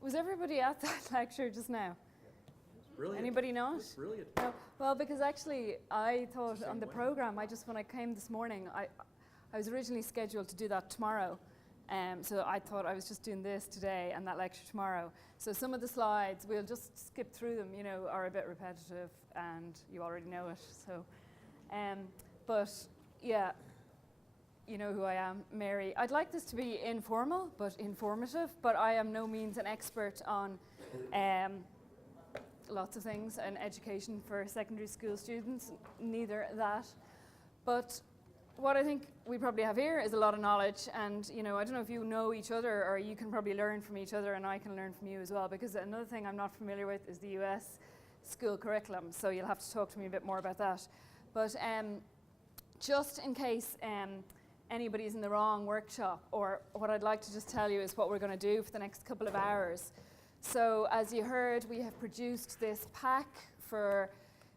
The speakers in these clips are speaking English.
Was everybody at that lecture just now? Brilliant. Anybody not? Brilliant. No. Well, because actually I thought on the program, when I came this morning, I was originally scheduled to do that tomorrow. So I thought I was just doing this today and that lecture tomorrow. So some of the slides, we'll just skip through them, are a bit repetitive and you already know it. So, but yeah, you know who I am, Mary. I'd like this to be informal but informative, but I am no means an expert on lots of things and education for secondary school students, neither that. But what I think we probably have here is a lot of knowledge, and I don't know if you know each other or you can probably learn from each other, and I can learn from you as well, because another thing I'm not familiar with is the US school curriculum, so you'll have to talk to me a bit more about that. But just in case anybody's in the wrong workshop, or what I'd like to just tell you is what we're going to do for the next couple of hours. So as you heard, we have produced this pack for,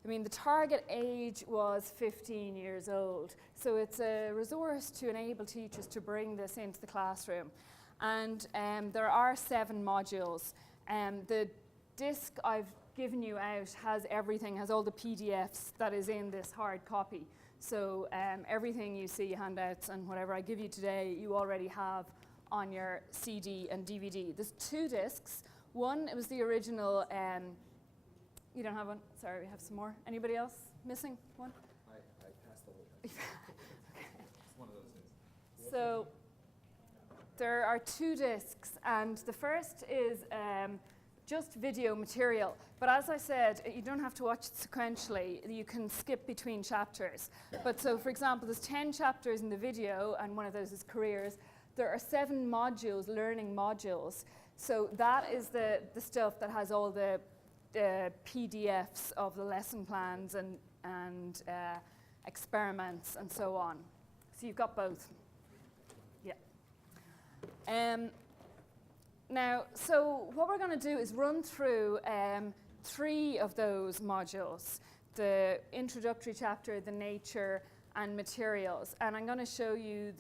the target age was 15 years old. So it's a resource to enable teachers to bring this into the classroom. And there are 7 modules. The disc I've given you out has everything, has all the PDFs that is in this hard copy. So everything you see, handouts and whatever I give you today, you already have on your CD and DVD. There's 2 discs. One, it was the original, you don't have one? Sorry, we have some more. Anybody else missing one? I passed the whole thing. Okay. It's one of those days. So there are 2 discs, and the first is just video material. But as I said, you don't have to watch it sequentially. You can skip between chapters. But so, for example, there's 10 chapters in the video, and one of those is careers. There are 7 modules, learning modules. So that is the stuff that has all the PDFs of the lesson plans and experiments and so on. So you've got both. Yeah. Now, so what we're going to do is run through 3 of those modules: the introductory chapter, the nature, and materials. And I'm going to show you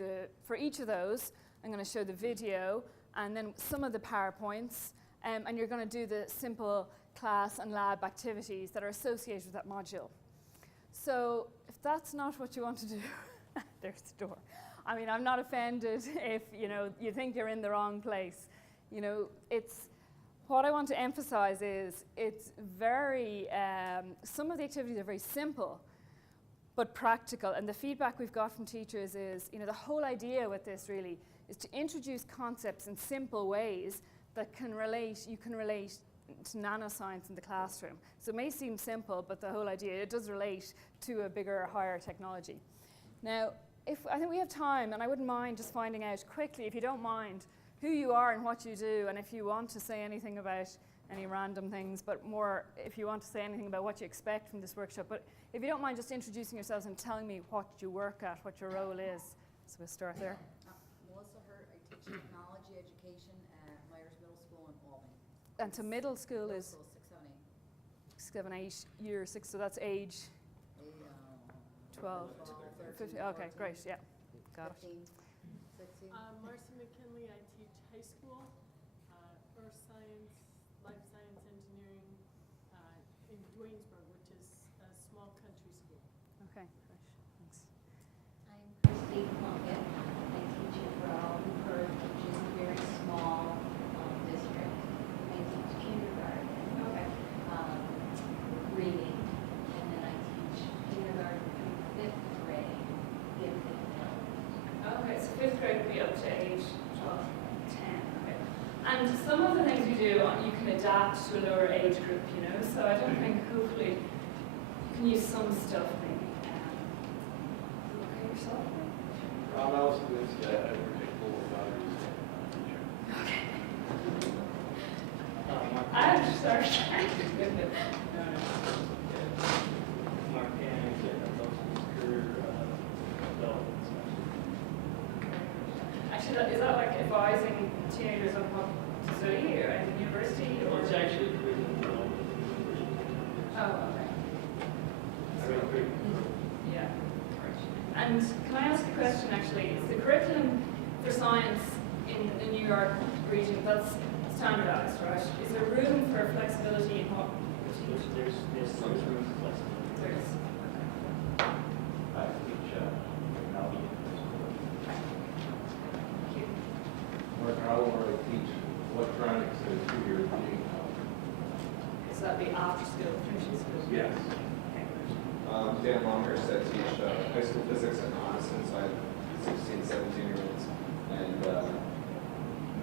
for each of those, I'm going to show the video and then some of the PowerPoints, and you're going to do the simple class and lab activities that are associated with that module. So if that's not what you want to do, there's the door. I'm not offended if you think you're in the wrong place. It's what I want to emphasize is it's very, some of the activities are very simple, but practical. And the feedback we've got from teachers is, the whole idea with this really is to introduce concepts in simple ways that you can relate to nanoscience in the classroom. So it may seem simple, but the whole idea, it does relate to a bigger, higher technology. Now, I think we have time, and I wouldn't mind just finding out quickly, if you don't mind, who you are and what you do, and if you want to say anything about any random things, but more if you want to say anything about what you expect from this workshop. But if you don't mind just introducing yourselves and telling me what you work at, what your role is. So we'll start there. Melissa Hurt, I teach technology education at Myers Middle School in Albany. And to middle school Middle is school, 6, 7, 8. 7, 8, year 6, so that's age 12, 15. Okay, great, yeah, got it. 15, 16. Marcy McKinley, I teach high school, earth science, life science, engineering in Dwaynesburg, which is a small country school. Okay, great, thanks. I'm Christine Plunkett. I teach at Rowley, which is a very small district. I teach kindergarten, reading, and then I teach kindergarten through 5th grade, gifted ability. Okay, so 5th grade would be up to age 12, 10, okay. And some of the things you do, you can adapt to a lower age group, so I don't think, hopefully, you can use some stuff maybe. Okay, yourself? I'm also this particular values teacher. Okay. I'm sorry. Mark Hanks, career development. Actually, is that like advising teenagers on what to study or at the university? Or? It's actually curriculum development. Oh, okay. I Yeah. And can I ask a question actually? Is the curriculum for science in the New York region, that's standardized, right? Is there room for flexibility in what we teach? There's some room for flexibility. There is. I teach technology. Thank you. Mark, I already teach electronics at a 2-year degree. So that'd be after school, finishing school? Yes. Okay. Dan Longhurst, I teach high school physics at NanoScience. I have 16, 17-year-olds, and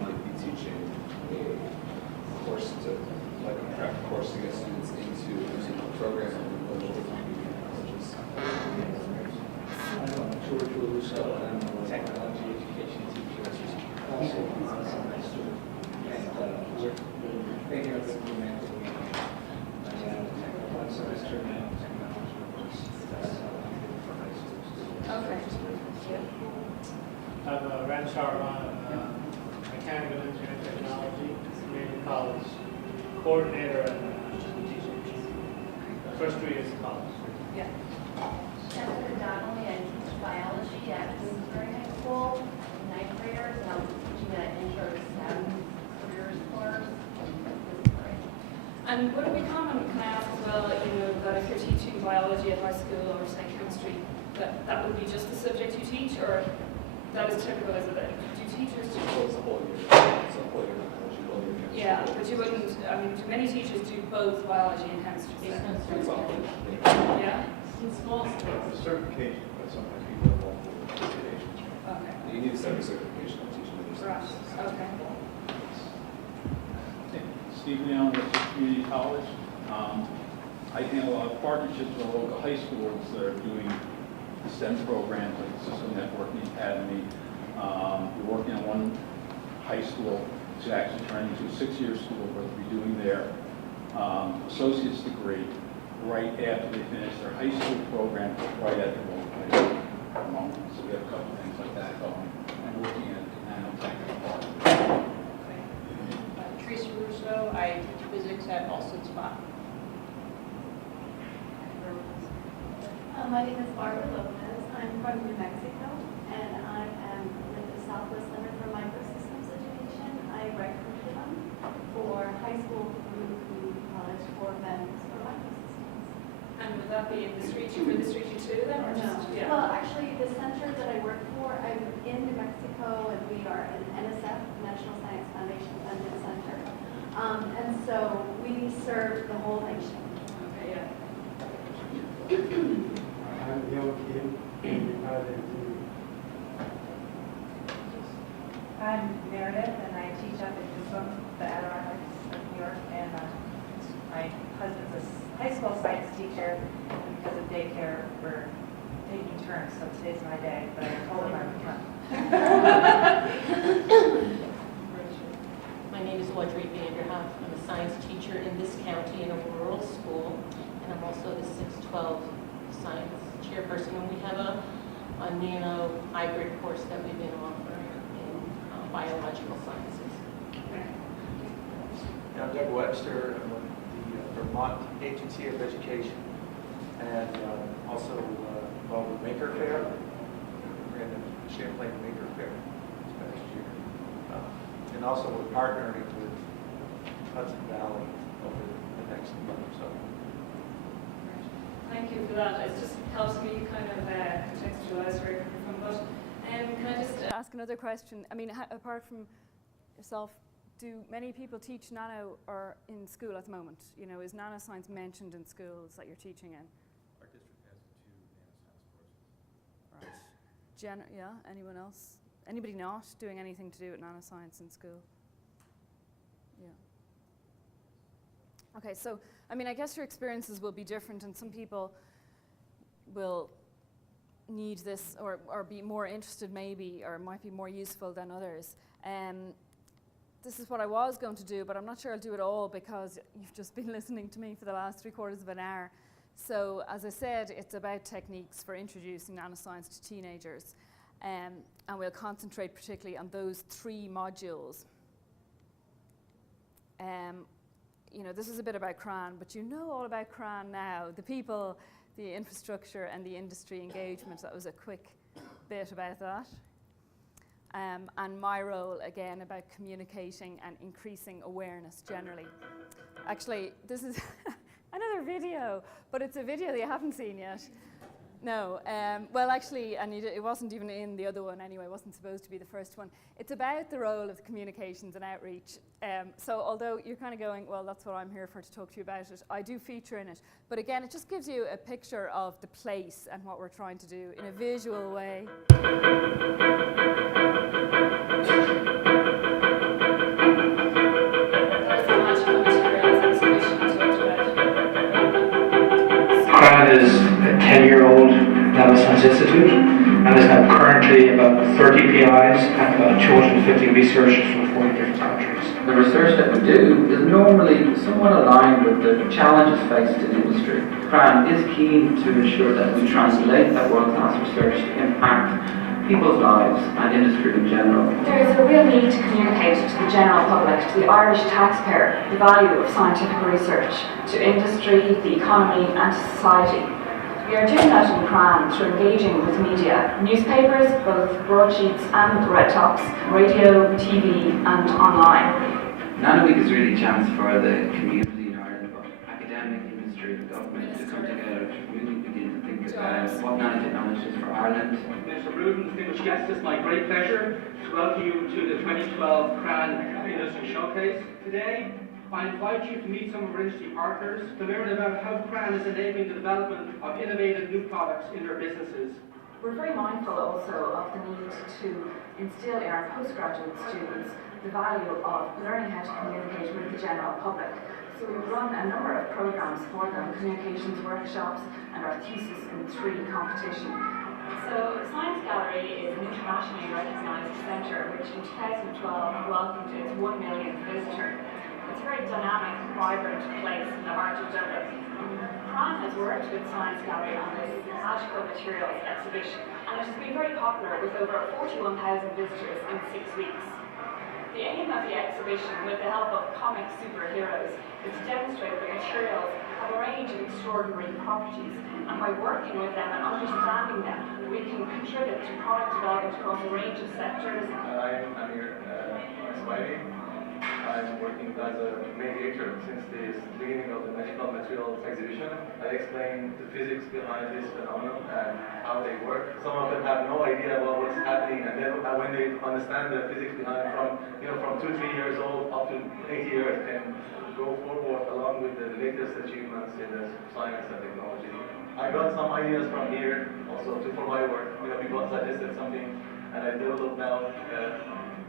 might be teaching a course like a prep course to get students into using the program and local technologies. I'm George Russo, and I'm a technology education teacher also on a high school. And we're thinking of implementing one semester nanotechnology course. That's how we do it for high school students. Okay. I'm Ran Sharma, mechanical engineering technology, community college coordinator and teacher. First 3 years of college. Yeah. Jessica Donnelly, I teach biology at Bloomsbury High School, 9th graders, and I'll be teaching an intro to STEM careers course in Bloomsbury. And would it be common, can I ask as well, that if you're teaching biology at high school or say chemistry, that would be just the subject you teach, or that is typical, is it? Do teachers do Well, it's a whole year. It's a whole year of biology, whole year of chemistry. Yeah, but you wouldn't, do many teachers do both biology and chemistry? It's all. Yeah? In small It's schools. a certification, but sometimes people have multiple certifications. Okay. You need a separate certification of teaching others. Right, okay. Steve Leon with Community College. I handle a lot of partnerships with local high schools that are doing STEM programs like System Networking Academy. We're working on one high school to actually turn into a 6-year school where they'll be doing their associate's degree right after they finish their high school program, right at the local high school moment. So we have a couple things like that going and working at NanoTech as part of it. Teresa Russo, I teach physics at Alston Spa. My name is Barbara Lopez. I'm from New Mexico, and I am with the Southwest Center for Microsystems Education. I write curriculum for high school through community college for MEMS for microsystems. And would that be in this region, for this region too then, or just, yeah? Well, actually, the center that I work for, I'm in New Mexico, and we are an NSF, National Science Foundation funded center. And so we serve the whole nation. Okay, yeah. I'm Neil Kim, I'm Meredith, and I teach up at Dublin, the Adirondacks of New York, and my husband's a high school science teacher, and because of daycare, we're taking turns, so today's my day, but I told him I would come. My name is Audrey Vanderhoff. I'm a science teacher in this county in a rural school, and I'm also the 612 science chairperson. And we have a nano hybrid course that we've been offering in biological sciences. I'm Doug Webster. I'm with the Vermont Agency of Education, and also involved with Maker Fair. We ran the Champlain Maker Fair this past year. And also we're partnering with Hudson Valley over the next month or so. Thank you for that. It just helps me kind of contextualize where you're coming from. But can I just ask another question? I mean, apart from yourself, do many people teach nano or in school at the moment? Is NanoScience mentioned in schools that you're teaching in? Our district has 2 NanoScience courses. Right. Yeah, anyone else? Anybody not doing anything to do with nanoscience in school? Yeah. Okay, so, I mean, I guess your experiences will be different, and some people will need this or be more interested maybe, or might be more useful than others. This is what I was going to do, but I'm not sure I'll do it all because you've just been listening to me for the last 3/4 of an hour. So, as I said, it's about techniques for introducing nanoscience to teenagers. And we'll concentrate particularly on those 3 modules. This is a bit about CRAN, but you know all about CRAN now. The people, the infrastructure, and the industry engagement. That was a quick bit about that. and my role, again, about communicating and increasing awareness generally. Actually, this is another video, but it's a video that you haven't seen yet. No, well actually, and it wasn't even in the other one anyway, it wasn't supposed to be the first one. It's about the role of communications and outreach. So although you're kind of going, well, that's what I'm here for, to talk to you about it, I do feature in it. But again, it just gives you a picture of the place and what we're trying to do in a visual way. CRAN is a 10-year-old NanoScience institute, and is now currently about 30 PIs and about 250 researchers from 40 different countries. The research that we do is normally somewhat aligned with the challenges faced in industry. CRAN is keen to ensure that we translate that world-class research to impact people's lives and industry in general. There is a real need to communicate to the general public, to the Irish taxpayer, the value of scientific research, to industry, the economy and to society. We are doing that in CRAN through engaging with media, newspapers, both broadsheets and red tops, radio, TV and online. NanoWeek is really a chance for the community in Ireland, both academic, industry and government to come together to really begin to think about what nanotechnology is for Ireland. Mr. Bruton, distinguished guests, it's my great pleasure to welcome you to the 2012 CRAN Industry Showcase. Today, I invite you to meet some of our industry partners to learn about how CRAN is enabling the development of innovative new products in their businesses. We're very mindful also of the need to instill in our postgraduate students the value of learning how to communicate with the general public. So we run a number of programs for them, communications workshops and our thesis in 3 competition. So Science Gallery is an internationally recognised centre which in 2012 welcomed its 1 millionth visitor. It's a very dynamic, vibrant place in the heart of Dublin. CRAN has worked with Science Gallery on this magical materials exhibition, and it has been very popular with over 41,000 visitors in 6 weeks. The aim of the exhibition, with the help of comic superheroes, is to demonstrate that materials have a range of extraordinary properties, and by working with them and understanding them, we can contribute to product development across a range of sectors. I'm Amir Ismaili. I'm working as a mediator since the beginning of the Magical Materials exhibition. I explain the physics behind this phenomenon and how they work. Some of them have no idea about what's happening, and then when they understand the physics behind from 2-3 years old up to 80 years, can go forward along with the latest achievements in the science and technology. I got some ideas from here also for my work. People suggested something, and I developed now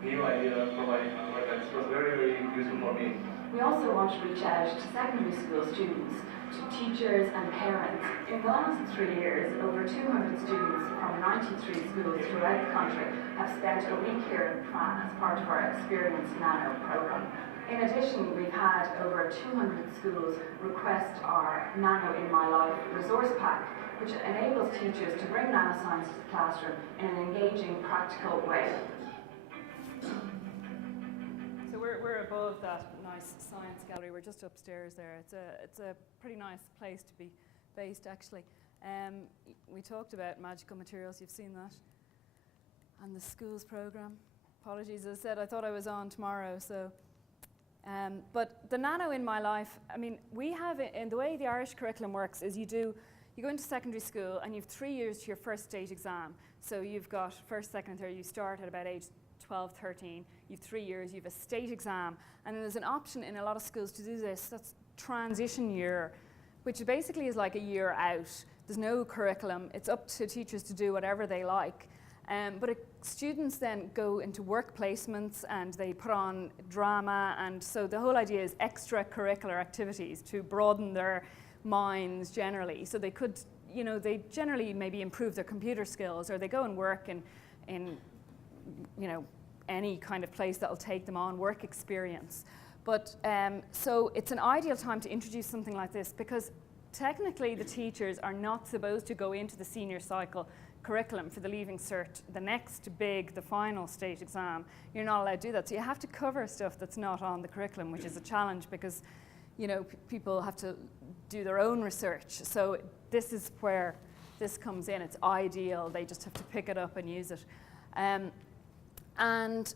new idea for my work, and it was very, very useful for me. We also want to reach out to secondary school students, to teachers and parents. In the last 3 years, over 200 students from 93 schools throughout the country have spent a week here in CRAN as part of our Experience Nano programme. In addition, we've had over 200 schools request our Nano in My Life resource pack, which enables teachers to bring nanoscience to the classroom in an engaging, practical way. So we're above that nice science gallery. We're just upstairs there. It's a pretty nice place to be based, actually. We talked about magical materials. You've seen that, and the schools program. Apologies, as I said, I thought I was on tomorrow. So, but the Nano in My Life. I mean, we have it in the way the Irish curriculum works. Is you go into secondary school and you have 3 years to your first state exam. So you've got first, second, and third. You start at about age 12, 13, you have 3 years, you have a state exam, and then there's an option in a lot of schools to do this. That's transition year, which basically is like a year out. There's no curriculum. It's up to teachers to do whatever they like. But students then go into work placements and they put on drama, and so the whole idea is extracurricular activities to broaden their minds generally. So they could, they generally maybe improve their computer skills, or they go and work in any kind of place that'll take them on, work experience. But so it's an ideal time to introduce something like this, because technically the teachers are not supposed to go into the senior cycle curriculum for the Leaving Cert, the final state exam. You're not allowed to do that. So you have to cover stuff that's not on the curriculum, which is a challenge because people have to do their own research. So this is where this comes in. It's ideal. They just have to pick it up and use it. And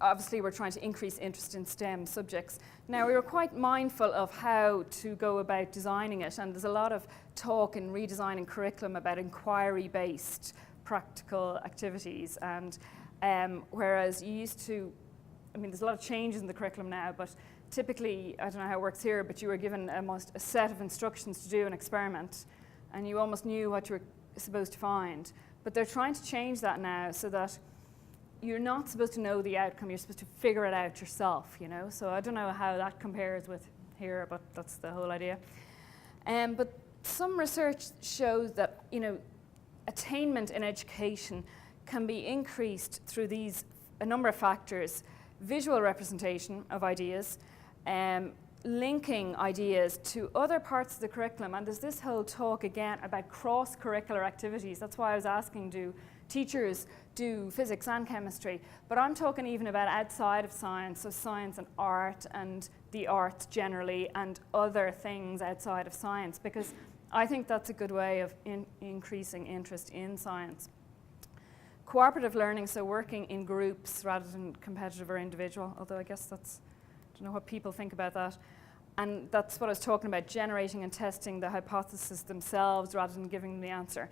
obviously we're trying to increase interest in STEM subjects. Now we were quite mindful of how to go about designing it, and there's a lot of talk in redesigning curriculum about inquiry-based practical activities, and whereas you used to, I mean there's a lot of changes in the curriculum now, but typically, I don't know how it works here, but you were given almost a set of instructions to do an experiment, and you almost knew what you were supposed to find. But they're trying to change that now so that you're not supposed to know the outcome, you're supposed to figure it out yourself, you know? So I don't know how that compares with here, but that's the whole idea. But some research shows that, you know, attainment in education can be increased through a number of factors: visual representation of ideas, linking ideas to other parts of the curriculum. And there's this whole talk again about cross-curricular activities. That's why I was asking, do teachers do physics and chemistry? But I'm talking even about outside of science, so science and art and the arts generally and other things outside of science, because I think that's a good way of increasing interest in science. Cooperative learning, so working in groups rather than competitive or individual, although I guess that's, I don't know what people think about that. And that's what I was talking about, generating and testing the hypotheses themselves rather than giving them the answer.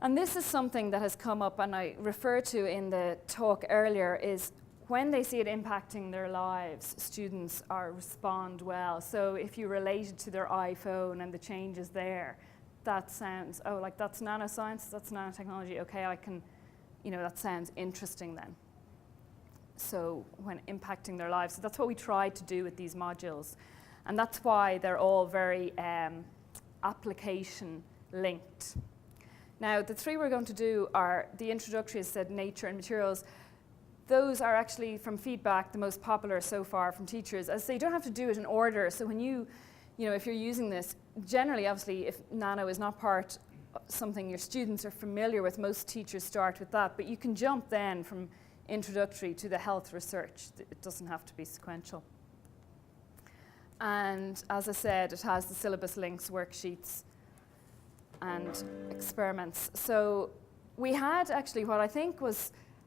And this is something that has come up, and I referred to in the talk earlier, is when they see it impacting their lives, students respond well. So if you relate it to their iPhone and the changes there, that sounds, oh, like that's nanoscience, that's nanotechnology, okay, I can, you know, that sounds interesting then. So when impacting their lives, so that's what we tried to do with these modules. And that's why they're all very application linked. Now, the three we're going to do are the introductory, as said, nature and materials. Those are actually, from feedback, the most popular so far from teachers. As I say, you don't have to do it in order. So when you know, if you're using this, generally, obviously, if nano is not something your students are familiar with, most teachers start with that. But you can jump then from introductory to the health research. It doesn't have to be sequential. And as I said, it has the syllabus links, worksheets, and experiments. So we had actually, what I think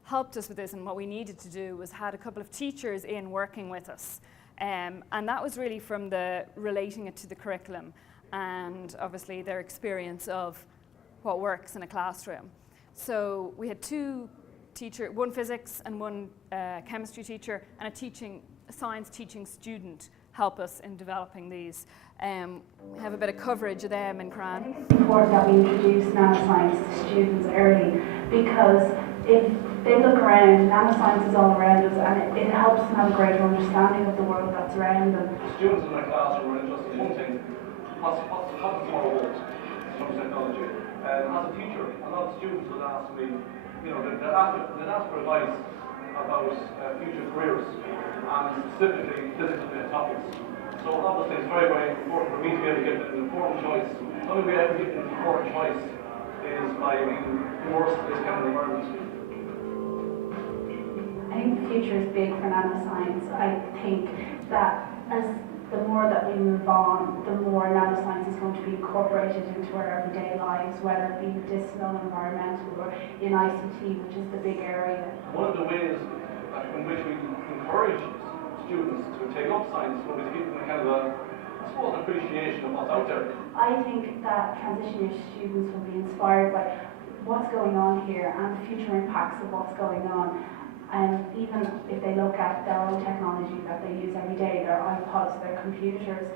helped us with this, and what we needed to do was had a couple of teachers in working with us. And that was really from relating it to the curriculum and obviously their experience of what works in a classroom. So we had two teachers, one physics and one chemistry teacher, and a science teaching student help us in developing these. We have a bit of coverage of them in Cran. I think it's important that we introduce nanoscience to students early, because if they look around, nanoscience is all around us, and it helps them have a greater understanding of the world that's around them. Students in my classroom are interested in one thing: what's tomorrow world in terms of technology. As a teacher, a lot of students will ask me, you know, they'll ask for advice about future careers, and specifically physics-based topics. So obviously it's very, very important for me to be able to give an informed choice. The only way I can give an informed choice is by being immersed in this kind of environment. I think the future is big for nanoscience. I think that the more that we move on, the more nanoscience is going to be incorporated into our everyday lives, whether it be medicinal, environmental, or in ICT, which is the big area. One of the ways in which we encourage students to take up science will be to give them kind of an appreciation of what's out there. I think that transition year students will be inspired by what's going on here and the future impacts of what's going on. And even if they look at their own technology that they use every day, their iPods, their computers,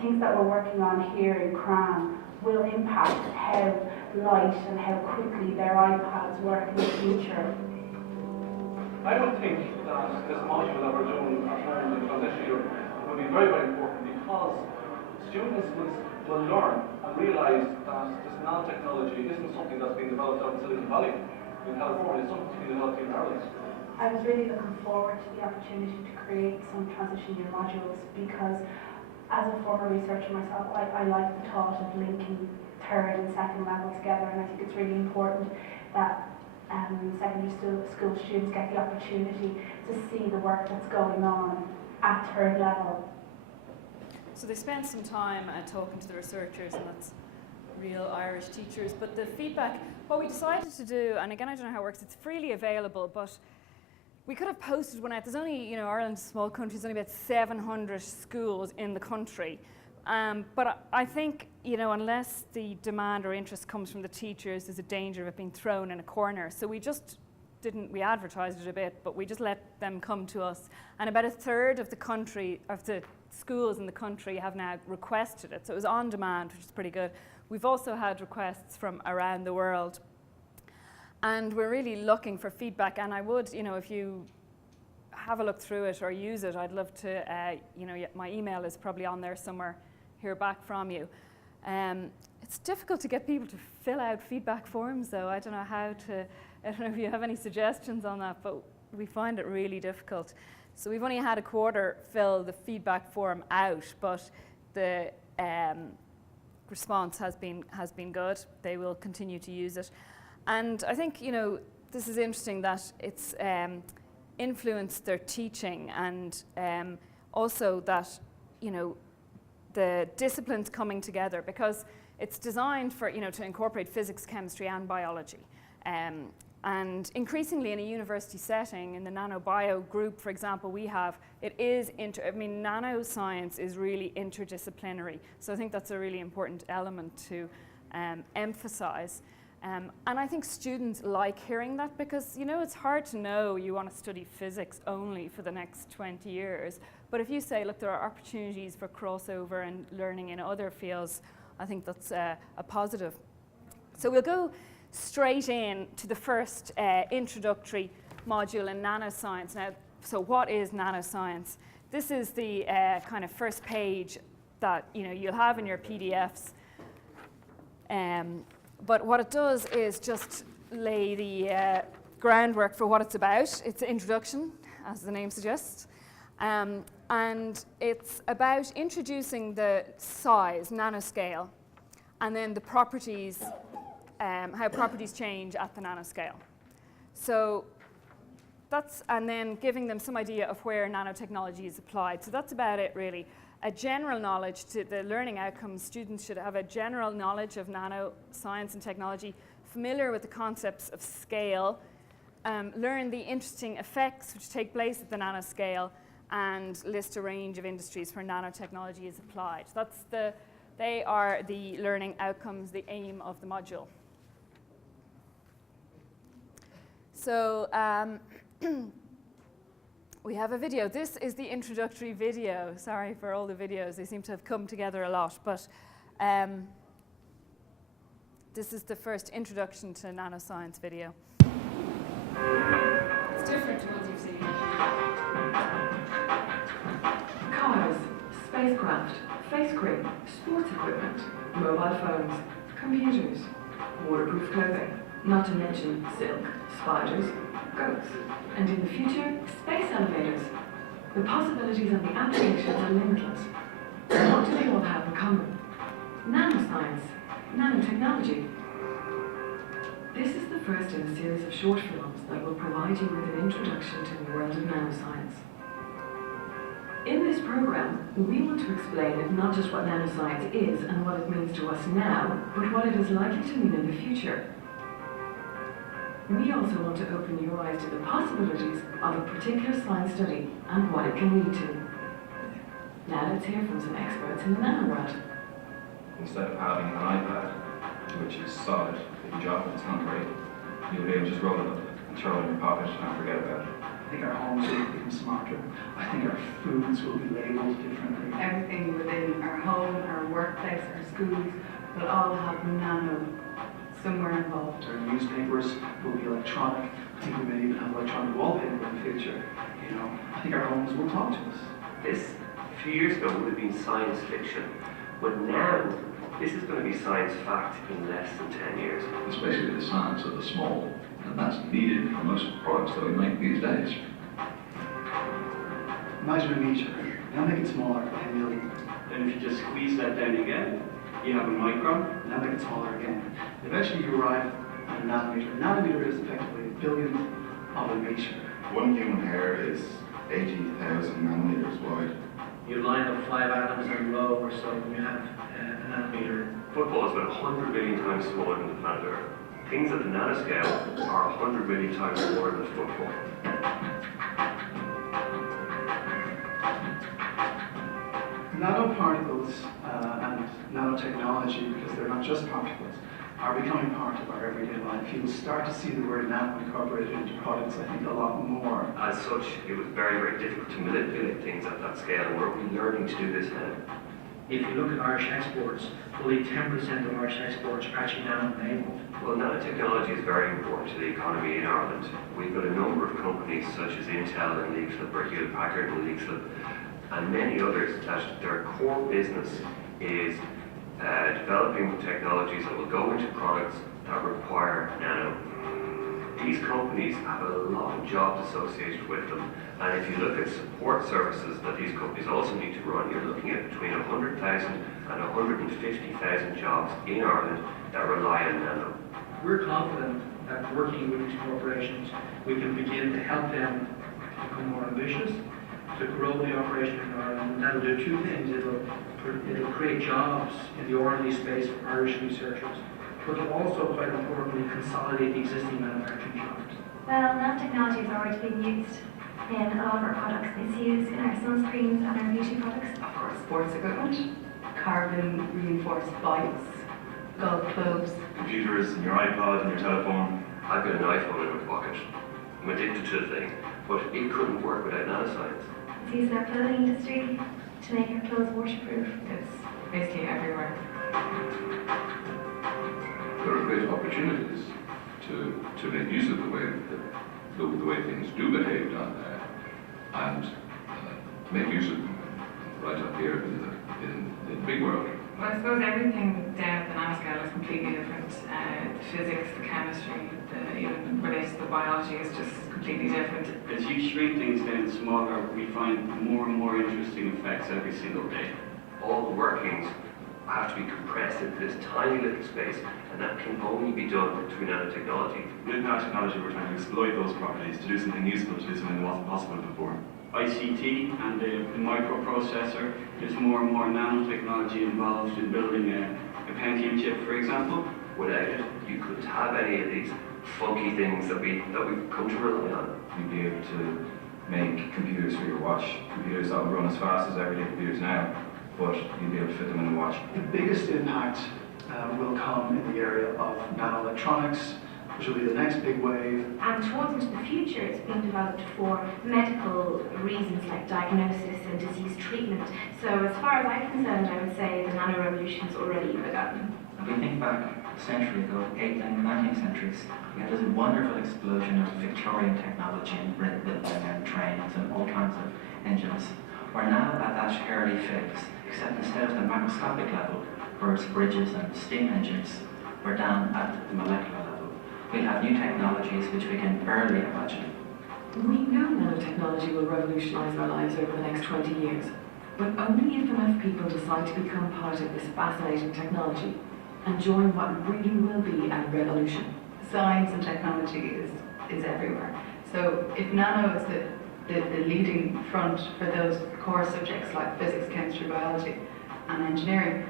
things that we're working on here in Cran will impact how light and how quickly their iPads work in the future. I would think that this module that we're doing at home in transition year will be very, very important, because students will learn and realise that this nanotechnology isn't something that's being developed out in Silicon Valley in California, it's something that's being developed in Ireland. I was really looking forward to the opportunity to create some transition year modules, because as a former researcher myself, I like the thought of linking third and second level together, and I think it's really important that secondary school students get the opportunity to see the work that's going on at third level. So they spent some time talking to the researchers, and real Irish teachers. But the feedback, what we decided to do, and again, I don't know how it works, it's freely available, but we could have posted one out. There's only, Ireland's a small country, there's only about 700 schools in the country. But I think, unless the demand or interest comes from the teachers, there's a danger of it being thrown in a corner. So we just we advertised it a bit, but we just let them come to us. And about a third of the schools in the country have now requested it. So it was on demand, which is pretty good. We've also had requests from around the world. And we're really looking for feedback. And I would, if you have a look through it or use it, I'd love to, my email is probably on there somewhere, hear back from you. It's difficult to get people to fill out feedback forms, though. I don't know if you have any suggestions on that, but we find it really difficult. So we've only had a quarter fill the feedback form out, but the response has been good. They will continue to use it. And I think, this is interesting that it's influenced their teaching, and also that, the disciplines coming together, because it's designed for, to incorporate physics, chemistry, and biology. And increasingly in a university setting, in the nanobio group, for example, nanoscience is really interdisciplinary. So I think that's a really important element to emphasize. And I think students like hearing that, because, it's hard to know you want to study physics only for the next 20 years. But if you say, look, there are opportunities for crossover and learning in other fields, I think that's a positive. So we'll go straight in to the first introductory module in nanoscience. Now, so what is nanoscience? This is the kind of first page that you'll have in your PDFs. But what it does is just lay the groundwork for what it's about. It's an introduction, as the name suggests. And it's about introducing the size, nanoscale, and then the properties, how properties change at the nanoscale. So and then giving them some idea of where nanotechnology is applied. So that's about it, really. A general knowledge to the learning outcomes. Students should have a general knowledge of nanoscience and technology, familiar with the concepts of scale, learn the interesting effects which take place at the nanoscale, and list a range of industries where nanotechnology is applied. They are the learning outcomes, the aim of the module. So we have a video. This is the introductory video. Sorry for all the videos. They seem to have come together a lot. But this is the first introduction to nanoscience video. It's different to ones you've seen. Cars, spacecraft, face cream, sports equipment, mobile phones, computers, waterproof clothing, not to mention silk, spiders, goats, and in the future, space elevators. The possibilities and the applications are limitless. What do they all have in common? Nanoscience, nanotechnology. This is the first in a series of short films that will provide you with an introduction to the world of nanoscience. In this program, we want to explain not just what nanoscience is and what it means to us now, but what it is likely to mean in the future. We also want to open your eyes to the possibilities of a particular science study and what it can lead to. Now let's hear from some experts in the nano world. Instead of having an iPad, which is solid, if you drop it, it's not great, you'll be able to just roll it up and throw it in your pocket and forget about it. I think our homes will become smarter. I think our foods will be labelled differently. Everything within our home, our workplace, our schools will all have nano somewhere involved. Our newspapers will be electronic. I think we may even have electronic wallpaper in the future. I think our homes will talk to us. This, a few years ago, would have been science fiction. But now, this is going to be science fact in less than 10 years. Especially the science of the small. And that's needed for most products that we make these days. Imagine a meter. Now make it smaller, 10 million. Then if you just squeeze that down again, you have a micron. Now make it smaller again. Eventually you arrive at a nanometer. A nanometer is effectively a billionth of a meter. One human hair is 80,000 nanometers wide. You line up 5 atoms in a row or so, and you have a nanometer. Football is about 100 million times smaller than the planet Earth. Things at the nanoscale are 100 million times more than football. Nanoparticles and nanotechnology, because they're not just particles, are becoming part of our everyday life. You will start to see the word nano incorporated into products, I think, a lot more. As such, it was very, very difficult to manipulate things at that scale, and we're only learning to do this now. If you look at Irish exports, only 10% of Irish exports are actually nano-enabled. Well, nanotechnology is very important to the economy in Ireland. We've got a number of companies such as Intel and Leaflip, or Hewlett Packard and Leaflip, and many others that their core business is developing technologies that will go into products that require nano. These companies have a lot of jobs associated with them, and if you look at support services that these companies also need to run, you're looking at between 100,000 and 150,000 jobs in Ireland that rely on nano. We're confident that working with these corporations, we can begin to help them become more ambitious, to grow the operation in Ireland, and that'll do two things. It'll create jobs in the R&D space for Irish researchers, but it'll also, quite importantly, consolidate the existing manufacturing jobs. Well, nanotechnology is already being used in a lot of our products. It's used in our sunscreens and our beauty products. Of course, sports equipment, carbon reinforced bikes, golf clubs. Computers, and your iPod, and your telephone. I've got an iPhone in my pocket. I'm addicted to the thing, but it couldn't work without nanoscience. It's used in our clothing industry to make our clothes waterproof. It's basically everywhere. There are great opportunities to make use of the way things do behave down there, and to make use of them right up here in the big world. Well, I suppose everything down at the nanoscale is completely different. The physics, the chemistry, even related to the biology is just completely different. As you shrink things down smaller, we find more and more interesting effects every single day. All the workings have to be compressed into this tiny little space, and that can only be done through nanotechnology. With nanotechnology, we're trying to exploit those properties to do something useful, to do something that wasn't possible before. ICT and the microprocessor, there's more and more nanotechnology involved in building a Pentium chip, for example. Without it, you couldn't have any of these funky things that we've come to rely on. You'd be able to make computers for your watch, computers that will run as fast as everyday computers now, but you'd be able to fit them in the watch. The biggest impact will come in the area of nanoelectronics, which will be the next big wave. And towards into the future, it's being developed for medical reasons like diagnosis and disease treatment. So as far as I'm concerned, I would say the nano revolution's already begun. If we think back a century ago, 8th and 19th centuries, we had this wonderful explosion of Victorian technology and building and trains and all kinds of engines. We're now at that early phase, except instead of the macroscopic level, where it's bridges and steam engines, we're down at the molecular level. We have new technologies which we can barely imagine. We know nanotechnology will revolutionise our lives over the next 20 years, but only if enough people decide to become part of this fascinating technology and join what really will be a revolution. Science and technology is everywhere. So if nano is the leading front for those core subjects like physics, chemistry, biology, and engineering,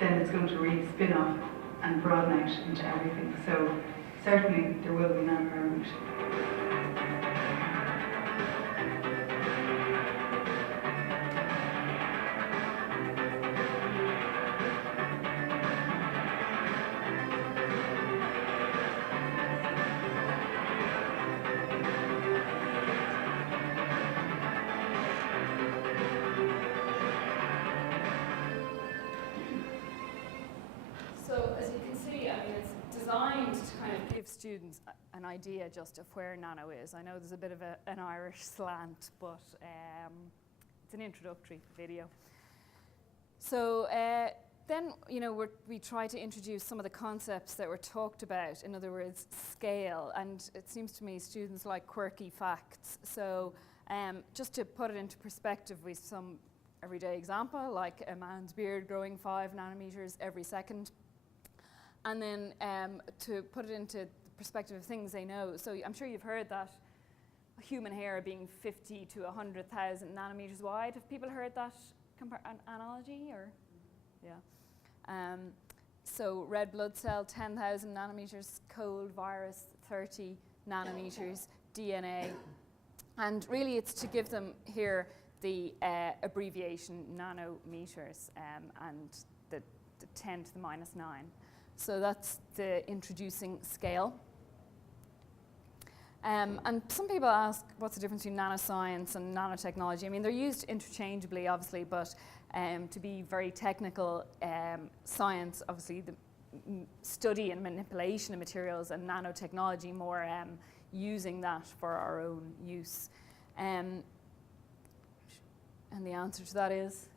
then it's going to really spin off and broaden out into everything. So certainly there will be nano revolution. So as you can see, I mean, it's designed to kind of give students an idea just of where nano is. I know there's a bit of an Irish slant, but it's an introductory video. So then, you know, we try to introduce some of the concepts that were talked about, in other words, scale. And it seems to me students like quirky facts. So just to put it into perspective with some everyday example, like a man's beard growing 5 nanometers every second. And then to put it into the perspective of things they know. So I'm sure you've heard that human hair being 50 to 100,000 nanometers wide. Have people heard that analogy? Or, yeah. So red blood cell, 10,000 nanometers, cold virus, 30 nanometers, DNA. And really it's to give them here the abbreviation nanometers and the 10 to the minus 9. So that's the introducing scale. And some people ask what's the difference between nanoscience and nanotechnology. I mean, they're used interchangeably, obviously, but to be very technical, science, obviously, the study and manipulation of materials, and nanotechnology more using that for our own use. And the answer to that is?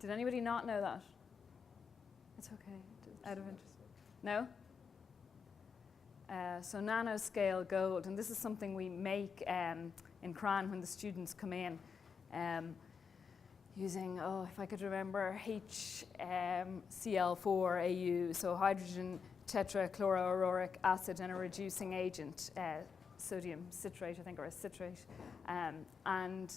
Did anybody not know that? It's okay, out of interest. No? So nanoscale gold, and this is something we make in Cran when the students come in using, if I could remember, HCl4AU, so hydrogen tetrachloroauroric acid and a reducing agent, sodium citrate, I think, or a citrate. And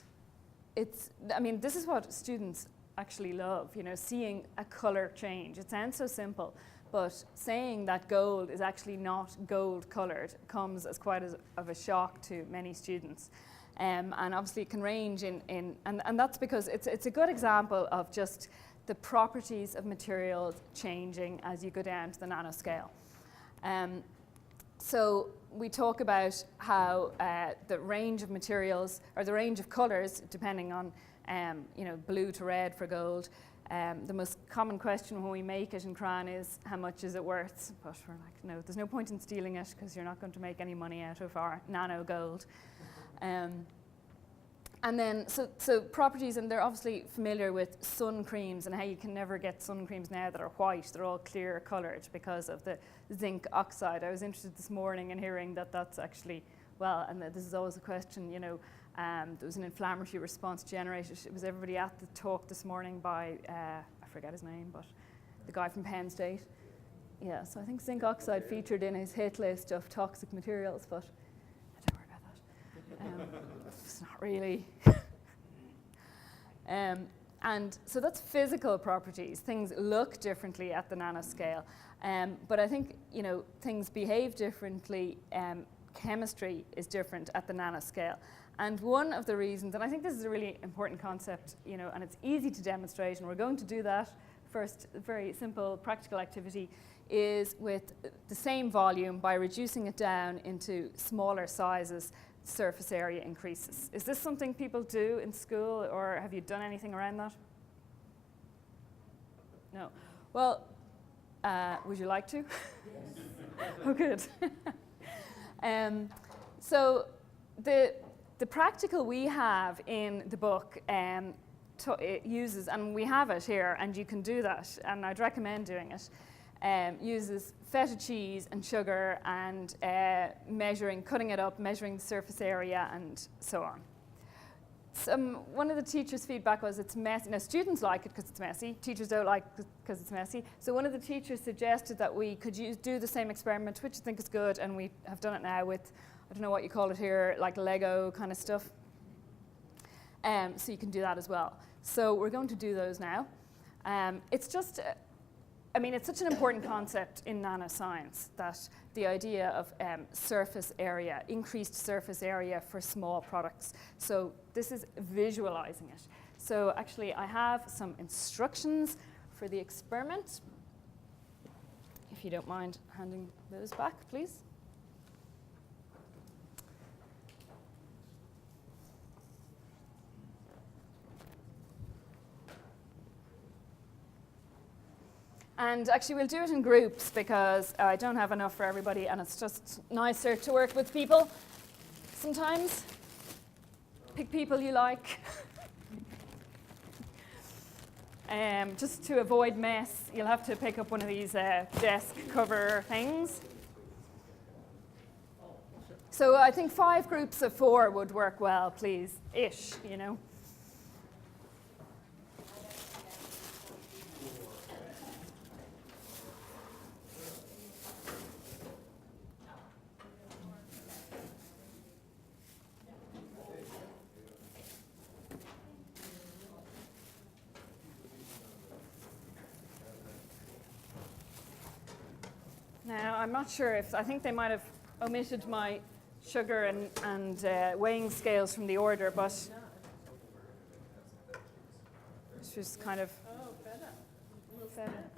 it's, I mean, this is what students actually love, you know, seeing a color change. It sounds so simple, but saying that gold is actually not gold colored comes as quite of a shock to many students. And obviously it can range and that's because it's a good example of just the properties of materials changing as you go down to the nanoscale. So we talk about how the range of materials, or the range of colors, depending on you know, blue to red for gold. The most common question when we make it in Cran is, how much is it worth? But we're like, no, there's no point in stealing it because you're not going to make any money out of our nano gold. And then, so properties, and they're obviously familiar with sun creams and how you can never get sun creams now that are white. They're all clear colored because of the zinc oxide. I was interested this morning in hearing that that's actually, well, and this is always a question, you know, there was an inflammatory response generated. It was everybody at the talk this morning by, I forget his name, but the guy from Penn State. Yeah, so I think zinc oxide featured in his hit list of toxic materials, but don't worry about that. It's not really. And so that's physical properties. Things look differently at the nanoscale. But I think, you know, things behave differently. Chemistry is different at the nanoscale. And one of the reasons, and I think this is a really important concept, you know, and it's easy to demonstrate, and we're going to do that first, a very simple practical activity, is with the same volume, by reducing it down into smaller sizes, surface area increases. Is this something people do in school, or have you done anything around that? No. Well, would you like to? Yes. Oh, good. So the practical we have in the book it uses, and we have it here, and you can do that, and I'd recommend doing it, uses feta cheese and sugar and cutting it up, measuring the surface area, and so on. One of the teachers' feedback was it's messy. Now, students like it because it's messy. Teachers don't like it because it's messy. So one of the teachers suggested that we could do the same experiment, which I think is good, and we have done it now with, I don't know what you call it here, like Lego kind of stuff. So you can do that as well. So we're going to do those now. It's just, I mean, it's such an important concept in nanoscience, that the idea of surface area, increased surface area for small products. So this is visualizing it. So actually, I have some instructions for the experiment. If you don't mind handing those back, please. And actually, we'll do it in groups because I don't have enough for everybody, and it's just nicer to work with people sometimes. Pick people you like. Just to avoid mess, you'll have to pick up one of these desk cover things. So I think 5 groups of 4 would work well, please, ish, you know. I'm not sure if, I think they might have omitted my sugar and weighing scales from the order, but it's just kind of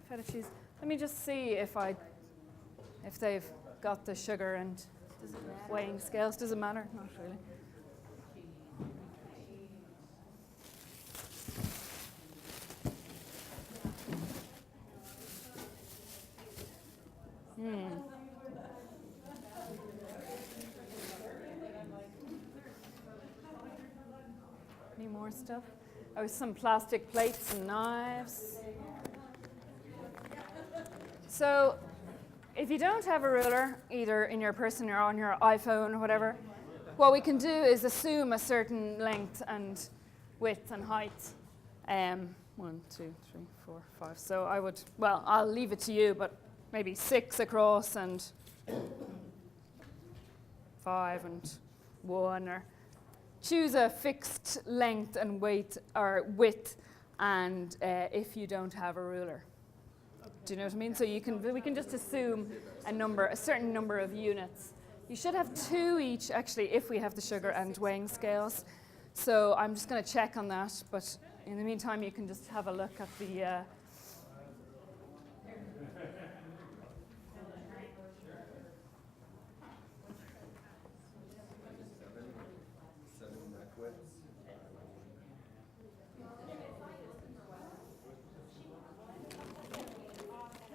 feta cheese. Let me just see if they've got the sugar and weighing scales. Does it matter? Not really. Any more stuff? Oh, some plastic plates and knives. So, if you don't have a ruler, either in your person or on your iPhone or whatever, what we can do is assume a certain length and width and height. 1, 2, 3, 4, 5. So I would, well, I'll leave it to you, but maybe 6 across and 5 and 1, or choose a fixed length and weight or width, and if you don't have a ruler. Do you know what I mean? So we can just assume a certain number of units. You should have 2 each, actually, if we have the sugar and weighing scales. So I'm just going to check on that, but in the meantime, you can just have a look at the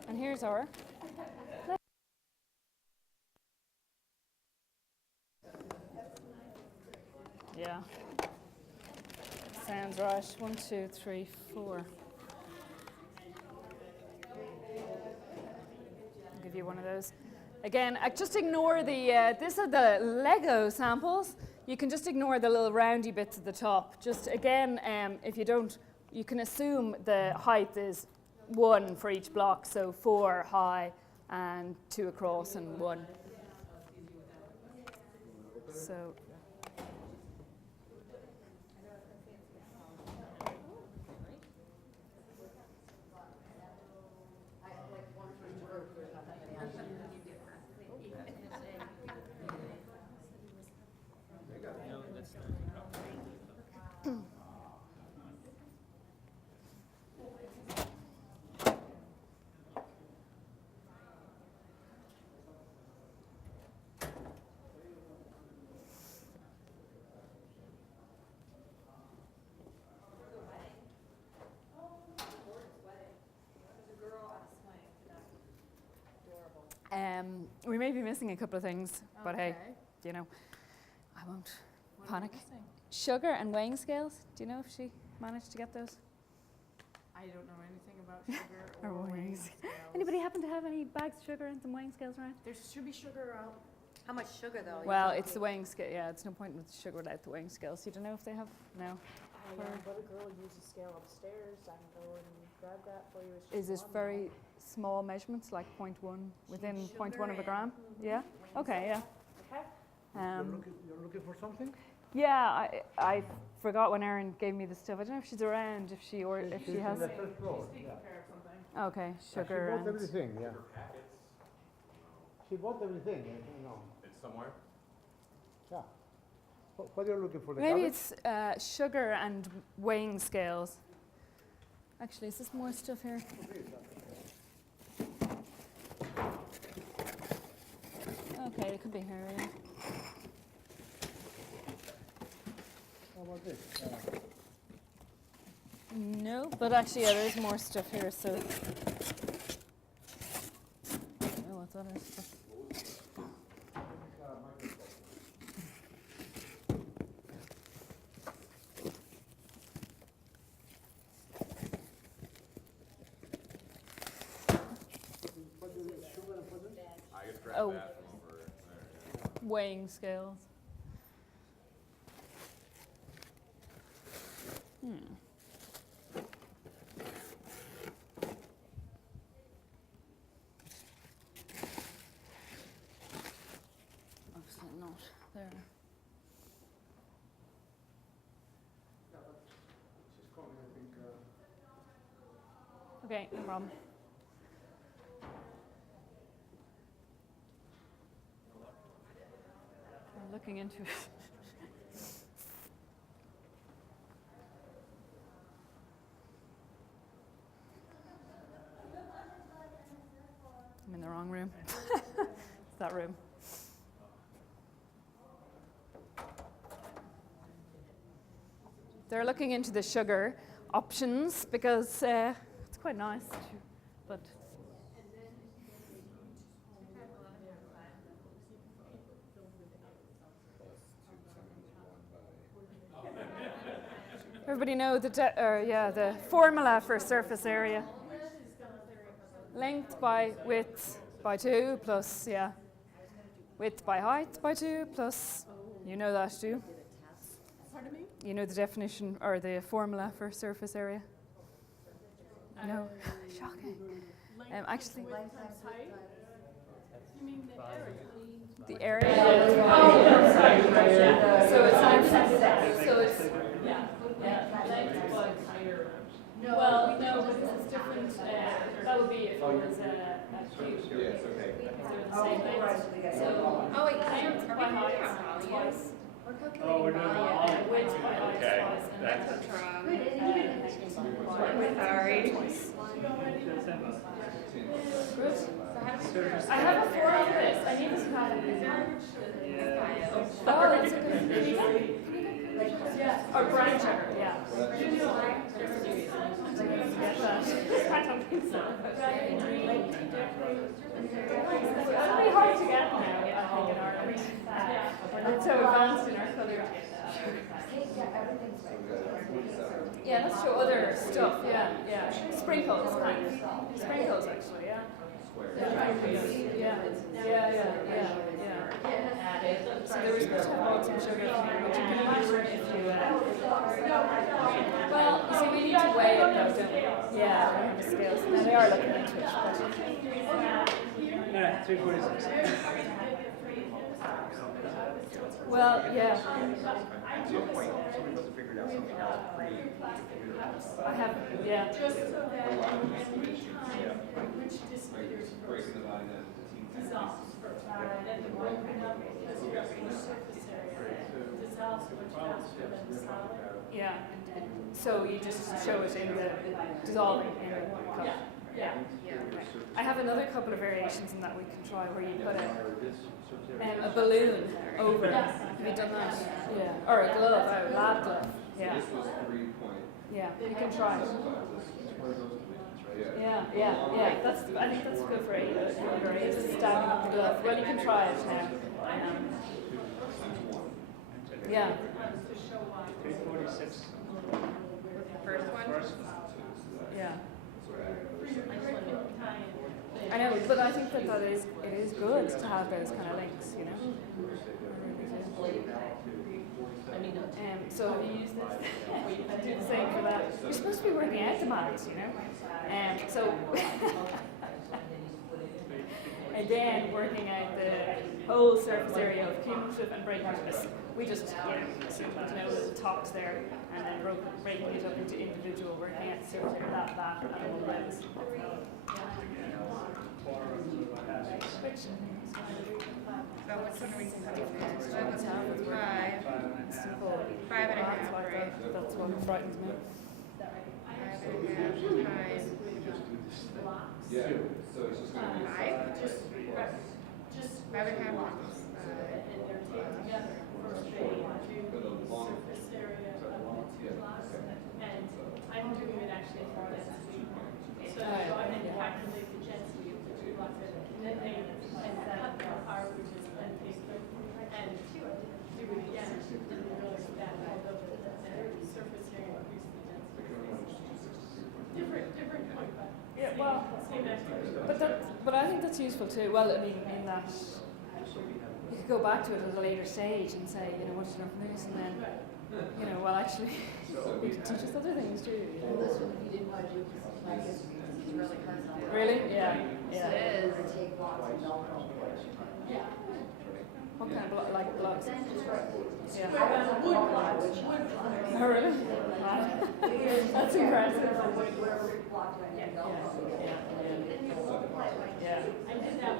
and here's our yeah. Sounds right. 1, 2, 3, 4. I'll give you one of those. Again, just ignore the, these are the Lego samples. You can just ignore the little roundy bits at the top. Just again, if you don't, you can assume the height is 1 for each block, so 4 high and 2 across and 1. So. We may be missing a couple of things, but hey, you know, I won't panic. Sugar and weighing scales. Do you know if she managed to get those? I don't know anything about sugar or weighing scales. Anybody happen to have any bags of sugar and some weighing scales around? There should be sugar out. How much sugar though? Well, it's the weighing scale. Yeah, it's no point with sugar without the weighing scales. You don't know if they have? No. Yeah, but a girl uses a scale upstairs. I can go and grab that for you. Is it very small measurements, like 0.1, within 0.1 of a gram? Yeah? Okay, yeah. Okay. You're looking for something? Yeah, I forgot when Erin gave me the stuff. I don't know if she's around, if she has. In the first floor, yeah. Okay, She sugar bought and... everything, yeah. She bought everything, you know. It's somewhere? Yeah. What are you looking for? The Maybe cabbage? it's sugar and weighing scales. Actually, is this more stuff here? Okay, it could be here, yeah. How about this? No, but actually, yeah, there is more stuff here, so... I don't know what's other stuff. Oh, weighing scales. Obviously not there. Okay, no problem. looking into it. I'm in the wrong room. It's that room. They're looking into the sugar options because it's quite nice, but everybody know the formula for surface area. Length by width by 2 plus, width by height by 2 plus, you know that, do you? Pardon me? You know the definition or the formula for surface area? No? Shocking. Actually, Width times height? You mean the area? the area. Oh, sorry. So it's No, well, no, but it's different. That would be if it was a cube. Yeah, it's okay. They're the same length. So, Oh, wait, length by height twice. Oh, we're doing all. Width by height Okay, twice. And that's width sorry. Good. I have a form for this. I need this to have it. Oh, that's a good. Can you get? Yeah. Or brown sugar, yeah. I don't think so. That'll be hard to get now, I think, in Ireland. We're not so advanced in our colour. Yeah, let's show other stuff, yeah. Sprinkles, kind of. Sprinkles, actually, yeah. Yeah. So there was supposed to have some sugar in here, but you can imagine if you, well, you see, we need to weigh it though, don't we? Yeah, we have the scales. Now they are looking into it. No, 346. Well, yeah. To your point, somebody must have figured out something else I have, yeah. A lot of estimations, like breaking the body down into team pieces. Yeah. So you just show it in the dissolving in the cup. Yeah. I have another couple of variations in that we can try where you put a balloon over. Have you done that? Yeah. Or a glove, a lab glove. Yeah. This was 3-point. Yeah, you can try it. Yeah. That's. I think that's good for a just standing up the glove. Well, you can try it now. Yeah. 346. First one? Yeah. I know, but I think that it is good to have those kind of links, you know. So have you used this? Do the same for that. You're supposed to be working out the maths, you know. So again, working out the whole surface area of cumulative and break-up. We just know the tops there, and then breaking it up into individual, working out the surface area, that, and all those. So which one are we doing? So that was 5. 5.5, right? That's what frightens me. 5.5 times. Yeah, so it's just going to be 5? Just 5.5 times 5. For the long. And I'm doing it actually for density. So I can calculate the density of the two blocks and that R, which is and do it again. And realize that although the surface area increases the density. Different point, but Yeah, well, same answer. but I think that's useful too. Well, I mean, in that you could go back to it at a later stage and say, you know, what did you learn from this, and then, you know, well, actually, you could teach us other things too. You know? This one, you didn't want to do like this, it's really personal. Really? Yeah. It is. Take blocks and don't know. Yeah. What kind of like blocks? Yeah. Wood blocks. Oh, really? That's impressive. Yeah. I did that.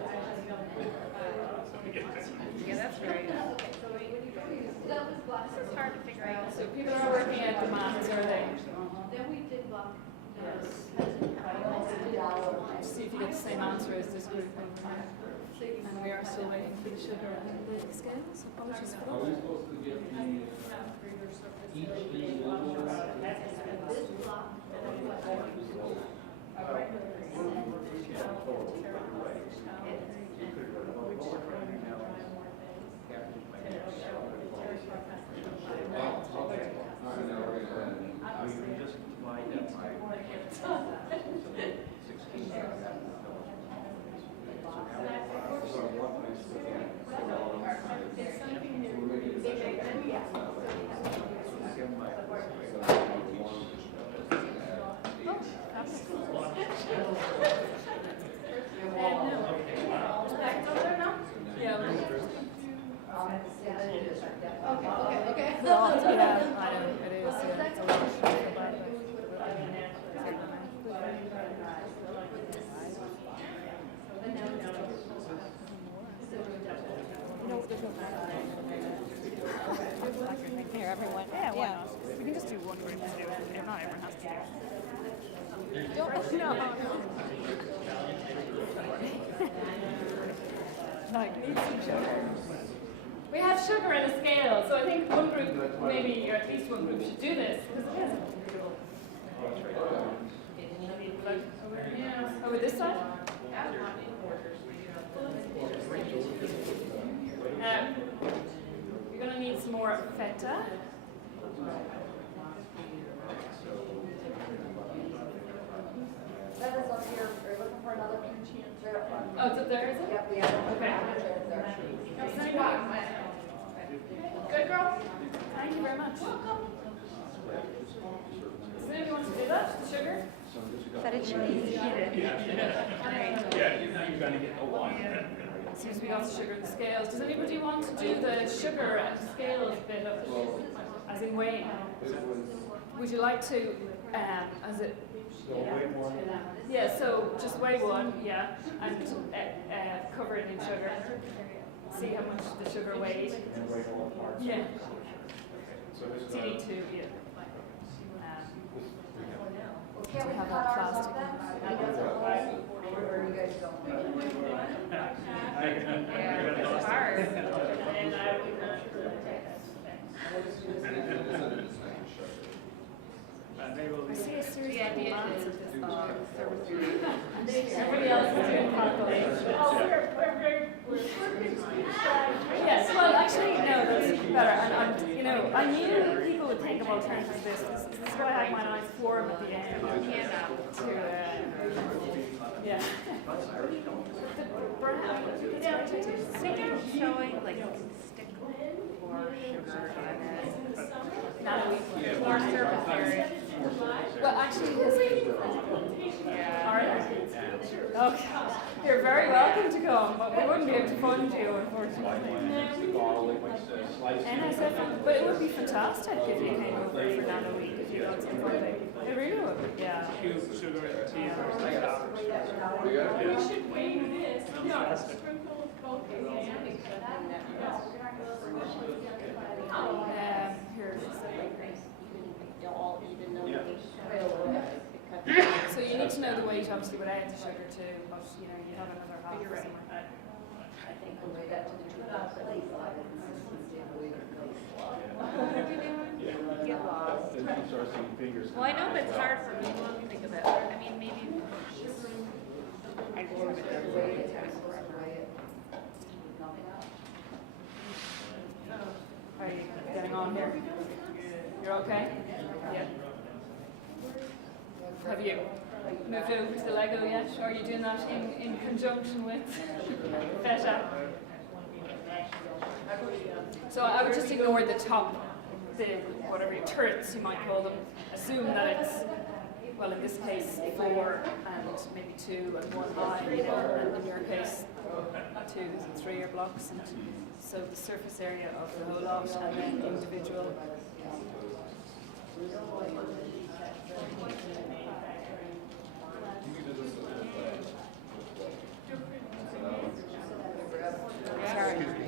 Yeah, that's very good. that was block. This is hard to figure out. So people are working out the maths, are they? Then we did block. See if you get the same answer as this group over here. And we are still waiting for the sugar and the scales. Apologies for Are we that. supposed to get the, each individual? Here, everyone. Yeah, why not? We can just do one group to do it. Not everyone has to do it. No. Like, need some sugar. We have sugar and a scale, so I think one group, maybe, or at least one group, should do this. Over this side? You're going to need some more feta. That is up here. We're looking for another chair. Oh, it's up there, is it? Yep, we have one. Okay. Good girl. Thank you very much. Welcome. Does anybody want to do that? The sugar? That it should be easy. Yeah, you're going to get a one. As soon as we got the sugar and the scales, does anybody want to do the sugar and scales bit of it? As in weighing? Would you like to, as it? Yeah, so just weigh one, yeah, and cover it in sugar. See how much the sugar weighs. Yeah. So you need to, yeah. Can we have cut that ours plastic off then? Where are you guys going? It's hard. I see a series The of idea amounts is of this. Everybody else is doing calculations. Yes, well, actually, no, that's better. And you know, I knew people would think of alternatives to this. This is why I had my nice form at the end. Yeah. Showing like stick or sugar Not a week. more surface area. Well, actually, his. Yeah. All right. Okay. You're very welcome to come, but we wouldn't be able to fund you, unfortunately. NSF, but it would be fantastic if you came over for another week if you got some funding. It really would, yeah. Sugar and tea. We should weigh this. No, sprinkle both Here. So you need to know the weight, obviously, without the sugar too, but you know, you have another half. You're right. I think when we got to the 2008 slide, Get lost. Well, I know, but it's hard for me to think of it. I mean, maybe. I just have it there. Are you getting on here? You're okay? Yeah. Have you moved over to the Lego yet? Or are you doing that in conjunction with feta? So I would just ignore the top, the whatever turrets you might call them. Assume that it's, well, in this case, 4 and maybe 2 and 1 high, and in your case, 2 and 3 are blocks. And so the surface area of the whole lot and then individual.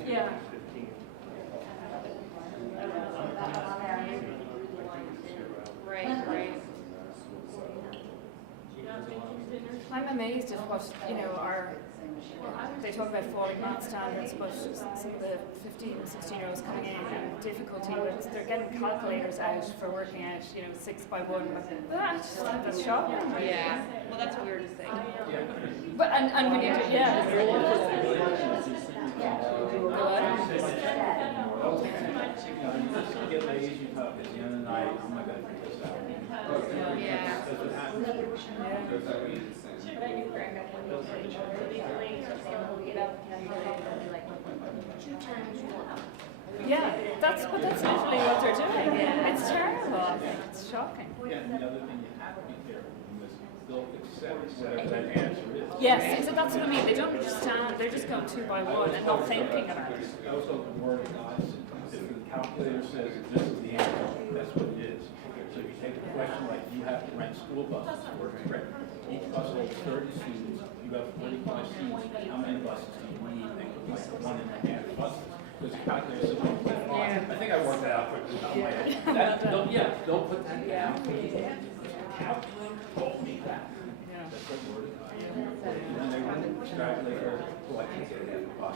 Yeah. amazed at what, they talk about falling math standards, but some of the 15, 16-year-olds coming in and difficulty with, they're getting calculators out for working out, 6 by 1. But I just think that's shocking. Yeah, well, that's what we were just saying. But, and when you do, yeah. Get lazy, you talk at the end of the night, I'm not gonna figure this out. Yeah. Yeah, that's literally what they're doing. It's terrible. It's shocking. Yeah, and the other thing you have to be careful because they'll accept whatever that answer is. Yes, so that's what I mean. They don't understand. They're just going 2 by 1 and not thinking about it. Also, the word odds. If the calculator says this is the answer, that's what it is. So if you take a question like you have to rent school buses for a trip. Each bus holds 30 students. You have 45 students. How many buses do you need? They could like 1.5 buses. Because the calculator says 1.5. I think I worked that out quickly. Don't put that down. Calculator told me that. That's what word is. And they wouldn't calculate what I think they have a bus.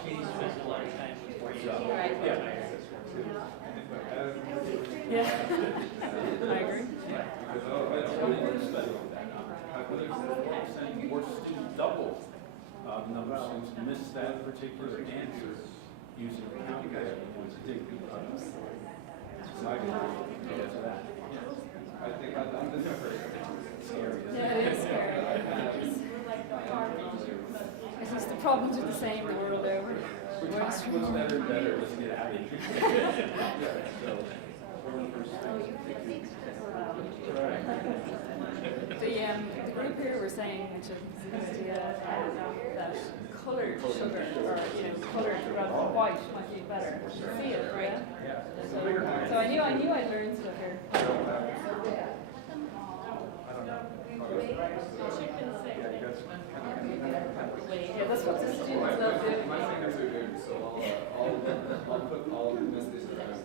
Yeah, I agree. More students double the number of students miss that particular answer using the calculator. It's a big so I can get to that. I think I'm the different. Scary. Yeah, it is scary. It's just the problems are the same the world over. What's better and better, let's get out of here. The group here were saying that coloured sugar, or coloured rather than white, might be better. See it, right? Yeah. So I knew I'd learned stuff here. Yeah, that's what the students love doing. My fingers are good, so I'll miss this around.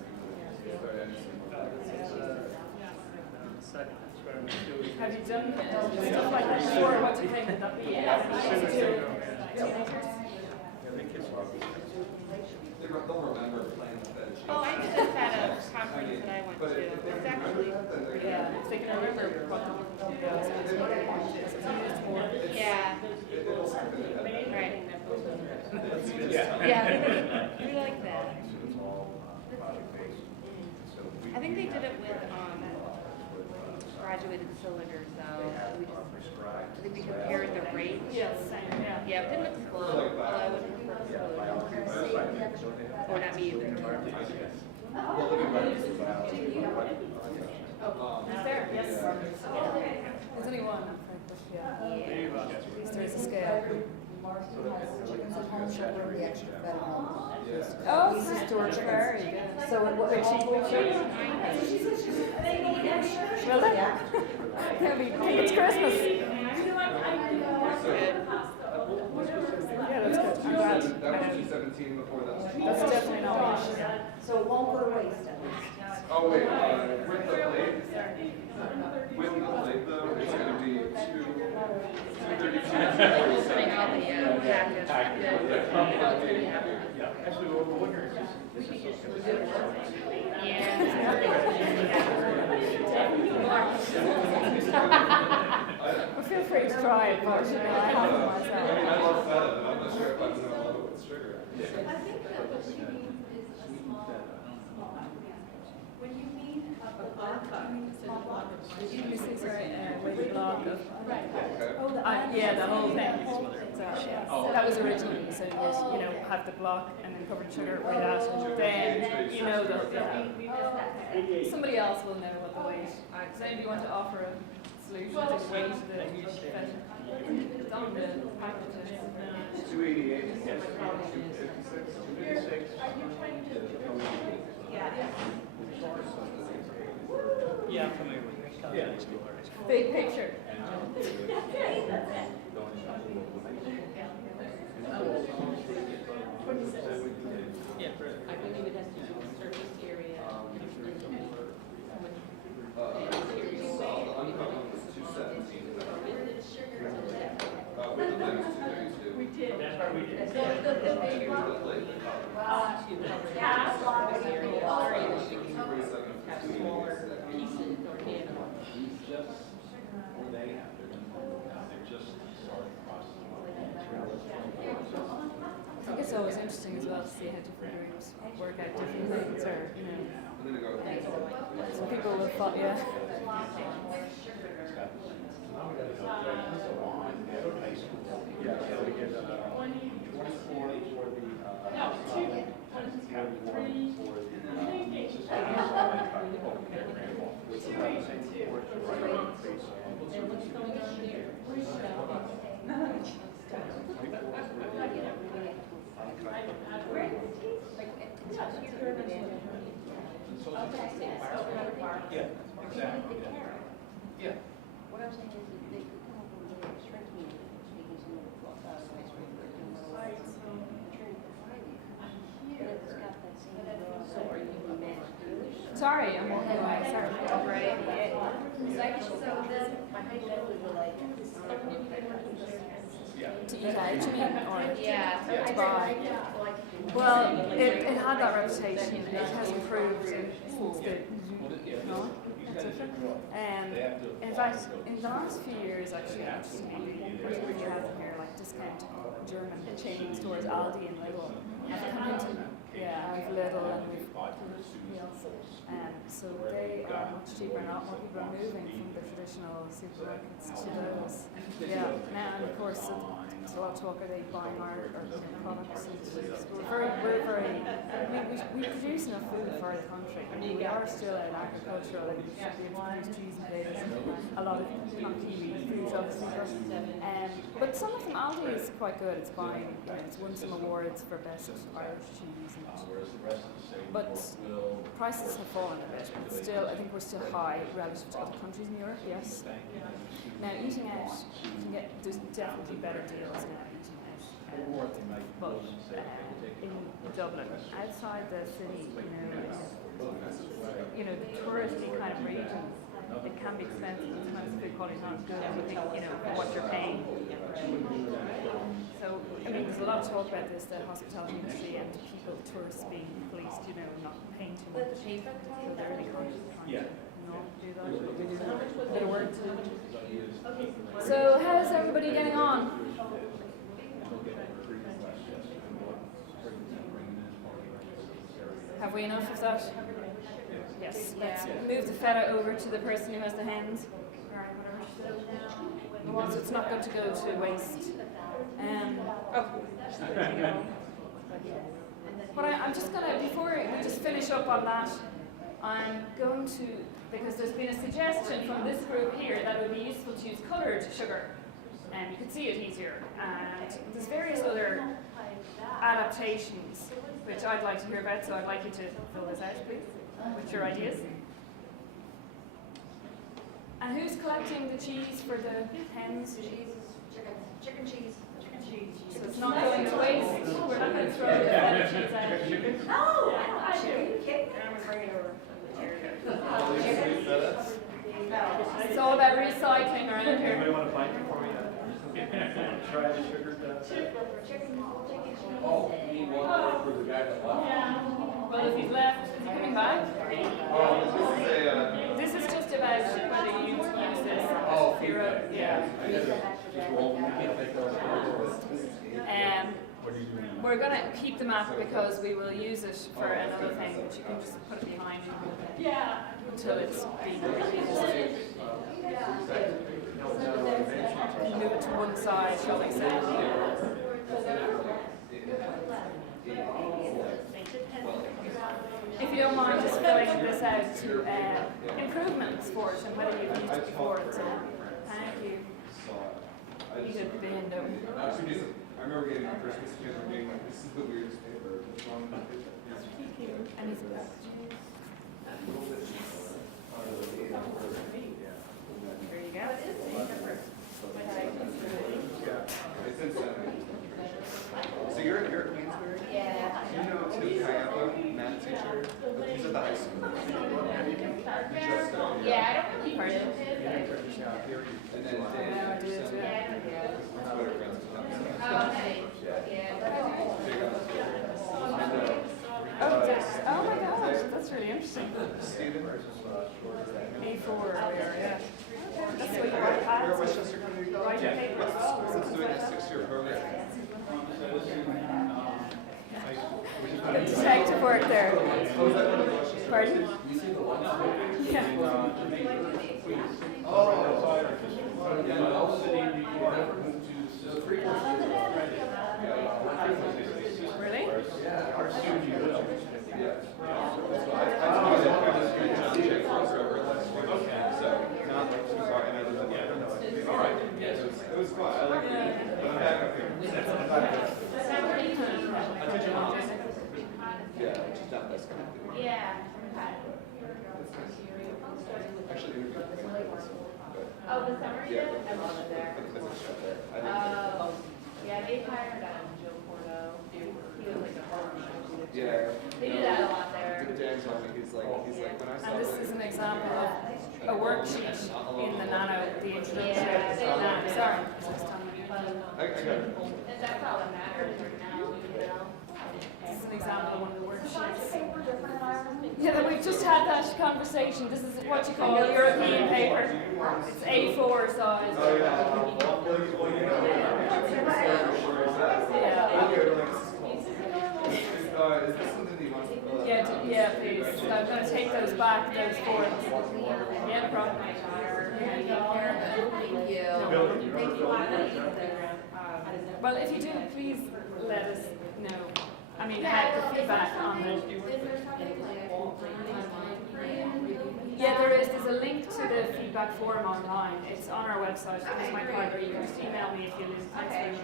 Have you done stuff like that before? What do you think? They'll remember playing with that. Oh, I did this at a conference that I went to. It's actually pretty if they can remember what yeah. Right. Yeah. We like that. I think they did it with graduated cylinders though. I think we compared the rates. Yes, same, yeah. Yeah, it didn't explode. Although I wouldn't prefer explode. Or not me either. Is there? Yes. There's only one. There is a scale. Chickens at home should bring the extra fed home. Oh, this is George Ferry. So it was. Well, it's Christmas. Yeah, that's good. I'm glad. That was 17 before that. That's definitely not wash. So it won't go to waste at least. Oh wait, with the plate though, it's going to be 232. Actually, what you're Well, feel free to try it, but I have it myself. I mean, I love feta, but I'm not sure if I can love it with sugar. I think that what she means is a small block. When you mean a block, you mean a small block. This is with a block of. Right. Yeah, the whole thing. So that was originally so you have the block and then covered sugar with that, and then that somebody else will know what the weight. Does anybody want to offer a solution to the weight of the it's on the package. 288. Yes. 256. Yeah, I'm familiar with it. Big picture. I believe it has to do with surface area. The uncommon was 217. as well to see how different groups work out different things, or some people will thought, yeah. Yeah, exactly. Yeah. What I'm saying is that they could come up with a way of shrinking it, making some of the ice cream for doing little Trinity. But it's got that same draw. So are you a man? Sorry, I'm walking away. Sorry. Right. So then my high school were like, To eat out, you mean, or yeah, to buy? Well, it had that reputation. It has improved since the no, that's different. In fact, in the last few years, actually, we have them here, like discount German chain stores, Aldi and Lidl. Have come into, yeah, we've Lidl and we've so they are much cheaper, and a lot more people are moving from the traditional supermarkets to those. Yeah, now, and of course, there's a lot of talk, are they buying our products? We produce enough food for the country. I mean, we are still an agricultural, like, we should be able to produce cheese and potatoes, a lot of not kiwi foods, obviously. But some of them, Aldi is quite good. It's buying, it's won some awards for best Irish cheese. But prices have fallen a bit, but still, I think we're still high relative to other countries in Europe, yes. Now, eating out, you can get, there's definitely better deals now eating out. But in Dublin, outside the city, the touristy kind of region, it can be expensive. Sometimes the food quality is not as good as you think, for what you're paying. So, I mean, there's a lot of talk about this, the hospitality industry and people, tourists being policed, not paying too much. So they're really conscious of trying to not do that. We do a bit of work too. So, how's everybody getting on? Have we enough of that? Yes. Let's move the feta over to the person who has the hens. So it's not going to go to waste. But I'm just going to, before we just finish up on that, I'm going to, because there's been a suggestion from this group here that it would be useful to use coloured sugar, and you can see it easier. And there's various other adaptations which I'd like to hear about, so I'd like you to fill this out, please, with your ideas. And who's collecting the cheese for the hens? Chicken cheese. So it's not going to waste. We're not going to throw the feta cheese out. No, I don't actually. Are you kidding? I'm going to bring it over from the area. It's all about recycling around here. Anybody want to find it for me? Try the sugar stuff. Oh, you need one for the guy that left? Yeah. Well, if he's left, is he coming back? This is just about whether you use this. Oh, yeah. We're going to keep the map because we will use it for another thing, which you can just put it behind you until it's being used. Move it to one side, shall we say. If you don't mind just filling this out to improvements for it and whether you've used it before. So, thank you. You could be in there. I remember getting my first piece of paper and being like, this is the weirdest paper. What's wrong with this paper? Anything else? There you go. It's in 7. So you're at Queensbury? Yeah. Do you know Tim Kayapa, math teacher? He's at the high school. Yeah, I don't really heard of him. And then Dan Anderson. Twitter friends with him. Oh, okay. Oh my gosh, that's really interesting. Stephen? A4, yeah. That's what you You're write at Westchester Community College? Write your papers. What's doing that 6-year program? High school. Good detective work there. Pardon? Yeah. Really? It was fun. I like yeah, just not this kind of thing. Yeah. Actually, Oh, the summer you yeah, did? I wasn't there. Oh, yeah, they hired Joe Porto. He was like a partner. yeah. They do that a lot there. Dan's on me. He's like, when I saw And this is an example of a worksheet in the Nano, the introduction. Yeah, they Nano. Sorry. I got it. And that's all that matters right now, you know. This is an example of one of the worksheets. Yeah, that we've just had that conversation. This is what you call European paper. It's A4 size. Oh, is this something that you want to fill out? Yeah, please. So I'm going to take those back, those forms. Yeah, problem. Well, if you do, please let us know. I mean, have the feedback on the. Yeah, there is. There's a link to the feedback forum online. It's on our website. It's my card, or you can just email me if you lose. Thanks very much.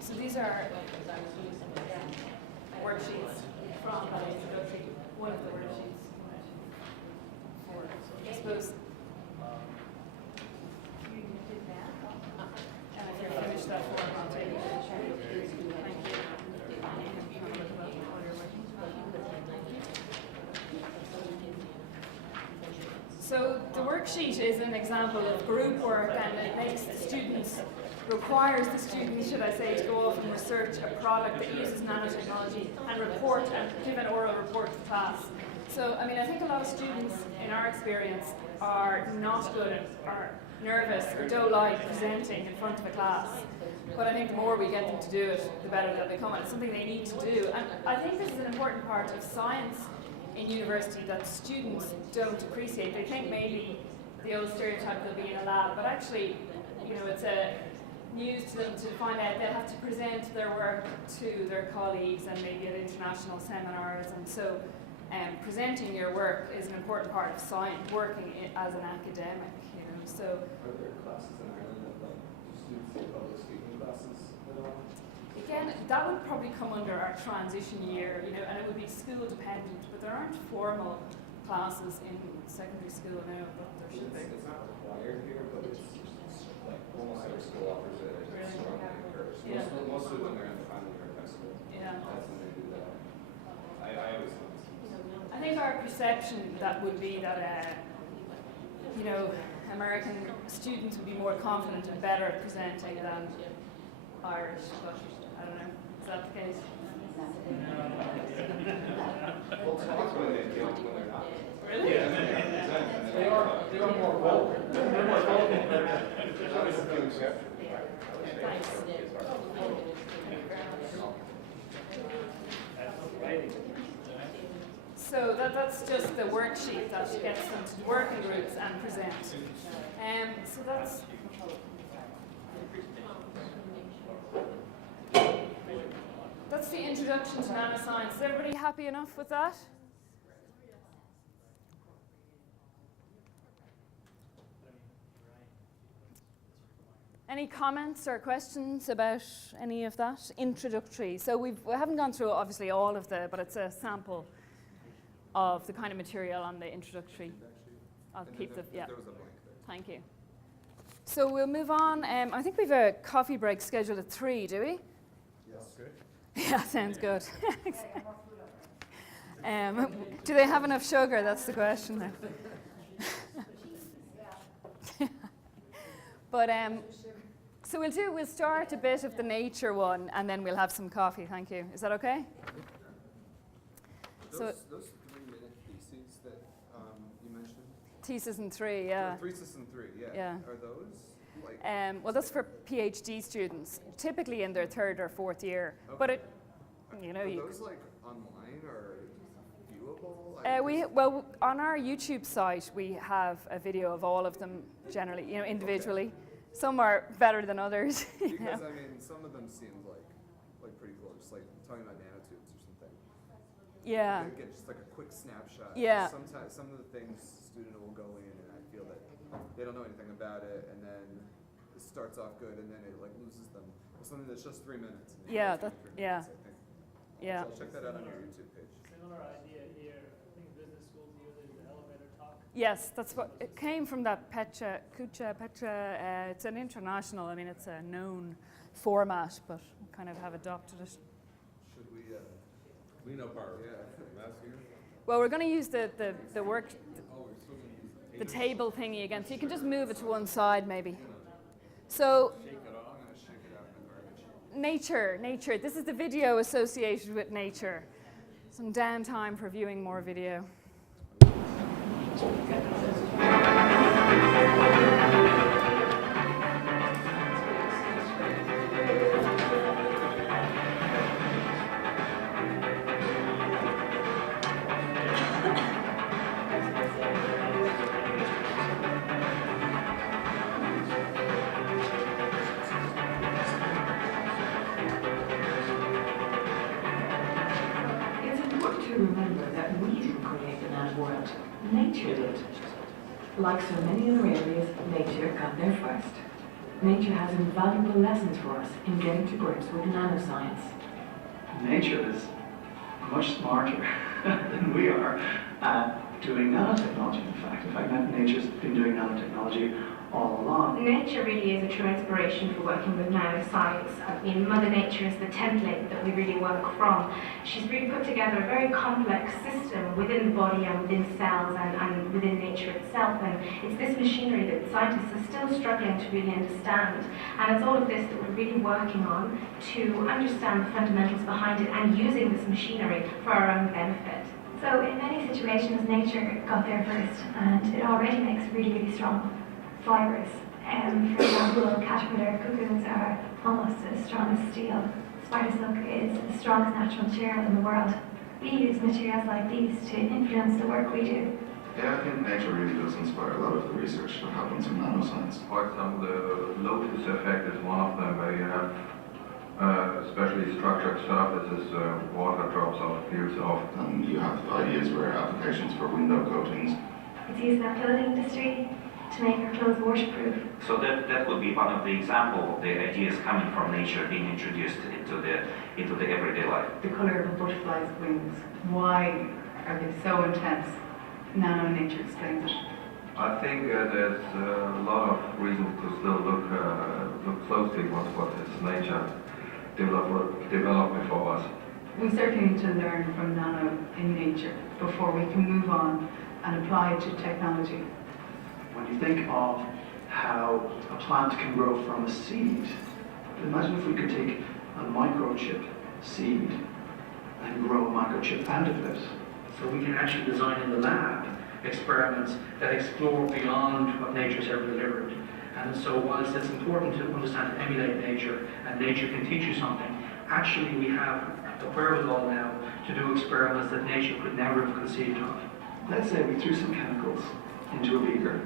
So these are worksheets from the introductory, one of the worksheets. I suppose. And if you're finished that form, I'll take it. Thank you. So the worksheet is an example of group work, and it makes the students, requires the students, should I say, to go off and research a product that uses nanotechnology and report and give an oral report to class. So, I mean, I think a lot of students, in our experience, are not good at, are nervous or don't like presenting in front of a class. But I think the more we get them to do it, the better they'll become. And it's something they need to do. And I think this is an important part of science in university that students don't appreciate. They think maybe the old stereotype they'll be in a lab, but actually, you know, it's a news to them to find out they have to present their work to their colleagues and maybe at international seminars. And so presenting your work is an important part of science, working as an academic, you know. So are there classes in Ireland that like students take public speaking classes at all? again, that would probably come under our transition year, you know, and it would be school dependent, but there aren't formal classes in secondary school now, but there should be. It's not required here, but it's like almost every school offers it. It's Really? strongly encouraged. Yeah. Mostly when they're in the final year of high school. Yeah. That's when they do that. I always thought I think our perception that would be that, you know, American students would be more confident and better at presenting than Irish, but I don't know. Is that the case? well, talk when they don't, when they're not. Really? Yeah. They are more vocal. They're more vocal. Thanks. So that's just the worksheet that gets them to work in groups and present. So that's the introduction to nanoscience. Is everybody happy enough with that? Any comments or questions about any of that? Introductory. So we haven't gone through obviously all of but it's a sample of the kind of material on the introductory. I'll keep the, yeah. There was a blank there. Thank you. So we'll move on. I think we have a coffee break scheduled at 3, do we? Yes. Good. Yeah, sounds good. Do they have enough sugar? That's the question there. But so we'll start a bit of the nature one, and then we'll have some coffee. Thank you. Is that okay? Those 3-minute theses that Thesis in 3, yeah. Thesis in 3, yeah. Yeah. Are those like? Well, that's for PhD students, typically in their 3rd or 4th year. Okay. But it, you know, Are you. those like online or viewable? Well, on our YouTube site, we have a video of all of them generally, you know, individually. Okay. Some are better than others. You Because know? I mean, some of them seemed like pretty cool. Just like talking about nanotubes or something. Yeah. Again, just like a quick snapshot. Yeah. Sometimes some of the things student will go in and I feel that they don't know anything about it, and then it starts off good, and then it like loses them. Or something that's just 3 minutes. And Yeah, it's that, 3 yeah. minutes, I think. Yeah. So I'll check that out on your YouTube page. Similar idea here. I think business schools use it as an elevator talk. Yes, that's what it came from. That Petra. It's an international. I mean, it's a known format, but we kind of have adopted it. Should we? We know power. Yeah. That's here. Well, we're going to use the work, Oh, we're still going to use the table thingy again. So you can just move it to one side, maybe. So. Shake it off. I'm gonna shake it out in the garbage. Nature. This is the video associated with nature. Some downtime for viewing more video. It's important to remember that we didn't create the nano world. Nature did. Like so many other areas, nature got there first. Nature has invaluable lessons for us in getting to grips with nanoscience. Nature is much smarter than we are at doing nanotechnology, in fact. Nature's been doing nanotechnology all along. Nature really is a true inspiration for working with nanoscience. I mean, Mother Nature is the template that we really work from. She's really put together a very complex system within the body and within cells and within nature itself. And it's this machinery that scientists are still struggling to really understand. And it's all of this that we're really working on to understand the fundamentals behind it and using this machinery for our own benefit. So in many situations, nature got there first, and it already makes really, really strong fibers. For example, caterpillar cocoons are almost as strong as steel. Spider silk is the strongest natural material in the world. We use materials like these to influence the work we do. Yeah, I think nature really does inspire a lot of the research that happens in nanoscience. For example, the lotus effect is one of them, where you have especially structured surfaces, water drops off, peels off. And you have ideas where applications for window coatings. It's used in our clothing industry to make our clothes waterproof. So that would be one of the example of the ideas coming from nature being introduced into the everyday life. The colour of a butterfly's wings. Why are they so intense? Nano nature explains it. I think there's a lot of reasons to still look closely what is nature developing for us. We certainly need to learn from nano in nature before we can move on and apply it to technology. When you think of how a plant can grow from a seed, imagine if we could take a microchip seed and grow a microchip out of it. So we can actually design in the lab experiments that explore beyond what nature's ever delivered. And so whilst it's important to understand to emulate nature, and nature can teach you something, actually we have the wherewithal now to do experiments that nature could never have conceived of. Let's say we threw some chemicals into a beaker,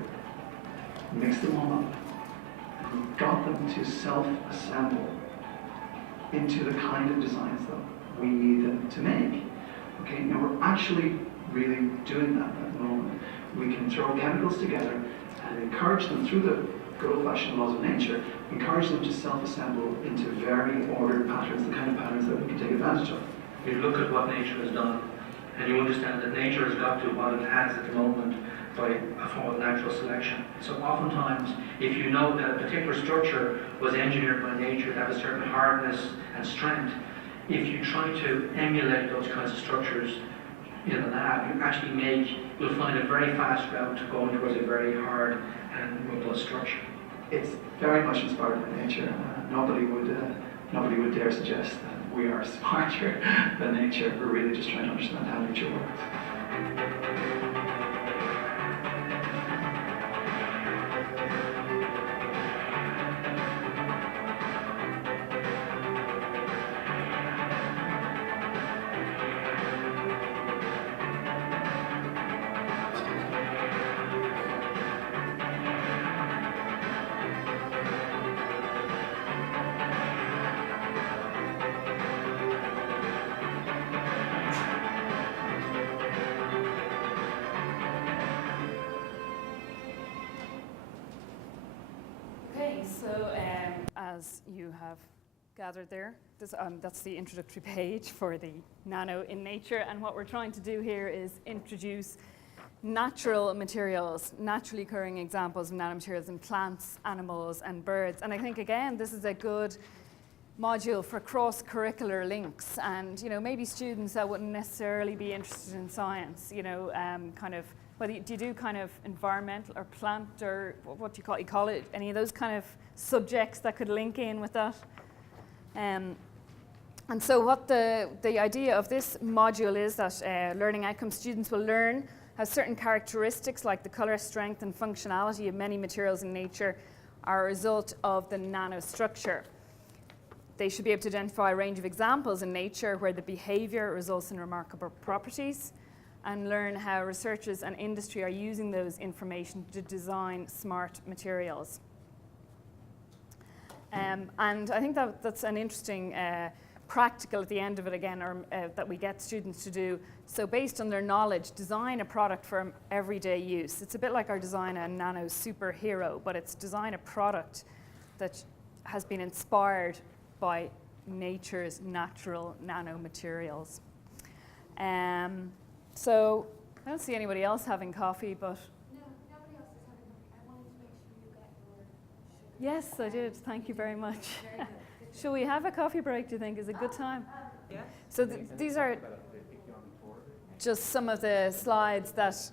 mixed them all up, and got them to self-assemble into the kind of designs that we need them to make. Okay, now we're actually really doing that at the moment. We can throw chemicals together and encourage them through the good old-fashioned laws of nature, encourage them to self-assemble into very ordered patterns, the kind of patterns that we can take advantage of. You look at what nature has done, and you understand that nature has got to what it has at the moment by a form of natural selection. So oftentimes, if you know that a particular structure was engineered by nature to have a certain hardness and strength, if you try to emulate those kinds of structures in the lab, you'll find a very fast route to going towards a very hard and robust structure. It's very much inspired by nature. Nobody would dare suggest that we are smarter than nature. We're really just trying to understand how nature works. So as you have gathered there, that's the introductory page for the Nano in Nature, and what we're trying to do here is introduce natural materials, naturally occurring examples of nanomaterials in plants, animals, and birds. And I think, again, this is a good module for cross-curricular links, and maybe students that wouldn't necessarily be interested in science, kind of, whether do you do kind of environmental or plant or what do you call it, ecology, any of those kind of subjects that could link in with that. And so what the idea of this module is that learning outcome students will learn how certain characteristics like the color, strength, and functionality of many materials in nature are a result of the nanostructure. They should be able to identify a range of examples in nature where the behavior results in remarkable properties, and learn how researchers and industry are using those information to design smart materials. And I think that's an interesting practical at the end of it again, or that we get students to do. So based on their knowledge, design a product for everyday use. It's a bit like our design a nano superhero, but it's design a product that has been inspired by nature's natural nanomaterials. So I don't see anybody else having coffee, but... No, nobody else is having coffee. I wanted to make sure you got your sugar. Yes, I did. Thank you very much. Shall we have a coffee break, do you think? Is a good time? Yeah. So these are just some of the slides that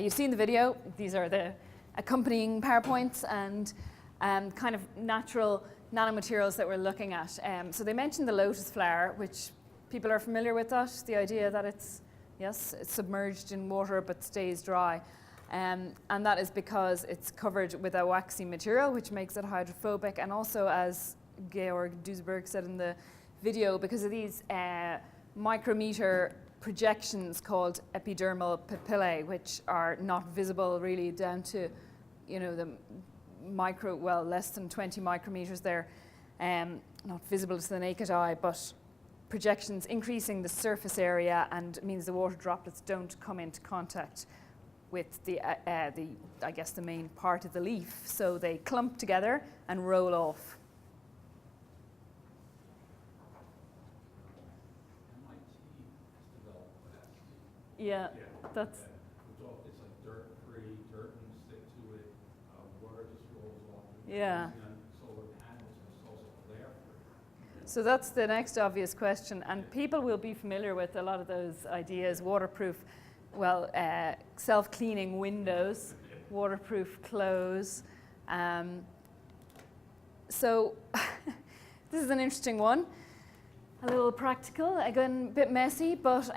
you've seen the video. These are the accompanying PowerPoints and kind of natural nanomaterials that we're looking at. So they mentioned the lotus flower, which people are familiar with that, the idea that it's submerged in water but stays dry. And that is because it's covered with a waxy material, which makes it hydrophobic, and also, as Georg Duisberg said in the video, because of these micrometer projections called epidermal papillae, which are not visible really down to, the less than 20 micrometers there, not visible to the naked eye, but projections increasing the surface area and means the water droplets don't come into contact with the main part of the leaf. So they clump together and roll off. Yeah, that's... It's like dirt-free, dirt and stick to it, water just rolls off. Yeah. And solar panels, and it's also glare-free. So that's the next obvious question, and people will be familiar with a lot of those ideas: waterproof, self-cleaning windows, waterproof clothes. So this is an interesting one, a little practical, again a bit messy, but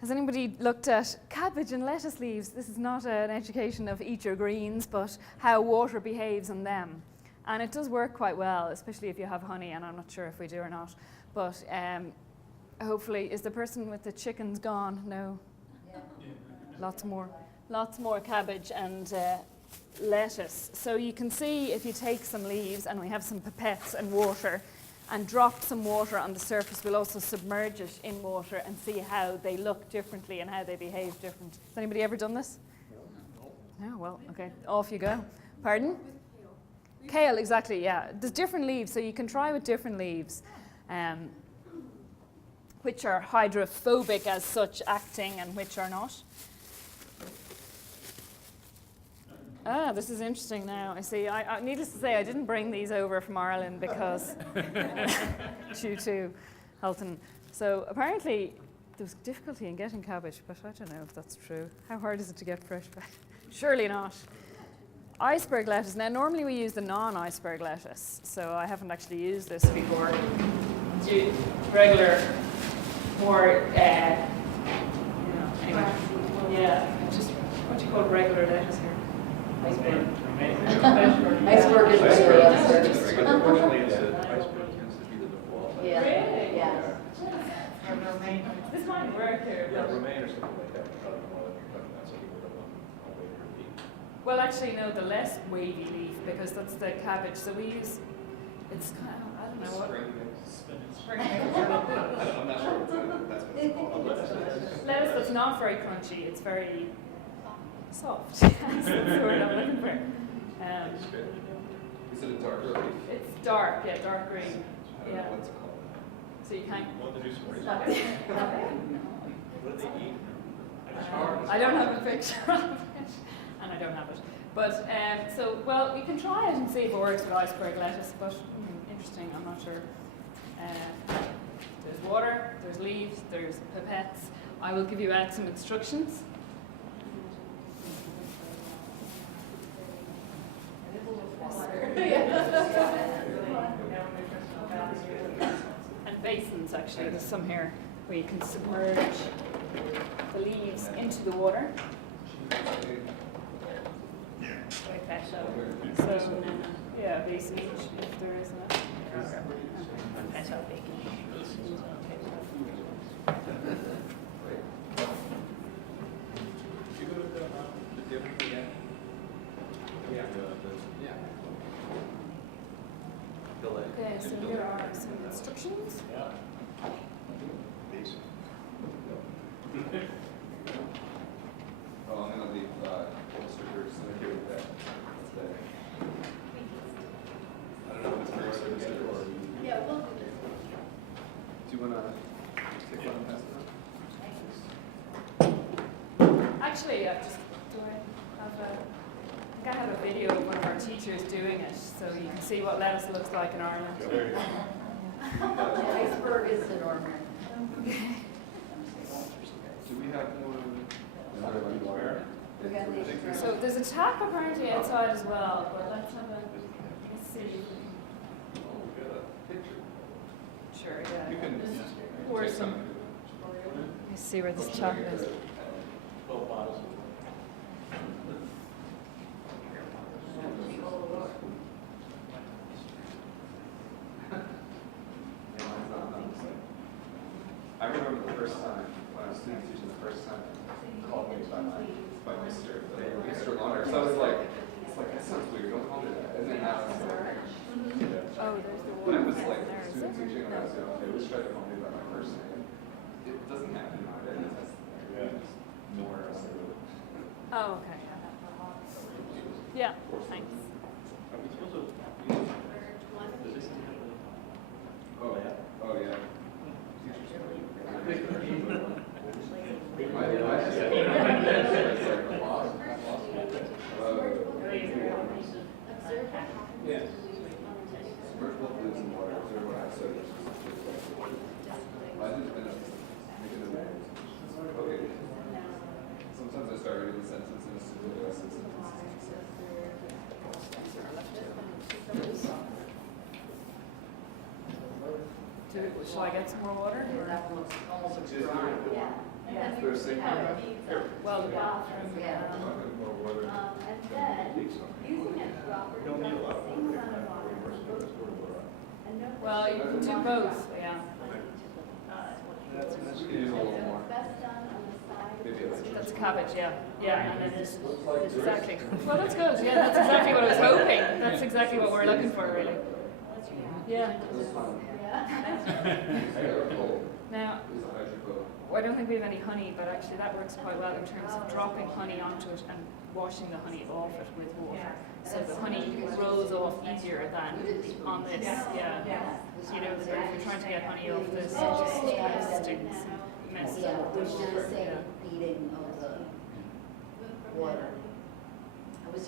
has anybody looked at cabbage and lettuce leaves? This is not an education of eat your greens, but how water behaves on them. And it does work quite well, especially if you have honey, and I'm not sure if we do or not. But hopefully, is the person with the chickens gone? No. Yeah. Lots more cabbage and lettuce. So you can see if you take some leaves, and we have some pipettes and water, and drop some water on the surface, we'll also submerge it in water and see how they look differently and how they behave different. Has anybody ever done this? No, well, okay, off you go. Pardon? Kale, exactly, yeah. There's different leaves, so you can try with different leaves, which are hydrophobic as such acting and which are not. This is interesting now. I see. I needless to say, I didn't bring these over from Ireland because due to Hilton. So apparently there was difficulty in getting cabbage, but I don't know if that's true. How hard is it to get fresh cabbage? Surely not. Iceberg lettuce. Now, normally we use the non-iceberg lettuce, so I haven't actually used this before. It's regular, more, anyway. Yeah, just what do you call regular lettuce here? Iceberg. Iceberg is really iceberg. Unfortunately, iceberg tends to be the default. Yeah. Really? Yeah. This might work here. Yeah, romaine or something like that. That's what people don't want to repeat. Well, actually, no, the less wavy leaf, because that's the cabbage. So we use, it's kind of, I don't know what. Spring mix. I'm not sure that's what it's called. Lettuce that's not very crunchy. It's very soft. That's the word I'm looking for. Is Is it a dark green? It's dark, yeah, dark green. I don't Yeah. know what to call it. So you can't. Want to do some research? Stop What do they eat? I don't have a picture of it, and I don't have it. But so, well, you can try it and see if it works with iceberg lettuce. But interesting, I'm not sure. There's water, there's leaves, there's pipettes. I will give you out some instructions. And basins, actually, there's some here where you can submerge the leaves into the water. Like that. So, yeah, basin if there is enough. Okay, so here are some instructions. Oh, I'm gonna leave stickers here with that. I don't know if it's very specific or. Yeah, we'll do this. Do you wanna take one and pass it on? Actually, do I have a? I think I have a video of one of our teachers doing it, so you can see what lettuce looks like in Ireland. There you go. The iceberg is the norm. Do we have more? So there's a tap apparently outside as well, but let's see. Oh, we got a picture. Sure, yeah. You can Pour take some. Let me see where this tap is. 12 bottles. I remember the first time when I was student teaching, the first time called me by Mr. Mr. Loner. So I was like, it's like, that sounds weird, don't call me that. And then now it's like, Oh, there's the when water. I was like There, is student it? teaching, when I was young, they always tried to call me by my first name. It doesn't happen nowadays. It's more. Oh, okay. Yeah, thanks. Oh, yeah. Oh, yeah. Yes. Submersible lives in water, observe what I said. Mine has been making a okay. Sometimes I start reading the sentence and it's really less than sentences. Shall I get some more water? That one looks almost Is there- dry. And then There's a have secret. it Well, the bathroom. Yeah. More water. And then, using it properly, Don't need a lot of same water. amount of water. And no Well, you can do both, yeah. That's we can use a little more. Best done on the side. Maybe like. That's cabbage, yeah. Yeah, and then this exactly. Well, that's good. Yeah, that's exactly what I was hoping. That's exactly what we're looking for, really. Yeah. Now, I don't think we have any honey, but actually that works quite well in terms of dropping honey onto it and washing the honey off it with water. So the honey rolls off easier than on this. Yeah. You know, if you're trying to get honey off this, it just kind of sticks, messes Yeah, up the which is water. the same Yeah. beating of the water. I was,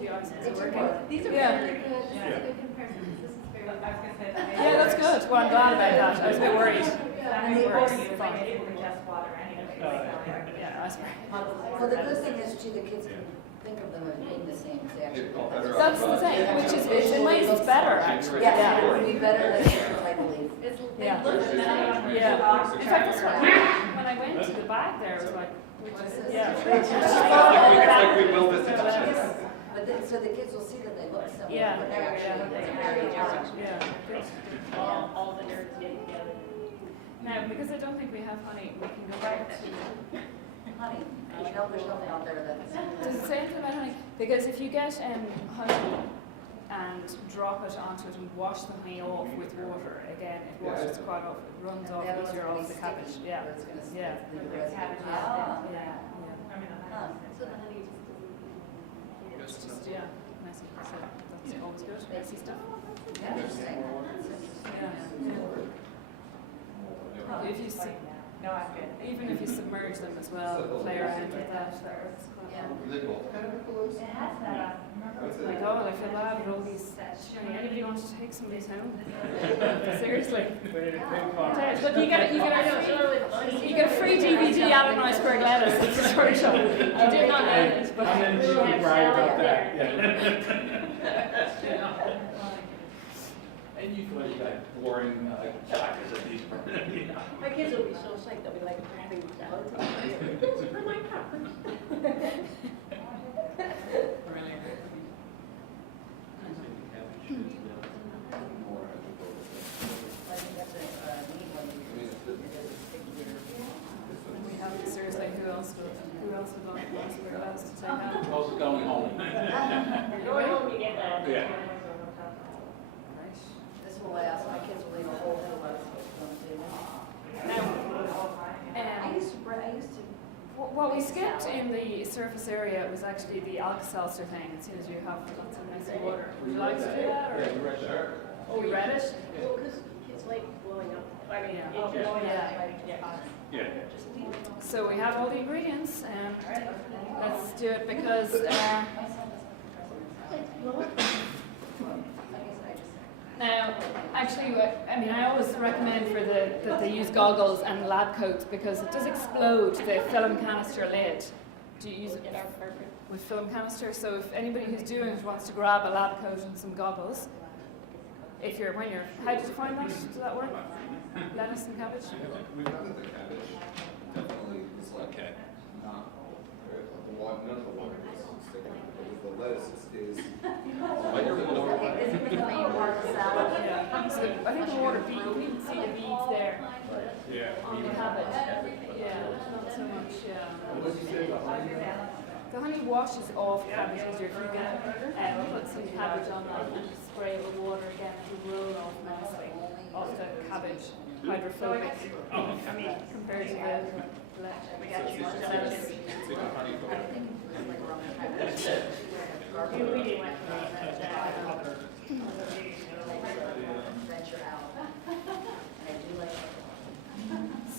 The ice is It's working. working. These are Yeah. really good, this is a good comparison, this is very. Yeah, that's good. Well, I'm glad about that. I was a bit worried. And the Works. also- Fine. Yeah, iceberg. Well, the good thing is too, the kids can think of them as being the same as they actually. That's the thing, which is, in ways it's better, actually. Yeah, it would be better than I believe. Yeah. Yeah. Yeah. In fact, that's what, when I went to the back there, it was like, yeah. It's like we built this into But then, so the kids will see that they look similar, Yeah. but they're actually. Yeah. All the nerds get together. Now, because I don't think we have honey, we can go back to. Honey, there's nothing out there that's. Does it say anything about honey? Because if you get honey and drop it onto it and wash the honey off with water, again, it washes quite off, it runs off Yeah, easier it's off the pretty cabbage. sticky, Yeah. but it's gonna Yeah. stick to the residue. Yeah. Ah. Yeah. messy, so that's always good. Messy stuff. Interesting. Yeah. If you No, I'm good. even if you submerge them as well, play around with that. That's quite It has that. my God, I feel bad with all these. Anybody wants to take some of these home? Seriously. Look, you get a free DVD out of Iceberg Lettuce. It's a short show. I did not know this, but And then she can brag about that. And you can like boring chalkers at these. My kids will be so psyched, they'll be like grabbing the salad. This is for my peppers. Seriously, who else would want Iceberg Lettuce to take out? Also going home. Going home, you get that. Yeah. This will last, my kids will leave a whole hill of I used to. What we skipped in the surface area was actually the Alka-Seltzer thing, as soon as you have lots of nice water. Would you like to do that? Or? Yeah, we read that. Oh, you read it? Well, because kids like blowing up. I mean, Yeah. So we have all the ingredients, and let's do it because now, actually, I mean, I always recommend that they use goggles and lab coats because it does explode the film canister lid. Do you use it with film canister? So if anybody who's doing it wants to grab a lab coat and some goggles, how did you find that? Does that work? Lettuce and cabbage? We found that the cabbage definitely is like not, none of the water is sticking, but the lettuce is like the water. Yeah. So I think the water bead, you can see the beads there. Yeah. On the cabbage. Yeah, not so much, yeah. The honey washes off cabbage easier if you get put some cabbage on that and spray it with water again, it will roll off nicely off the cabbage. Hydrophobic. I mean, compared to the lettuce.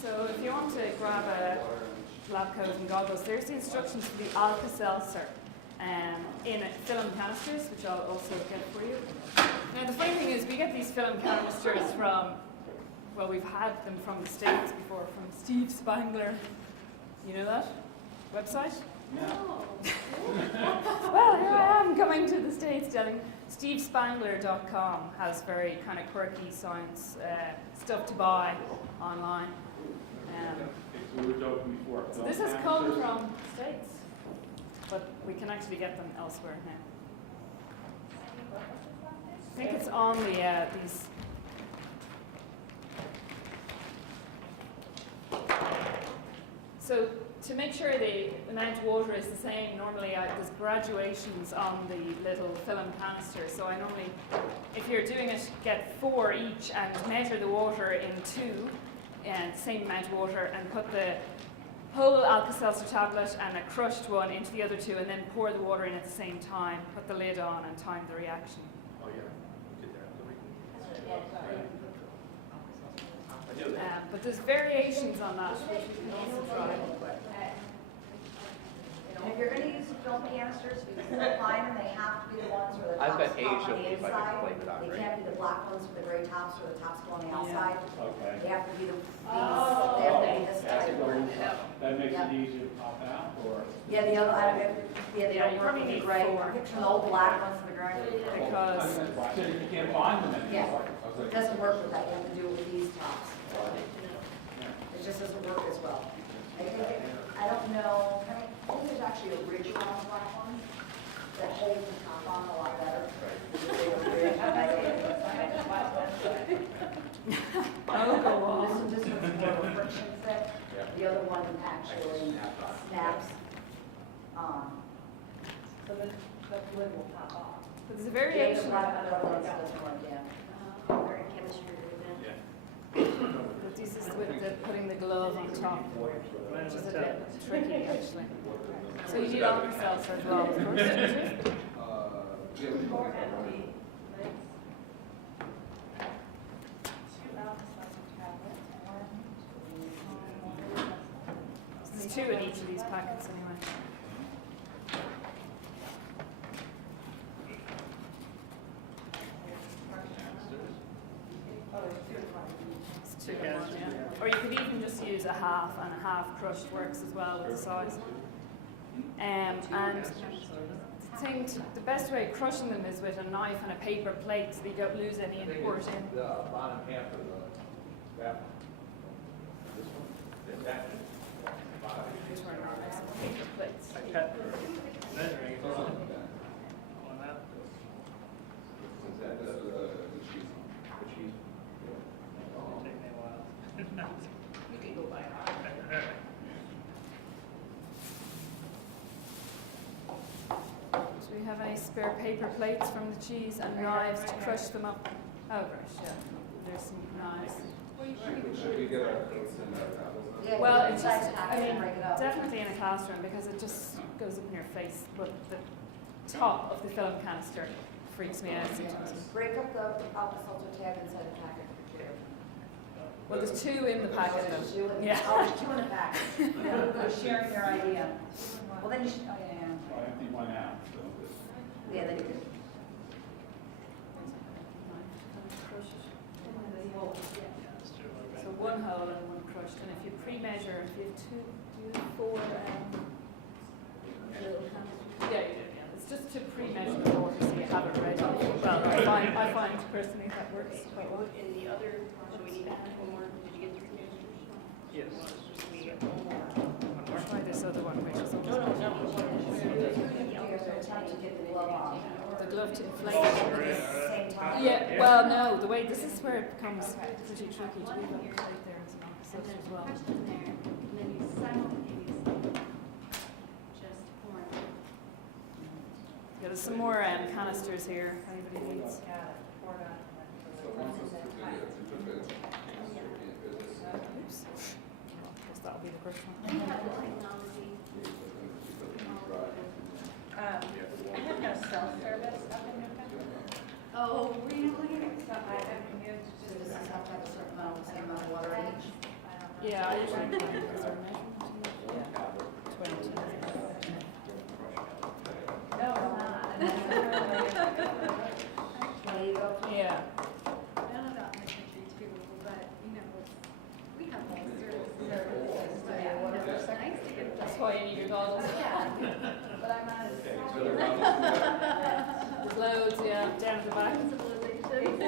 So if you want to grab a lab coat and goggles, there's the instructions for the Alka-Seltzer in film canisters, which I'll also get for you. Now the funny thing is we get these film canisters from, well, we've had them from the States before, from Steve Spangler. You know that website? No. Well, here I am coming to the States telling SteveSpangler.com has very kind of quirky science stuff to buy online. We were joking before. So this has come from the States, but we can actually get them elsewhere now. I think it's on the these. So to make sure the amount of water is the same, normally there's graduations on the little film canister. So I normally, if you're doing it, get 4 each and measure the water in 2, and same amount of water, and put the whole Alka-Seltzer tablet and a crushed one into the other 2, and then pour the water in at the same time, put the lid on and time the reaction. Oh yeah, we did that. But there's variations on that, which you can also try. If you're going to use the film canisters, because they're fine, they have to be the ones where the I've tops got come Asia on the if I can inside. blame it on, They right? can't be the black ones with the gray tops or the tops go on the outside. Okay. They have to be they have to be this type. That makes it easier to pop out, or? Yeah, the other, they you don't work probably with the need gray. 4. Picture the old black ones with the gray. Because So you can't find them anymore. Yeah, it doesn't work with that. You have to do it with these tops. It just doesn't work as well. I don't know, I think there's actually a ridge around the black ones that hold the top on a lot better. oh, go on. This one's more of a friction fit. The other one actually snaps. So the lid will pop off. But there's a variation. The other one doesn't work, yeah. Very chemistry driven. But this is with putting the glove on top, which is a bit tricky actually. So you need Alka-Seltzer as well, of course, don't you? Four empty lids. Two alpha lesson tablets. There's 2 in each of these packets anyway. It's 2 in one, yeah. Or you could even just use a half, and a half crushed works as well with the size. And the best way of crushing them is with a knife and a paper plate so you don't lose any import in. The bottom half of that one. This one? That bottom. These were nice paper plates. I cut measuring on that. This was the cheese. The cheese. It'll take me a while. You can go buy it. Do we have any spare paper plates from the cheese and knives to crush them up? Oh gosh, yeah. There's some knives. Should we get our coats and our apples? Yeah, Well, get it's inside just, the I packet mean, and break it up. definitely in a classroom because it just goes up in your face. But the top of the film canister freaks me out sometimes. Break up the alka-seltzer tab inside the packet. Well, there's 2 in the packet though. Yeah. Oh, there's 2 in the packet. You're sharing your idea. Well, then you should, oh, yeah. I empty one out, so this. Yeah, then you could. So 1 whole and 1 crushed, and if you pre-measure, if you have 2, do you have 4 little canisters? Yeah, you do, yeah. It's just to pre-measure the water so you have it ready. Well, I find personally that works quite well. In the other, so we need to add one more. Did you get 3 canisters? Yes. We get one more. Try this other one, which is No. To get the glove on. the glove to inflate. At the same time. Yeah, well, no, the way, this is where it becomes pretty tricky to leave it right there and some And then as well. crush in there, and then you simultaneously just pour it. Yeah, there's some more canisters here, if anybody needs. So once it's completed, it's a bit. Oops. Guess that'll be the first one. We have the technology. I have no self-service up in Newfoundland. Oh, really? So I moved So does this have to have a certain amount, same amount of water in each? Yeah, I usually find those are measurement. 20. No, it's not. There you go. Yeah. None of that in the country too, but you know, we have all services. It's nice to get. That's why you need your goggles. Yeah, but I'm not as. There's loads, yeah, down at the back. Civilization.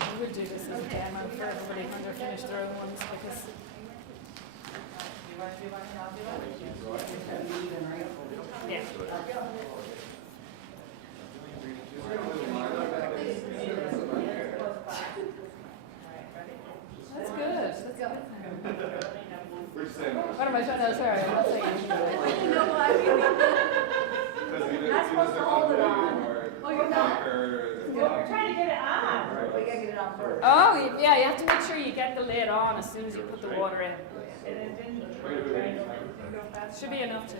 We would do this as a demo for everybody when they're finished their own ones because yeah. That's good. That's good. We're just saying. What am I trying to? Sorry, I'm not saying. I know why. Not supposed to hold it on. Oh, you're not? We're trying to get it on. We gotta get it on first. Oh, yeah, you have to make sure you get the lid on as soon as you put the water in. Should be enough to.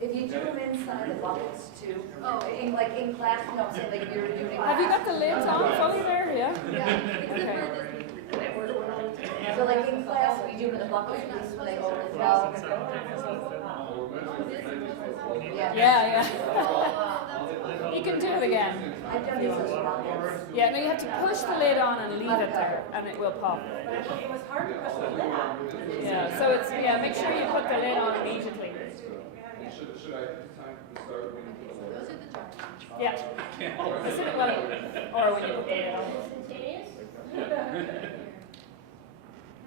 If you do them inside the buckets too, like in class, you know what I'm saying, like if you're doing. Have you got the lids on fully there? Yeah. Yeah. So like in class, we do it in the buckets, so they overflow. Yeah. Yeah, yeah. You can do it again. I've done this as buckets. Yeah, no, you have to push the lid on and leave it there, and it will pop. It was hard to push the lid on. Yeah, so it's, yeah, make sure you put the lid on immediately. Should I time to start when you put the water? Those are the dark ones. Yeah. As soon as, well, or when you put the lid on.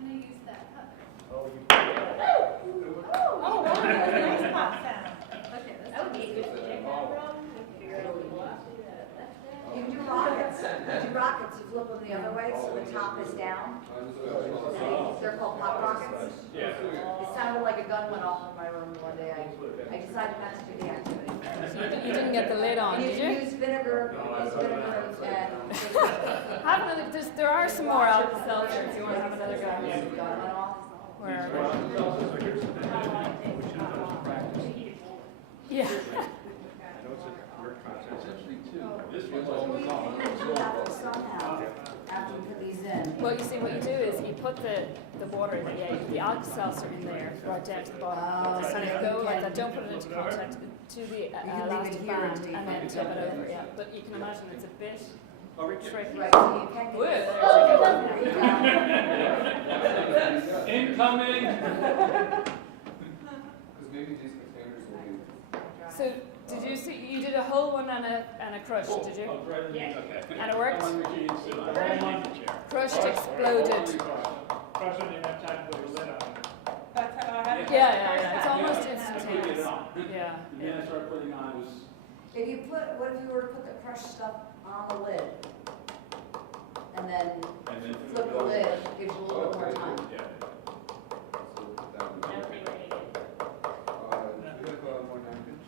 And I use that cup. Oh, wow, that's a nice pop sound. Okay, that's. That would be a good project. You can do rockets. You do rockets, you flip them the other way, so the top is down. They're called pop rockets. Yeah. It sounded like a gun went off in my room one day. I decided not to do the activity. So you didn't couldn't get the lid on, And did you you? can use vinegar, Have another, there are some more Alka-Seltzer if you want to have another go. Where? Yeah. After you put these in. Well, you see, what you do is you put the water, the Alka-Seltzer in there, right down to the bottom. Just kind of go like that. Don't put it into contact to the elastic band, and then tip it over. Yeah, but you can imagine it's a bit tricky. Right, so you can't Whoa, get Incoming! Because maybe these containers will be. So, did you see, you did a whole one and a crush, did you? Yeah. And it worked? Crushed, exploded. Crush on your time to put your lid on. That's how I had it. Yeah. It's almost instantaneous. Yeah. And then I started putting on, If you put, what if you were to put the crushed stuff on the lid? And then flip the lid, gives you a little bit more time. So that would be. Do you have more napkins?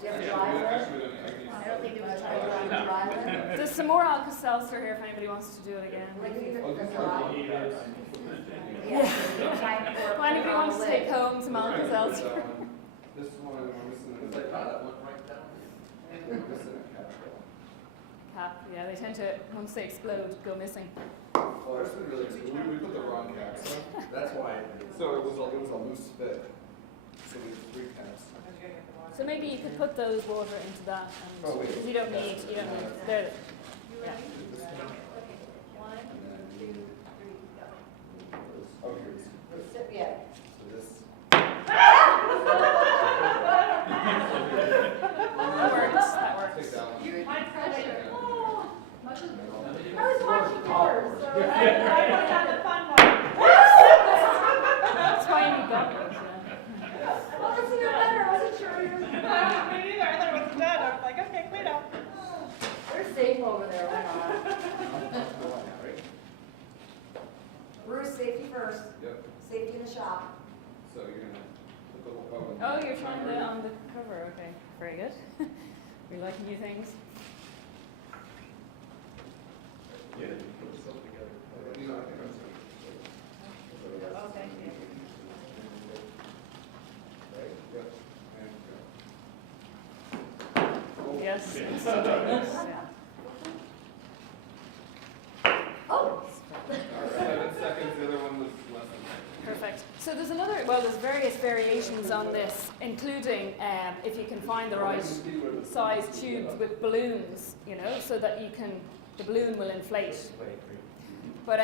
Do you have a dry lid? I don't think it was Try to dry lid? There's some more Alka-Seltzer here if anybody wants to do it again. Like if you put the dry. Yeah. If anybody wants to take home some Alka-Seltzer. This is one of them, we're missing. It's like, that went right down. We're missing a cap. Cap, yeah, they tend to, once they explode, go missing. Well, that's been really good. We put the wrong caps on. That's why. So it was a loose fit. So we did 3 caps. So maybe you could put those water into that, and Oh, wait. you don't need, there. Yeah. One, 2, 3, go. Oh, here it is. Yeah. So this. That works. Take that one. You're high pressure. I was watching yours, so I was on the fun one. That's why you need goggles, yeah. Well, that's even better, I wasn't sure you were. Me neither. I thought it was done. I was like, okay, clean up. They're safe over there, why not? Bruce, safety first. Yep. Safety in the shop. So you're gonna put the Oh, you're trying the on the cover. Okay, very good. We like new things. Yeah, you put stuff together. You know, I think that's it. Okay. Right? Yep. And Yes. Instantaneous, yeah. Oh! 7 seconds, the other one was less than that. Perfect. So there's there's various variations on this, including if you can find the right size tubes with balloons, so that the balloon will inflate. But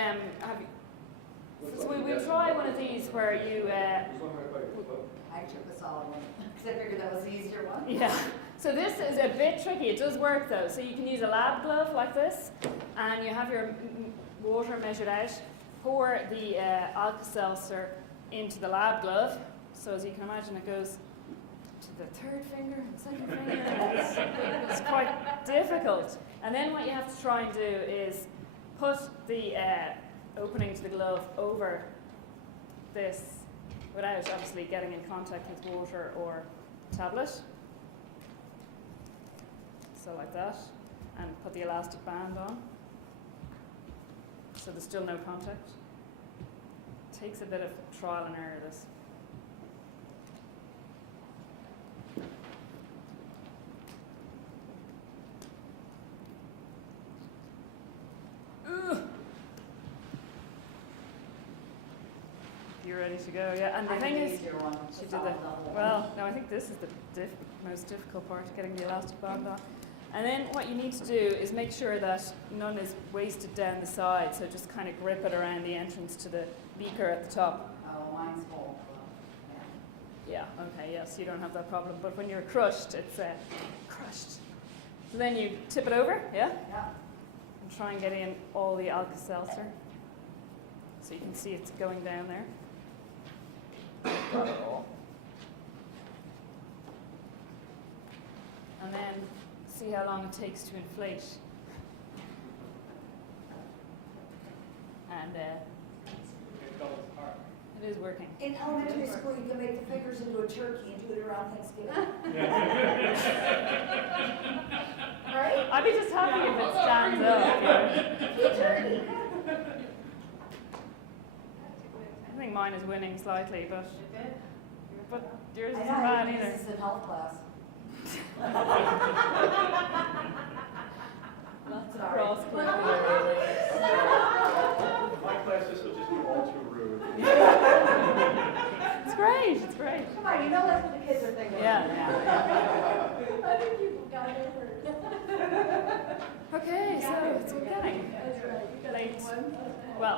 so we try one of these where you. I took the solid one, because I figured that was the easier one. Yeah. So this is a bit tricky. It does work though. So you can use a lab glove like this, and you have your water measured out. Pour the Alka-Seltzer into the lab glove. So as you can imagine, it goes to the 3rd finger and 2nd finger. And it's quite difficult. And then what you have to try and do is put the opening to the glove over this without obviously getting in contact with water or tablet. So like that. And put the elastic band on. So there's still no contact. Takes a bit of trial and error, this. Ugh. You're ready to go, yeah. And the thing is, she did well, no, I think this is the most difficult part, getting the elastic band on. And then what you need to do is make sure that none is wasted down the side, so just kind of grip it around the entrance to the beaker at the top. Oh, mine's full. Yeah, okay, yes, you don't have that problem. But when you're crushed, it's crushed. So then you tip it over, yeah? Yeah. And try and get in all the Alka-Seltzer. So you can see it's going down there. Got it all. And then see how long it takes to inflate. And it is working. In elementary school, you can make the fingers into a turkey and do it food around Thanksgiving. Right? Right? I'd be just happy if it stands up. Trinity. I think mine is winning slightly, but yours isn't I know, bad I use either. this in health class. Lots of Sorry. cross My class, this will just be all too rude. It's great, it's great. Come on, you know that's what the kids are thinking. Yeah. I think you got it first. Okay, so it's beginning. That's right. You got Late. one. Well,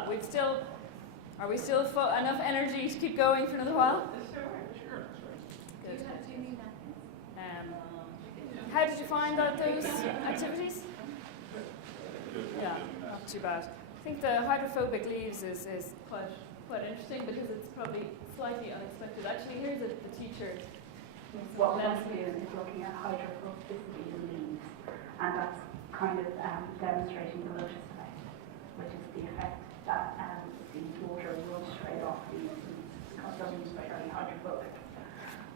are we still enough energy to keep going for another while? Sure. Good. Do you need napkins? How did you find those activities? Yeah, not too bad. I think the hydrophobic leaves is quite interesting because it's probably slightly unexpected. Actually, here's the teacher. What we're going to do is looking at hydrophobicity in leaves, and that's kind of demonstrating the lotus effect, which is the effect that the water runs straight off these leaves because the leaves are very hydrophobic.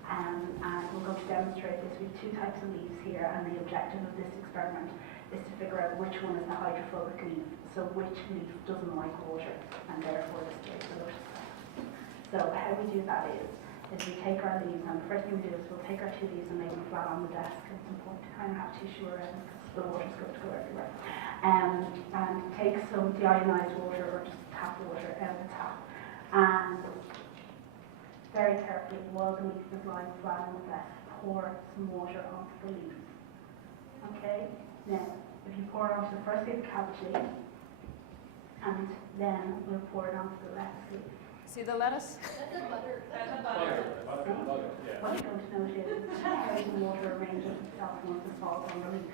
And we're going to demonstrate this with two types of leaves here, and the objective of this experiment is to figure out which one is the hydrophobic leaf, so which leaf doesn't like water, and therefore displays the lotus effect. So how we do that is we take our leaves, and the first thing we do is we'll take our two leaves and lay them flat on the desk. It's important to kind of have tissue around because the water's going to go everywhere. And take some deionized water or just tap water out of the tap, and very carefully, while the leaf is lying flat on the desk, pour some water onto the leaves. Okay? Now, if you pour it onto the first leaf, cabbage leaf, and then we'll pour it onto the lettuce leaf. See the lettuce? That's a butter. What you're going to notice is how the water arranges itself once it falls on the leaf.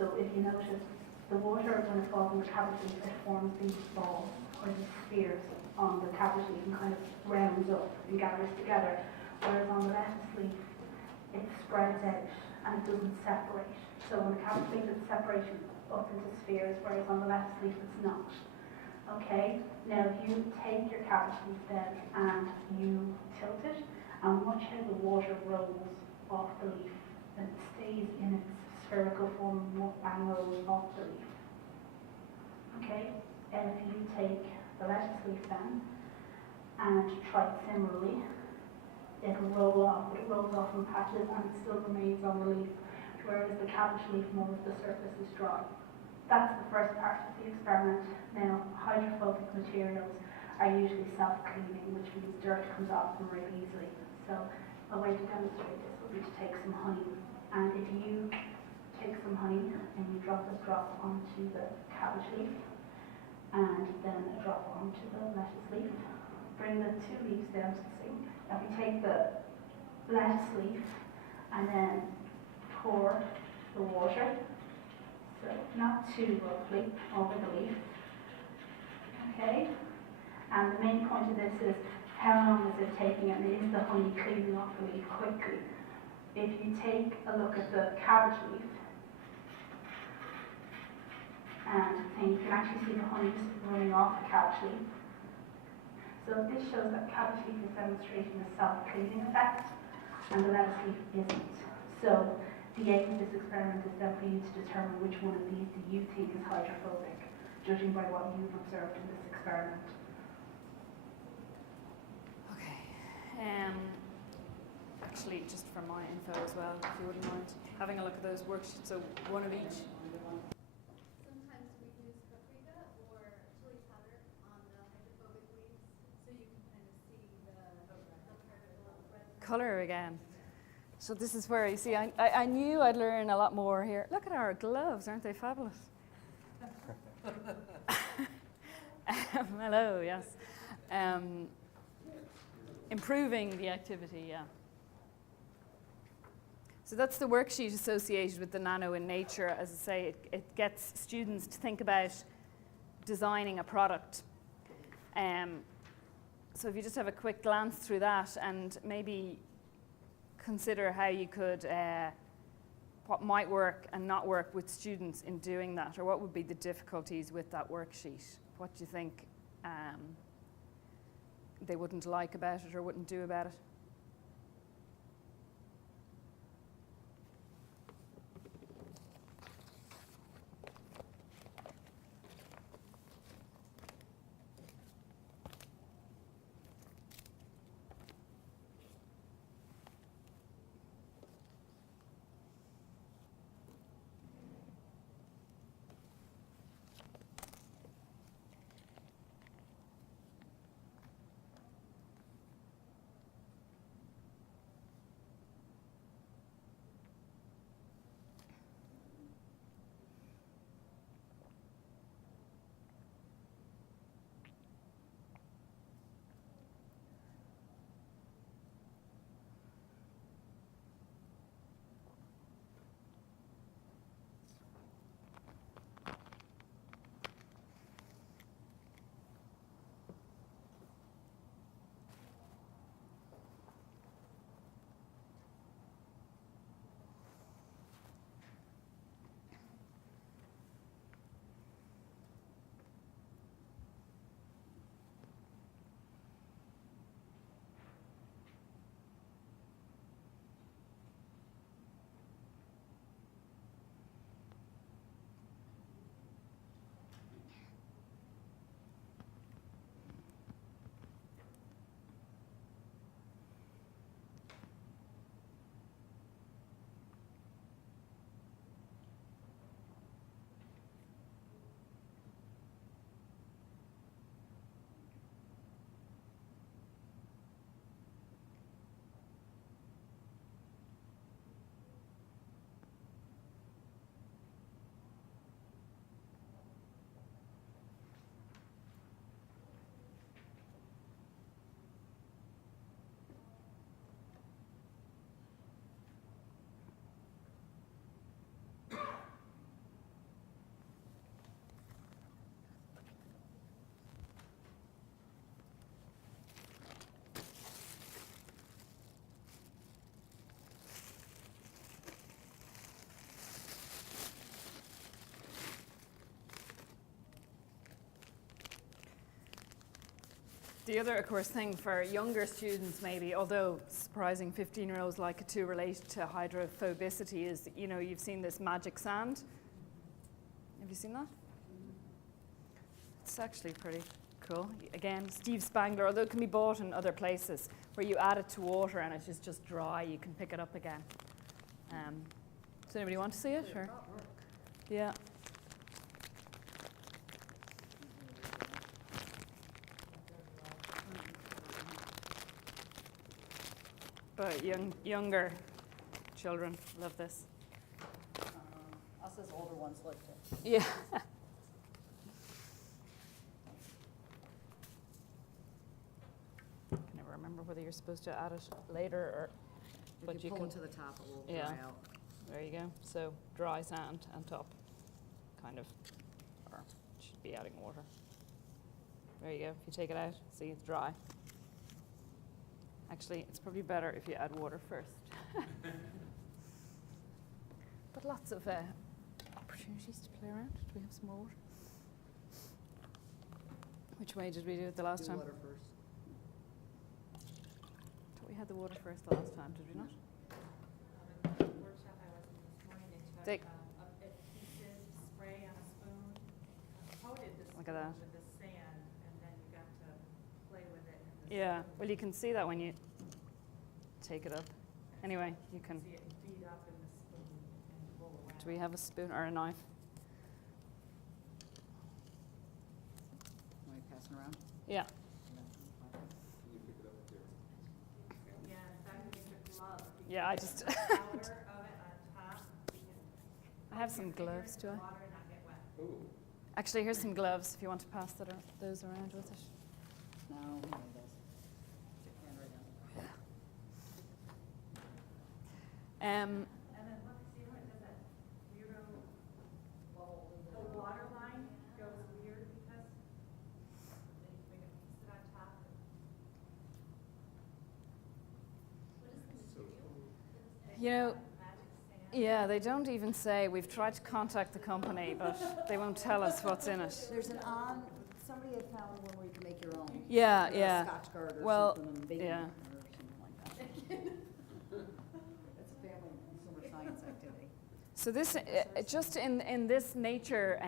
So if you notice, the water, when it falls on the cabbage leaf, it forms these balls, or these spheres on the cabbage leaf and kind of rounds up and gathers together, whereas on the lettuce leaf, it spreads out and it doesn't separate. So on the cabbage leaf, it's separated up into spheres, whereas on the lettuce leaf, it's not. Okay, now you take your cabbage leaf then and you tilt it and watch how the water rolls off the leaf and it stays in its spherical form and rolls off the leaf. Okay, and if you take the lettuce leaf then and try it similarly, it'll roll off, but it rolls off in patches and it still remains on the leaf, whereas the cabbage leaf, more of the surface is dry. That's the first part of the experiment. Now, hydrophobic materials are usually self-cleaning, which means dirt comes off them really easily. So a way to demonstrate this would be to take some honey. And if you take some honey and you drop a drop onto the cabbage leaf, and then a drop onto the lettuce leaf, bring the two leaves down to the sink. Now we take the lettuce leaf and then pour the water. So not too roughly over the leaf. Okay? And the main point of this is how long is it taking and is the honey cleaning off the leaf quickly? If you take a look at the cabbage leaf, and you can actually see the honey just running off the cabbage leaf. So this shows that cabbage leaf is demonstrating a self-cleaning effect and the lettuce leaf isn't. So the aim of this experiment is then for you to determine which one of these do you think is hydrophobic, judging by what you've observed in this experiment. Okay. Actually, just for my info as well, if you wouldn't mind having a look at those worksheets, so one of each. Sometimes we use paprika or chili powder on the hydrophobic leaves, so you can kind of see the particle of red. Colour again. So this is where you see, I knew I'd learn a lot more here. Look at our gloves, aren't they fabulous? Hello, yes. Improving the activity, yeah. So that's the worksheet associated with the Nano in Nature. As I say, it gets students to think about designing a product. So if you just have a quick glance through that and maybe consider how you could, what might work and not work with students in doing that, or what would be the difficulties with that worksheet? What do you think they wouldn't like about it or wouldn't do about it? the other, of course, thing for younger students maybe, although surprising 15-year-olds like it to relate to hydrophobicity, is, you know, you've seen this magic sand. Have you seen that? It's actually pretty cool. Again, Steve Spangler, although it can be bought in other places, where you add it to water and it's just dry, you can pick it up again. Does anybody want to see it? Or? Yeah. But younger children love this. Us as older ones like to. Yeah. I can never remember whether you're supposed to add it later or. If you pull it to the top, it will dry out. There you go. So dry sand on top, kind of, or should be adding water. There you go. If you take it out, see it's dry. Actually, it's probably better if you add water first. But lots of opportunities to play around. Do we have some more water? Which way did we do it the last time? Water first. Thought we had the water first the last time, did we not? Workshop I was in this morning, they talked Take- about adhesive spray on a spoon. Coated the Look at that. spoon with the sand, and then you got to play with it. Yeah, well, you can see that when you take it up. Anyway, you can. See it beat up in the spoon and roll around. Do we have a spoon or a knife? Want me passing around? Yeah. Yeah, in fact, we took gloves. Yeah, I just. Powder of it on top. I have some gloves, do I? Water and not get wet. Actually, here's some gloves if you want to pass those around with it. No, he does. Stick your hand right down. And then look, see how it does that weirdo, the water line goes weird because then you make it sit on top. You know, yeah, they don't even say. We've tried to contact the company, but they won't tell us what's in it. There's an somebody had found one where you can make your own. Yeah, Like a yeah. Scotch-Guard or Well, something and bacon yeah. or something like that. It's a family consumer science activity. So this, just in this nature,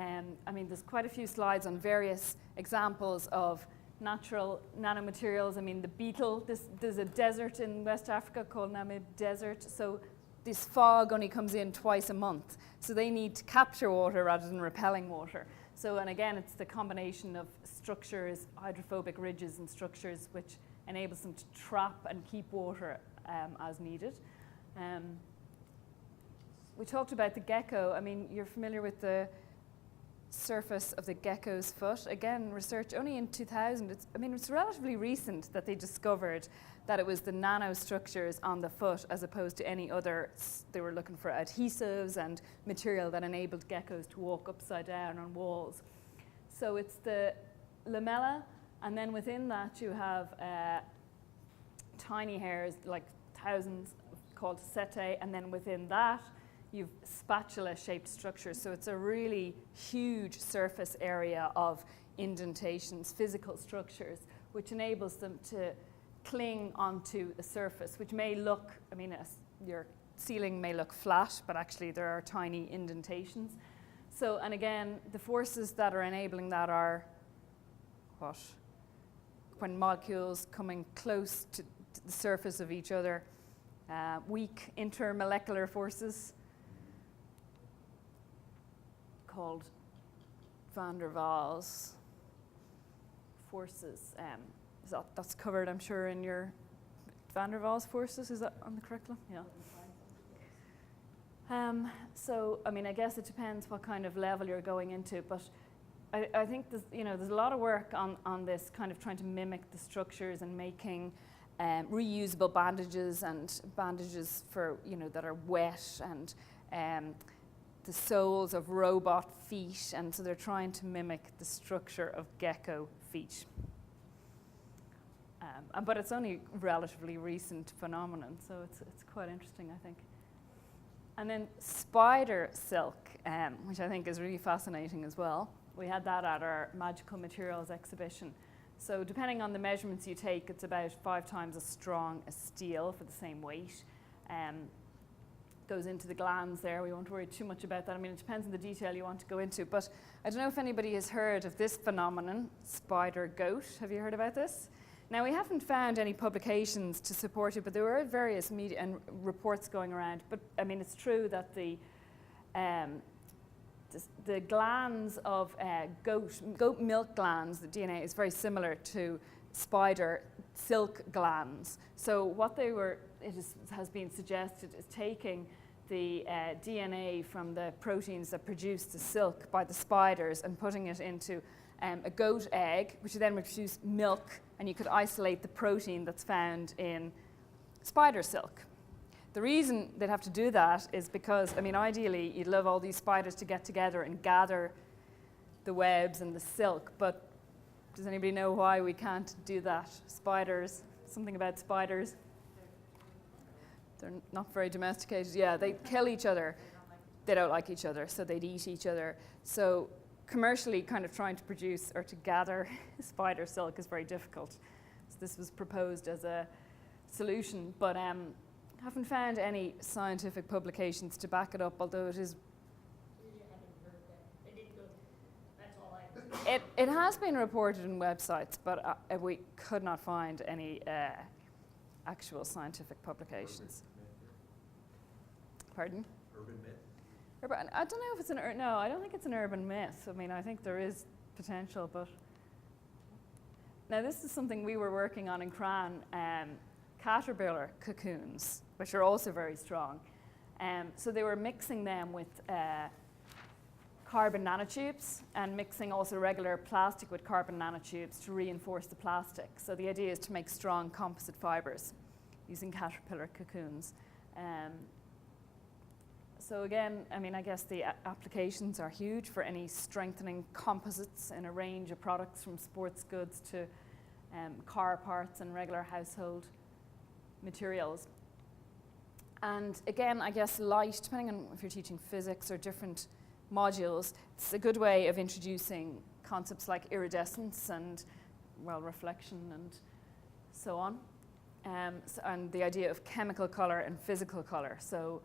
I mean, there's quite a few slides on various examples of natural nanomaterials. I mean, the beetle, there's a desert in West Africa called Namib Desert. So this fog only comes in twice a month. So they need to capture water rather than repelling water. So, and again, it's the combination of structures, hydrophobic ridges and structures, which enables them to trap and keep water as needed. We talked about the gecko. I mean, you're familiar with the surface of the gecko's foot. Again, research only in 2000. It's relatively recent that they discovered that it was the nanostructures on the foot as opposed to any other. They were looking for adhesives and material that enabled geckos to walk upside down on walls. So it's the lamella, and then within that you have tiny hairs, like thousands, called setae, and then within that you've spatula-shaped structures. So it's a really huge surface area of indentations, physical structures, which enables them to cling onto a surface, which may look, your ceiling may look flat, but actually there are tiny indentations. So, and again, the forces that are enabling that are what? When molecules coming close to the surface of each other, weak intermolecular forces called van der Waals forces. That's covered, I'm sure, in your van der Waals forces. Is that on the curriculum? Yeah. So, I guess it depends what kind of level you're going into, but I think there's a lot of work on this, kind of trying to mimic the structures and making reusable bandages and bandages for, that are wet, and the soles of robot feet, and so they're trying to mimic the structure of gecko feet. But it's only a relatively recent phenomenon, so it's quite interesting, I think. And then spider silk, which I think is really fascinating as well. We had that at our Magical Materials exhibition. So depending on the measurements you take, it's about 5 times as strong as steel for the same weight. Goes into the glands there. We won't worry too much about that. I mean, it depends on the detail you want to go into. But I don't know if anybody has heard of this phenomenon, spider goat. Have you heard about this? Now, we haven't found any publications to support it, but there were various media and reports going around. But I mean, it's true that the glands of goat milk glands, the DNA is very similar to spider silk glands. So what has been suggested is taking the DNA from the proteins that produce the silk by the spiders and putting it into a goat egg, which then would produce milk, and you could isolate the protein that's found in spider silk. The reason they'd have to do that is because, I mean, ideally, you'd love all these spiders to get together and gather the webs and the silk, but does anybody know why we can't do that? Spiders, something about spiders. They're not very domesticated. Yeah, they kill each other. They don't like each other, so they'd eat each other. So commercially, kind of trying to produce or to gather spider silk is very difficult. So this was proposed as a solution, but haven't found any scientific publications to back it up, although it is. It has been reported in websites, but we could not find any actual scientific publications. Pardon? Urban myth? I don't know if it's no, I don't think it's an urban myth. I mean, I think there is potential, but. Now, this is something we were working on in Cran, caterpillar cocoons, which are also very strong. So they were mixing them with carbon nanotubes and mixing also regular plastic with carbon nanotubes to reinforce the plastic. So the idea is to make strong composite fibers using caterpillar cocoons. So again, I mean, I guess the applications are huge for any strengthening composites in a range of products, from sports goods to car parts and regular household materials. And again, I guess light, depending on if you're teaching physics or different modules, it's a good way of introducing concepts like iridescence and, well, reflection and so on. And the idea of chemical color and physical color. So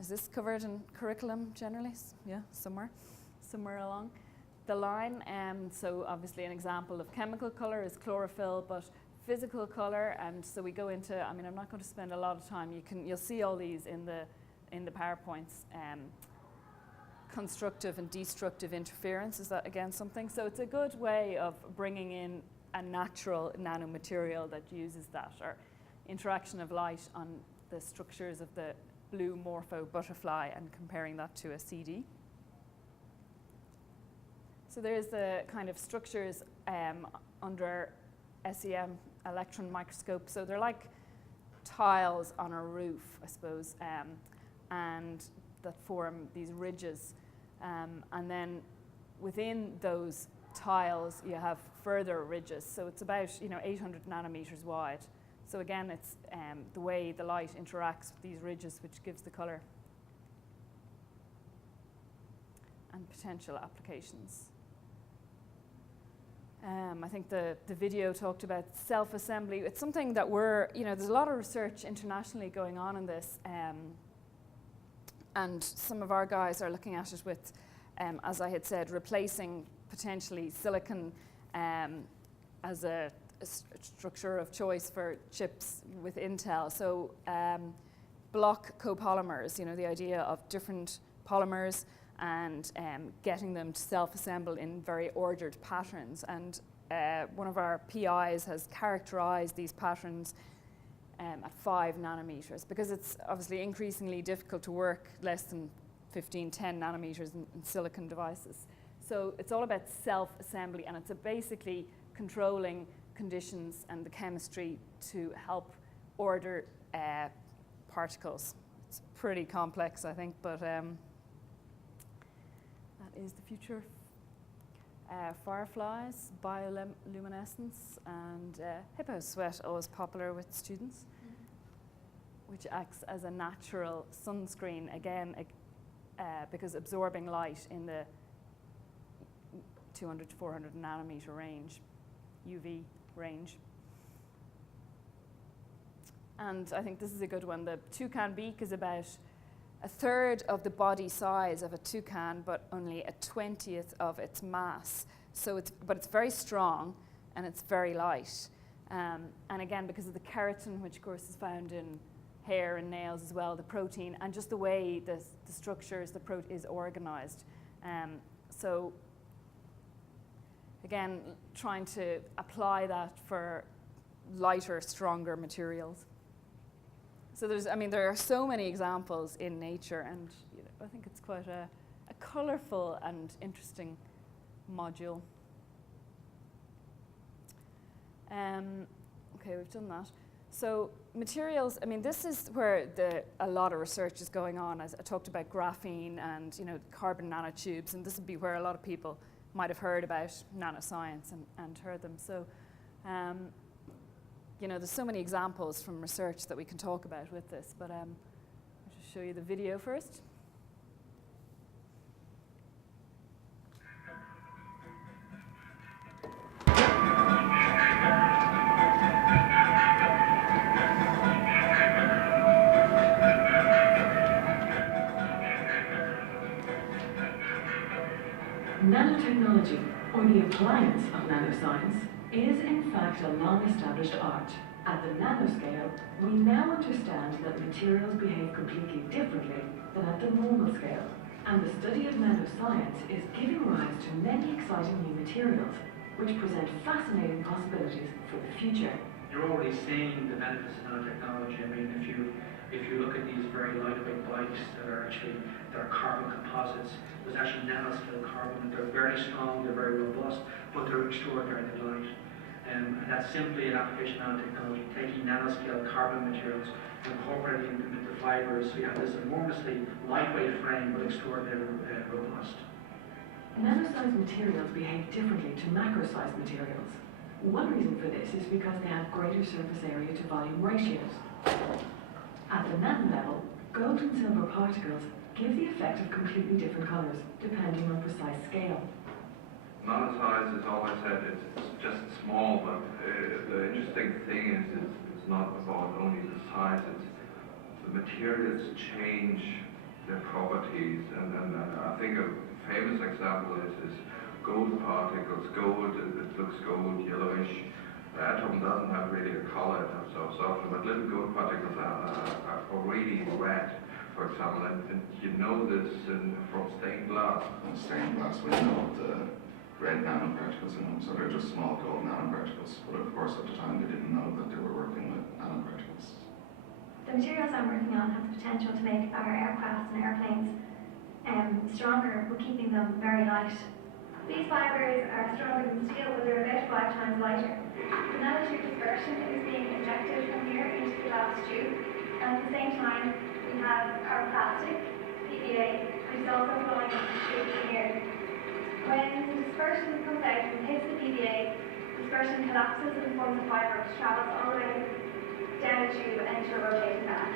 is this covered in curriculum generally? Yeah, somewhere along the line. So obviously an example of chemical color is chlorophyll, but physical color, and so we go into, I mean, I'm not going to spend a lot of time. You'll see all these in the PowerPoints. Constructive and destructive interference, is that again something? So it's a good way of bringing in a natural nanomaterial that uses that, or interaction of light on the structures of the blue morpho butterfly and comparing that to a CD. So there's the kind of structures under SEM electron microscope. So they're like tiles on a roof, I suppose, and that form these ridges. And then within those tiles, you have further ridges. So it's about 800 nanometers wide. So again, it's the way the light interacts with these ridges, which gives the color and potential applications. I think the video talked about self-assembly. It's something that there's a lot of research internationally going on in this, and some of our guys are looking at it with, as I had said, replacing potentially silicon as a structure of choice for chips with Intel. So block copolymers, the idea of different polymers and getting them to self-assemble in very ordered patterns. And one of our PIs has characterized these patterns at 5 nanometers, because it's obviously increasingly difficult to work less than 10 nanometers in silicon devices. So it's all about self-assembly, and it's basically controlling conditions and the chemistry to help order particles. It's pretty complex, I think, but that is the future. Fireflies, bioluminescence, and hippo sweat, always popular with students, which acts as a natural sunscreen, again, because absorbing light in the 200 to 400 nanometer range UV range. And I think this is a good one. The toucan beak is about 1/3 of the body size of a toucan, but only 1/20th of its mass. So but it's very strong and it's very light. And again, because of the keratin, which of course is found in hair and nails as well, the protein, and just the way the structures, the protein is organized. So again, trying to apply that for lighter, stronger materials. So there are so many examples in nature, and I think it's quite a colorful and interesting module. Okay, we've done that. So materials, this is where a lot of research is going on. As I talked about graphene and carbon nanotubes, and this would be where a lot of people might have heard about nanoscience and heard them. So there's so many examples from research that we can talk about with this, but I'll just show you the video first. Nanotechnology, or the appliance of nanoscience, is in fact a long-established art. At the nanoscale, we now understand that materials behave completely differently than at the normal scale, and the study of nanoscience is giving rise to many exciting new materials, which present fascinating possibilities for the future. You're already seeing the benefits of nanotechnology. If you look at these very lightweight bikes that are carbon composites, there's actually nanoscale carbon. They're very strong, they're very robust, but they're extraordinarily light. And that's simply an application of nanotechnology, taking nanoscale carbon materials and incorporating them into fibers, so you have this enormously lightweight frame, but extraordinarily robust. Nanosized materials behave differently to macro-sized materials. One reason for this is because they have greater surface area to volume ratios. At the nano level, gold and silver particles give the effect of completely different colors, depending on precise scale. Nanosize is always said it's just small, but the interesting thing is it's not about only the size, it's the materials change their properties, and I think a famous example is gold particles. Gold, it looks gold, yellowish. The atom doesn't have really a color, it has so soft, but little gold particles are really red, for example, and you know this from stained glass. In stained glass, we know the red nanoparticles in them, so they're just small gold nanoparticles, but of course at the time they didn't know that they were working with nanoparticles. The materials I'm working on have the potential to make our aircrafts and airplanes stronger, but keeping them very light. These fibres are stronger than steel, but they're about 5 times lighter. The nanotube dispersion is being injected from here into the glass tube, and at the same time we have our plastic, PVA, which is also flowing into the tube from here. When the dispersion comes out and hits the PVA, dispersion collapses and forms a fibre which travels all the way down the tube and into a rotating back.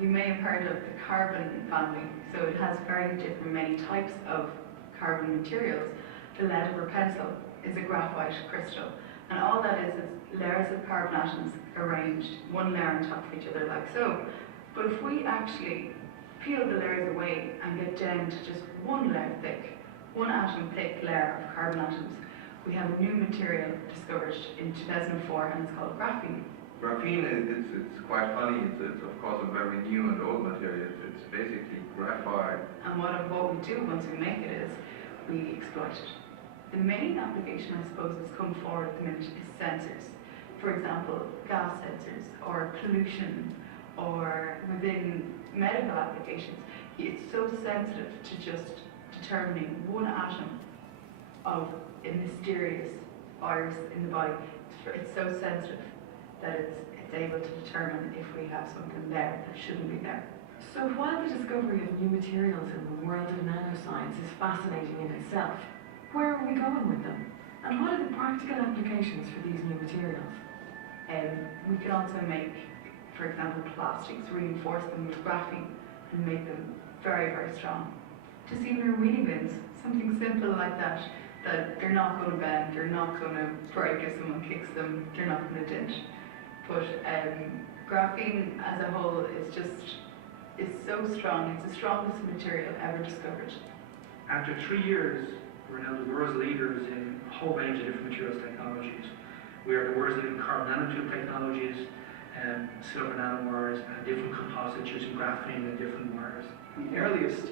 You may have heard of the carbon family, so it has very many types of carbon materials. The lead of our pencil is a graphite crystal, and all that is layers of carbon atoms arranged one layer on top of each other like so. But if we actually peel the layers away and get down to just one layer thick, one atom thick layer of carbon atoms, we have a new material discovered in 2004, and it's called graphene. Graphene, it's quite funny. It's of course a very new and old material. It's basically graphite. And what we do once we make it is we exploit it. The main application, I suppose, that's come forward at the minute is sensors. For example, gas sensors or pollution, or within medical applications. It's so sensitive to just determining one atom of a mysterious virus in the body. It's so sensitive that it's able to determine if we have something there that shouldn't be there. So while the discovery of new materials in the world of nanoscience is fascinating in itself, where are we going with them? And what are the practical applications for these new materials? We can also make, for example, plastics, reinforce them with graphene and make them very, very strong. Just even our wheelie bins, something simple like that. that they're not going to bend, they're not going to break if someone kicks them, they're not going to dent. But graphene as a whole is so strong. It's the strongest material ever discovered. After 3 years, we're now the world's leaders in a whole range of different materials technologies. We are the world's leading carbon nanotube technologies, silver nanowires, and different composites using graphene and different wires. The earliest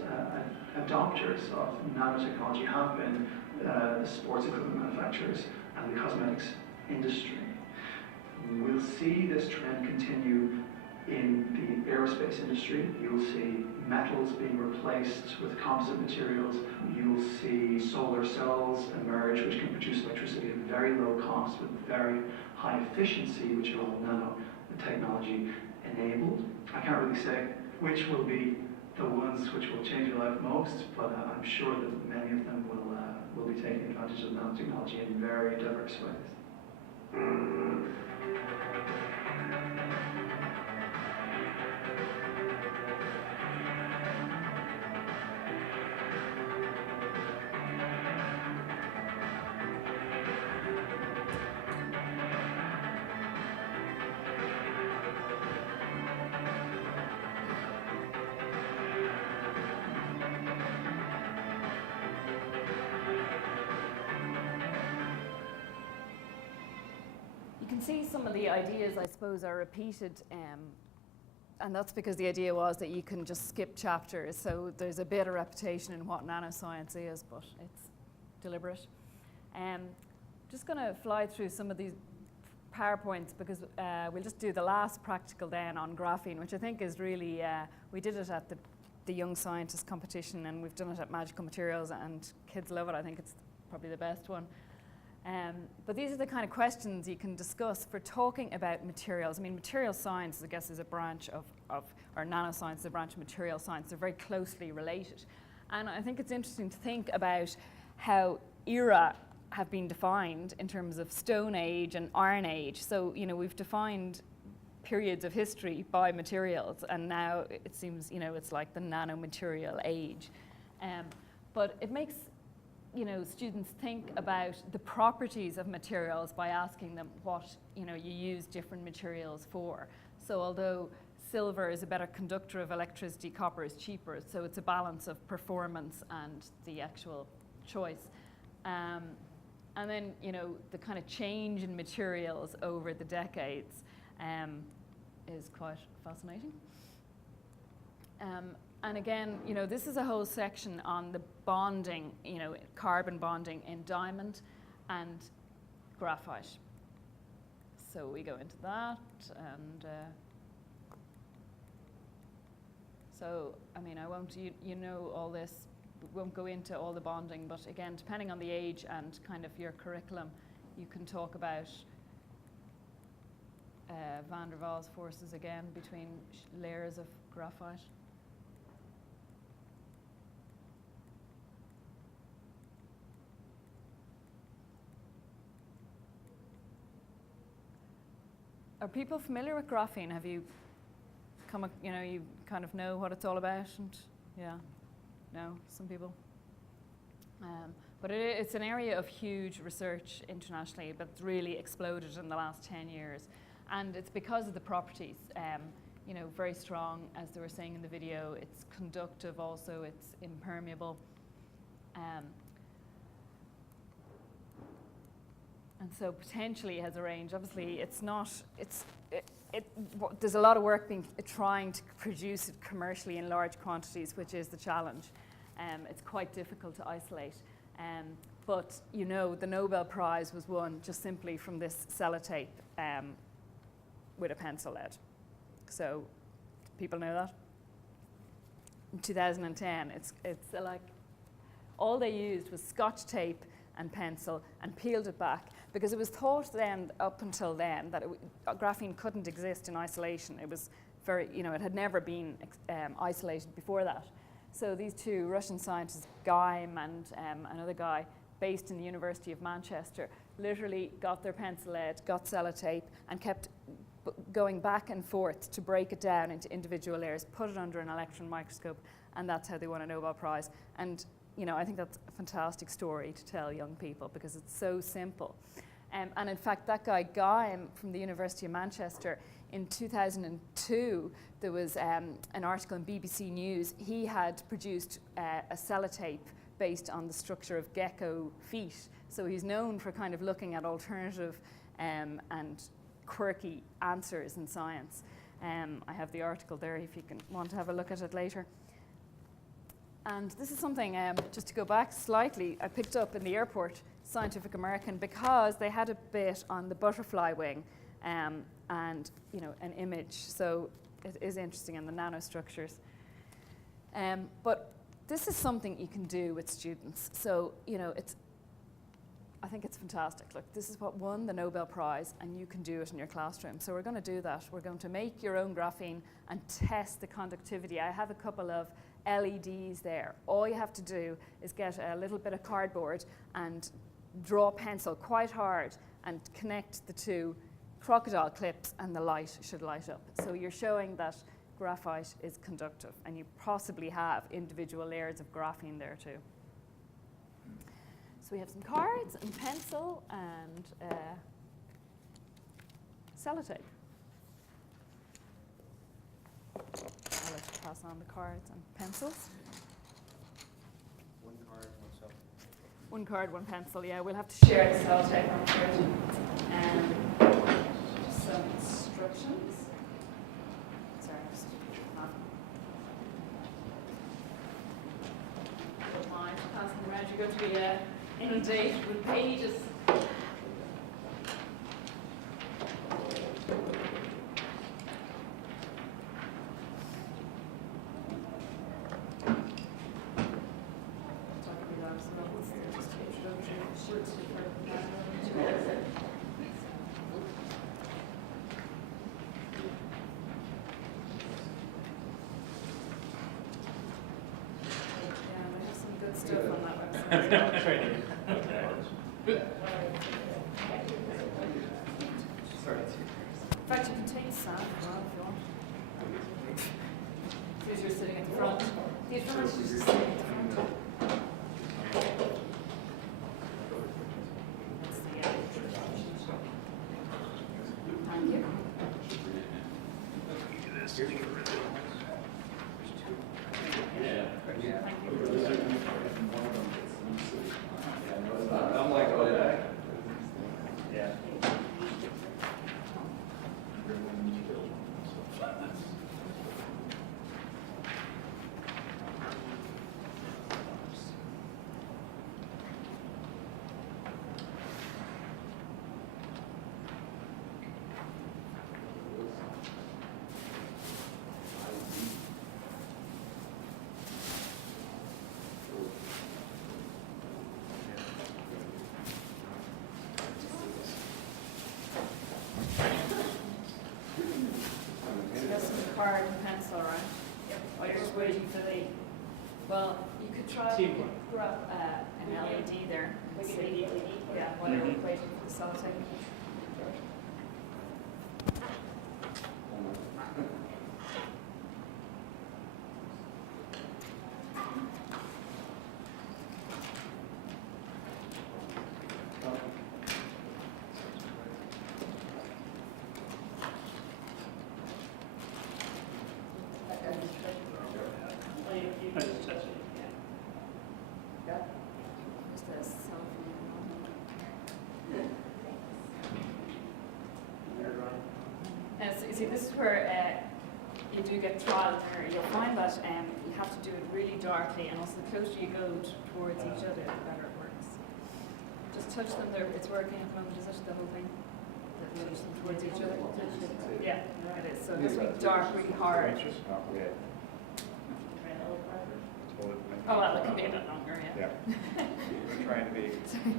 adopters of nanotechnology have been the sports equipment manufacturers and the cosmetics industry. We'll see this trend continue in the aerospace industry. You'll see metals being replaced with composite materials. You'll see solar cells emerge, which can produce electricity at very low cost with very high efficiency, which are all nanotechnology enabled. I can't really say which will be the ones which will change your life most, but I'm sure that many of them will be taking advantage of nanotechnology in very diverse ways. You can see some of the ideas, I suppose, are repeated, and that's because the idea was that you can just skip chapters, so there's a bit of repetition in what nanoscience is, but it's deliberate. Just going to fly through some of these PowerPoints because we'll just do the last practical then on graphene, which I think is really, we did it at the Young Scientist competition, and we've done it at Magical Materials, and kids love it. I think it's probably the best one. But these are the kind of questions you can discuss for talking about materials. I mean, material science, I guess, is a branch of or nanoscience is a branch of material science. They're very closely related. And I think it's interesting to think about how era have been defined in terms of Stone Age and Iron Age. So, you know, we've defined periods of history by materials, and now it seems, you know, it's like the nanomaterial age. But it makes, you know, students think about the properties of materials by asking them what, you know, you use different materials for. So although silver is a better conductor of electricity, copper is cheaper, so it's a balance of performance and the actual choice. And then, you know, the kind of change in materials over the decades is quite fascinating. And again, you know, this is a whole section on the bonding, you know, carbon bonding in diamond and graphite. So we go into that, and so, I mean, I won't, you know all this, won't go into all the bonding, but again, depending on the age and kind of your curriculum, you can talk about van der Waals forces again between layers of graphite. Are people familiar with graphene? Have you come, you know, you kind of know what it's all about? And yeah, no, some people. But it's an area of huge research internationally, but it's really exploded in the last 10 years. And it's because of the properties, you know, very strong, as they were saying in the video. It's conductive also, it's impermeable. And so potentially it has a range. Obviously, it's not, there's a lot of work trying to produce it commercially in large quantities, which is the challenge. It's quite difficult to isolate. But, you know, the Nobel Prize was won just simply from this sellotape with a pencil lead. So, people know that? In 2010, it's like, all they used was Scotch tape and pencil and peeled it back, because it was thought then, up until then, that graphene couldn't exist in isolation. It was very, you know, it had never been isolated before that. So these two Russian scientists, Geim and another guy based in the University of Manchester, literally got their pencil lead, got sellotape, and kept going back and forth to break it down into individual layers, put it under an electron microscope, and that's how they won a Nobel Prize. And you know, I think that's a fantastic story to tell young people because it's so simple. And in fact, that guy, Guy, from the University of Manchester, in 2002, there was an article in BBC News. He had produced a sellotape based on the structure of gecko feet. So he's known for kind of looking at alternative and quirky answers in science. I have the article there if you want to have a look at it later. And this is something, just to go back slightly, I picked up in the airport, Scientific American, because they had a bit on the butterfly wing and, you know, an image. So it is interesting in the nanostructures. But this is something you can do with students. So, you know, I think it's fantastic. Look, this is what won the Nobel Prize, and you can do it in your classroom. So we're going to do that. We're going to make your own graphene and test the conductivity. I have a couple of LEDs there. All you have to do is get a little bit of cardboard and draw a pencil quite hard and connect the two crocodile clips, and the light should light up. So you're showing that graphite is conductive, and you possibly have individual layers of graphene there too. So we have some cards and pencil and sellotape. I'll let you pass on the cards and pencils. One card, one self. One card, one pencil, yeah. We'll have to share the sellotape on it. And just some instructions. Sorry, just don't mind passing them around. You're going to be inundated with pages. In fact, you can take some as well if you want. Because you're sitting at the front. The advantage is just sitting at the front. Thank you. I'm like, oh yeah. Yeah. Card and pencil, right? Yep. While you're just waiting for the, well, you could try to grab an LED there. And see, yeah, while you're waiting for the sellotape. So you see, this is where you do get trial and error. You'll find that you have to do it really darkly, and also the closer you go towards each other, the better it works. Just touch them there. It's working at the moment, is it, the whole thing? Touch them towards each other. Yeah, it is. So this will be dark really hard. Oh, well, it could be a bit longer, yeah. We're trying to be.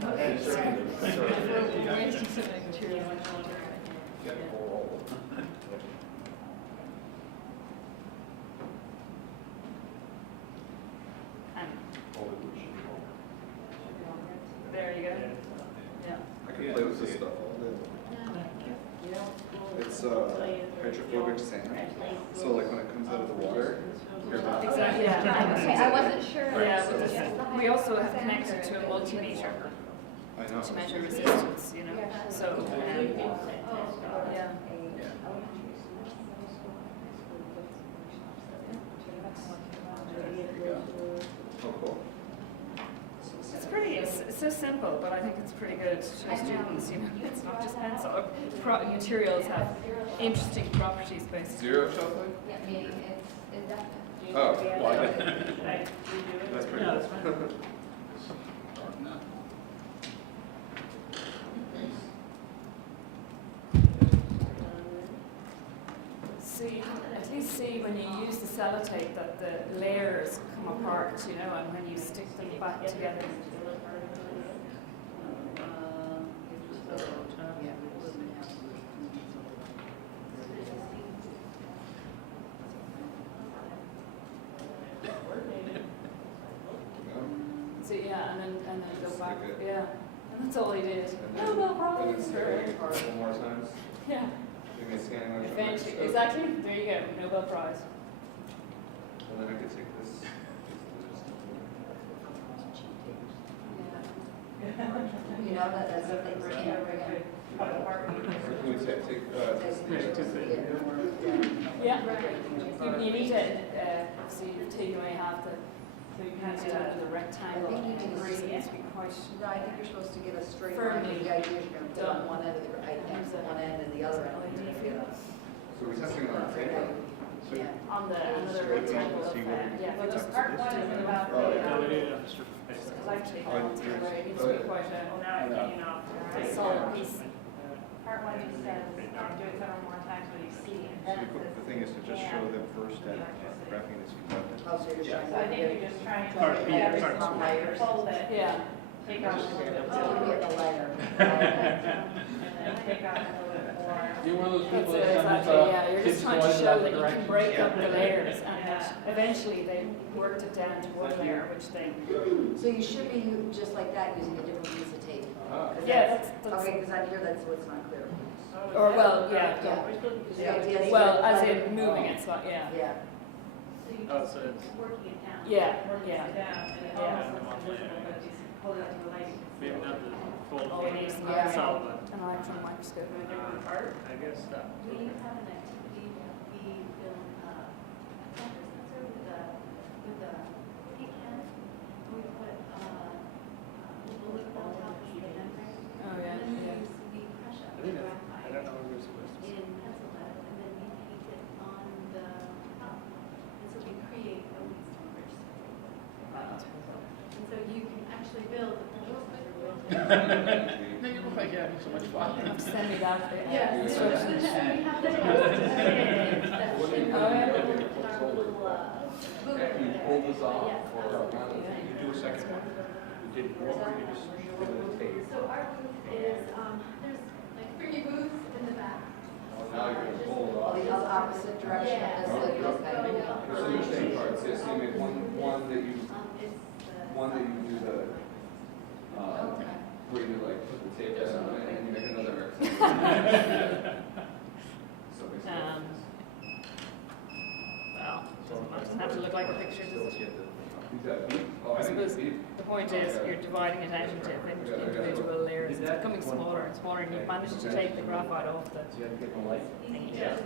We're wasting so many material much longer. There you go. Yeah. I can play with this stuff all day. It's hydrophobic sand. So like when it comes out of the water, you're not. Exactly. Yeah. Okay, I wasn't sure. Yeah, but we also have connected to a multimeter I know. to measure resistance, you know. So, yeah. Oh, cool. It's so simple, but I think it's pretty good to show students, you know, it's not just pencil. Materials have interesting properties basically. Zero shelf life? It's Oh, why? That's pretty cool. So you can at least see when you use the sellotape that the layers come apart, you know, and when you stick them back together. So yeah, and then go back. Yeah, and that's all he did. Nobel Prize. One more times. Yeah. Doing a scanning electron Eventually, microscope. exactly. There you go. Nobel Prize. And then I could take this. You know, that's a thing, you know, we're gonna. Can we take Yeah. You need to see take away half the. So you kind of have the rectangle. I think you can really see- needs to be quite. No, I think you're supposed to get a straight Firmly line. The idea is you're gonna put done. on one end of the, right, X on one end and the other end. So we're testing it on the table. Yeah. On the another rectangle of yeah. Well, there's part one is about the electric where it needs to be quite a solid piece. Part one just says, do it several more times when you see, and So then it says. the thing is to just show them first that graphene is conductive. Oh, so you're So showing I that. think you're just trying to. Sorry, yeah, sorry. Fold it. Yeah. Take off a little bit So more. we get the layer. And then take off a little bit more. You're one of those That's people it, that exactly, comes, yeah. You're kids just trying to going show that that you can direction. break up the layers and that eventually they worked it down to one layer, which they. So you should be just like that using a different piece of tape. Yeah, that's. Okay, because I'm here, that's what's not clear. Or well, yeah. Yeah. The idea is Well, that- as in moving it, so yeah. Yeah. So you Oh, just so it's- working it down. Yeah, Working yeah. it down, and it almost looks invisible, but you hold it up to the light. Maybe not the full Oh, it needs Yeah. solid, but an electron microscope. I guess that. We have an activity that we film a cancer sensor with a pig can. We put blue on top of the membrane. Oh, yeah, And yeah. then we crush up I the don't graphite know what we're supposed to in pencil lead, and then we paint it on the top. And so we create a Wheatstone bridge. And so you can actually build a pencil sensor with Make it look like you're having so much fun. Send me that. Yeah. Instructions. We have the Pull this off. You do a second one. You did one where you just did a tape. So our booth is, there's like 3 booths in the back. Now you're gonna pull it off. The opposite direction Yeah. as the, okay. So you're saying parts, yes, you make one that you do the, where you like put the tape down on it and you make another rectangle. So basically. Well, doesn't have to look like a picture, does it? Exactly. Oh, I I think suppose it's the point is you're dividing it out into individual layers. It's becoming smaller and smaller, and you've managed to take the graphite off the You gotta get the light. thing. Yeah,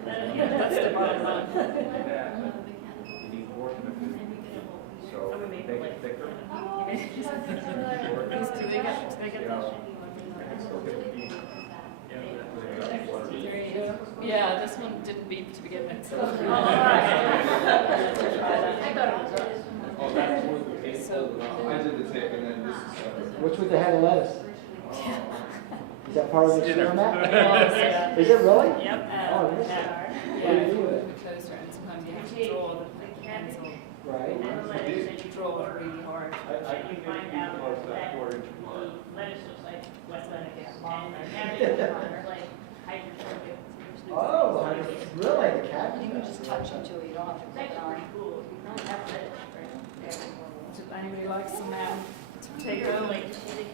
that's the bottom line. You need more conductivity. So make it thicker. Do they get that? Yeah, this one didn't beep to begin with. So. Oh, that's one of the tape. I did the tape and then this is separate. What's with the head of lettuce? Is that part of the experiment? Yeah. Is it really? Yep. Oh, it is. Yeah, What do you do with it? closer, and sometimes you have to draw the pencil. Right. And you draw it really hard. I can find out that quarter inch mark. Lettuce looks like wet lettuce, and carrots are like hydrophobic. Oh, really? The cat? You can just touch into it, you don't have to click That's on. pretty cool. You don't have lettuce, If anybody likes some to take home,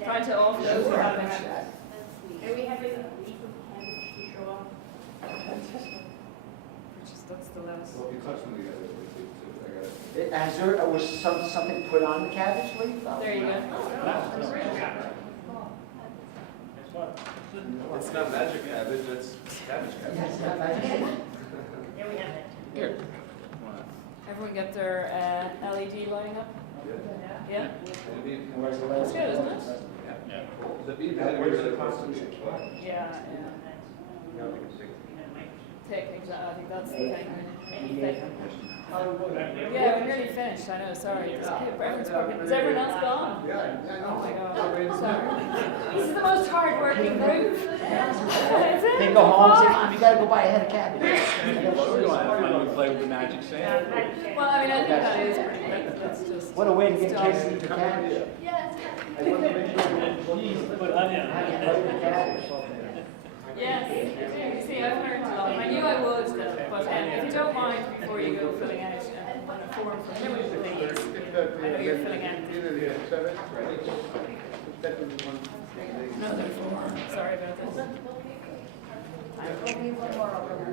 try to offload the And we have a week of candidates to show off. that's the last. Well, if you touch them together, it's too, I got it. Has there, was something put on the cabbage leaf? There you go. It's not magic cabbage, it's cabbage cabbage. Yes, not magic. Yeah, we have it. Here. Everyone get their LED lighting up? Yeah? That's good, isn't it? Yeah. The bead had to be really close to the Yeah, Take, exactly, I think that's the thing. Yeah, we're nearly finished, I know, sorry. Everyone's working. Is everyone else gone? Oh my God, sorry. This is the most hard-working group. They go home and say, Mom, you gotta go buy a head of cabbage. We're going to have fun when we play with the magic sand. Well, I mean, I think that is pretty good. That's just. What a way to get kids to eat the cabbage. Yes. Put onion. Yes, I do. You see, I've learned a lot. I knew I would, though, but if you don't mind, before you go filling out on a form for everyone, please. I know you're filling out. Another form. Sorry about this. We'll leave one more over there.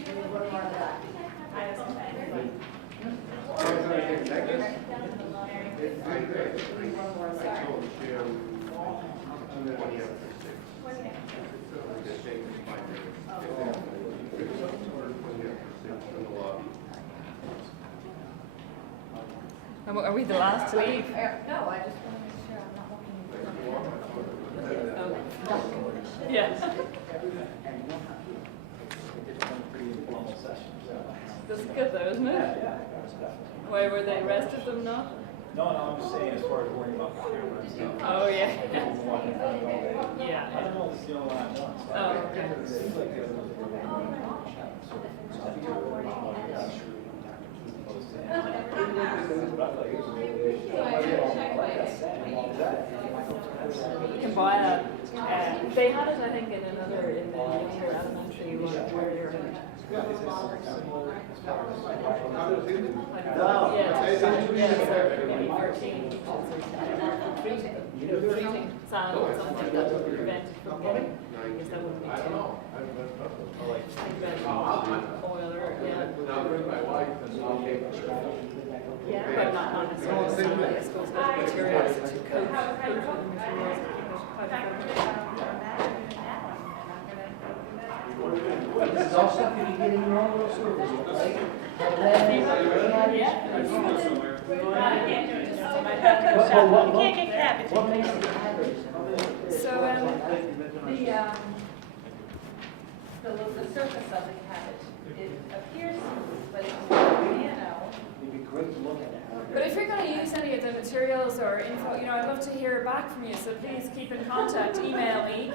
Leave one more of that. Are we the last to leave? No, I just want to make sure I'm not looking. Yeah. That's good though, isn't it? Why were the rest of them not? No, I'm just saying as far as worrying about the camera and stuff. Oh, yeah. Yeah. I don't know if it's the only one I've done. Oh, okay. It seems like the other ones are You can buy a. They had it, I think, in another in the younger elementary one where you're. Maybe 13 sound something that would prevent it from getting. Because that wouldn't be too. Oil or but not necessarily sound. I suppose those materials to coat the materials. This is all stuff you can get in your own little service. What makes it cabbage? So, the surface of the cabbage, it appears smooth, but it's, It'd be great to look at that. but if you're going to use any of the materials or info, I'd love to hear back from you. So please keep in contact. Email me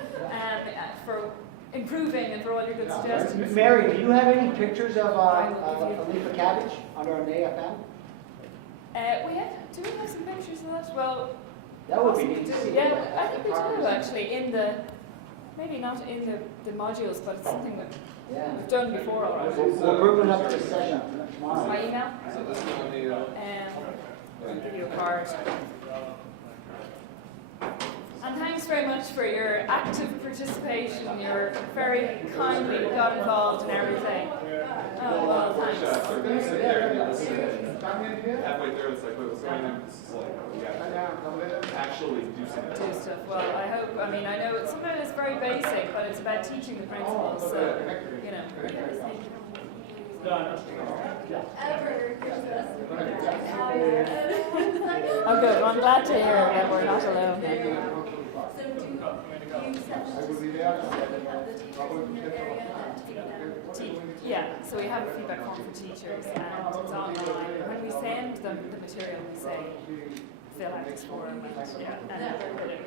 for improving and for all your good suggestions. Mary, do you have any pictures of a leaf of cabbage under an AFM? Do we have some pictures of that? Well, That would be possibly neat to do. see. Yeah, I think we do actually maybe not in the modules, but it's something that we've done before already. We'll group it up for a session tomorrow. My email? So this is only, I'll give you a card. And thanks very much for your active participation. You're very kindly got involved in everything. Oh, well, thanks. We're sit there and listen. Halfway through, it's like, wait, what's going on? This is like, we have to actually do something. Do stuff. Well, I know sometimes it's very basic, but it's about teaching the principles. So, Oh, good. Well, I'm glad to hear that we're not alone. Yeah, so we have a feedback form for teachers and it's online. When we send them the material, we say, fill out this form. And anyway.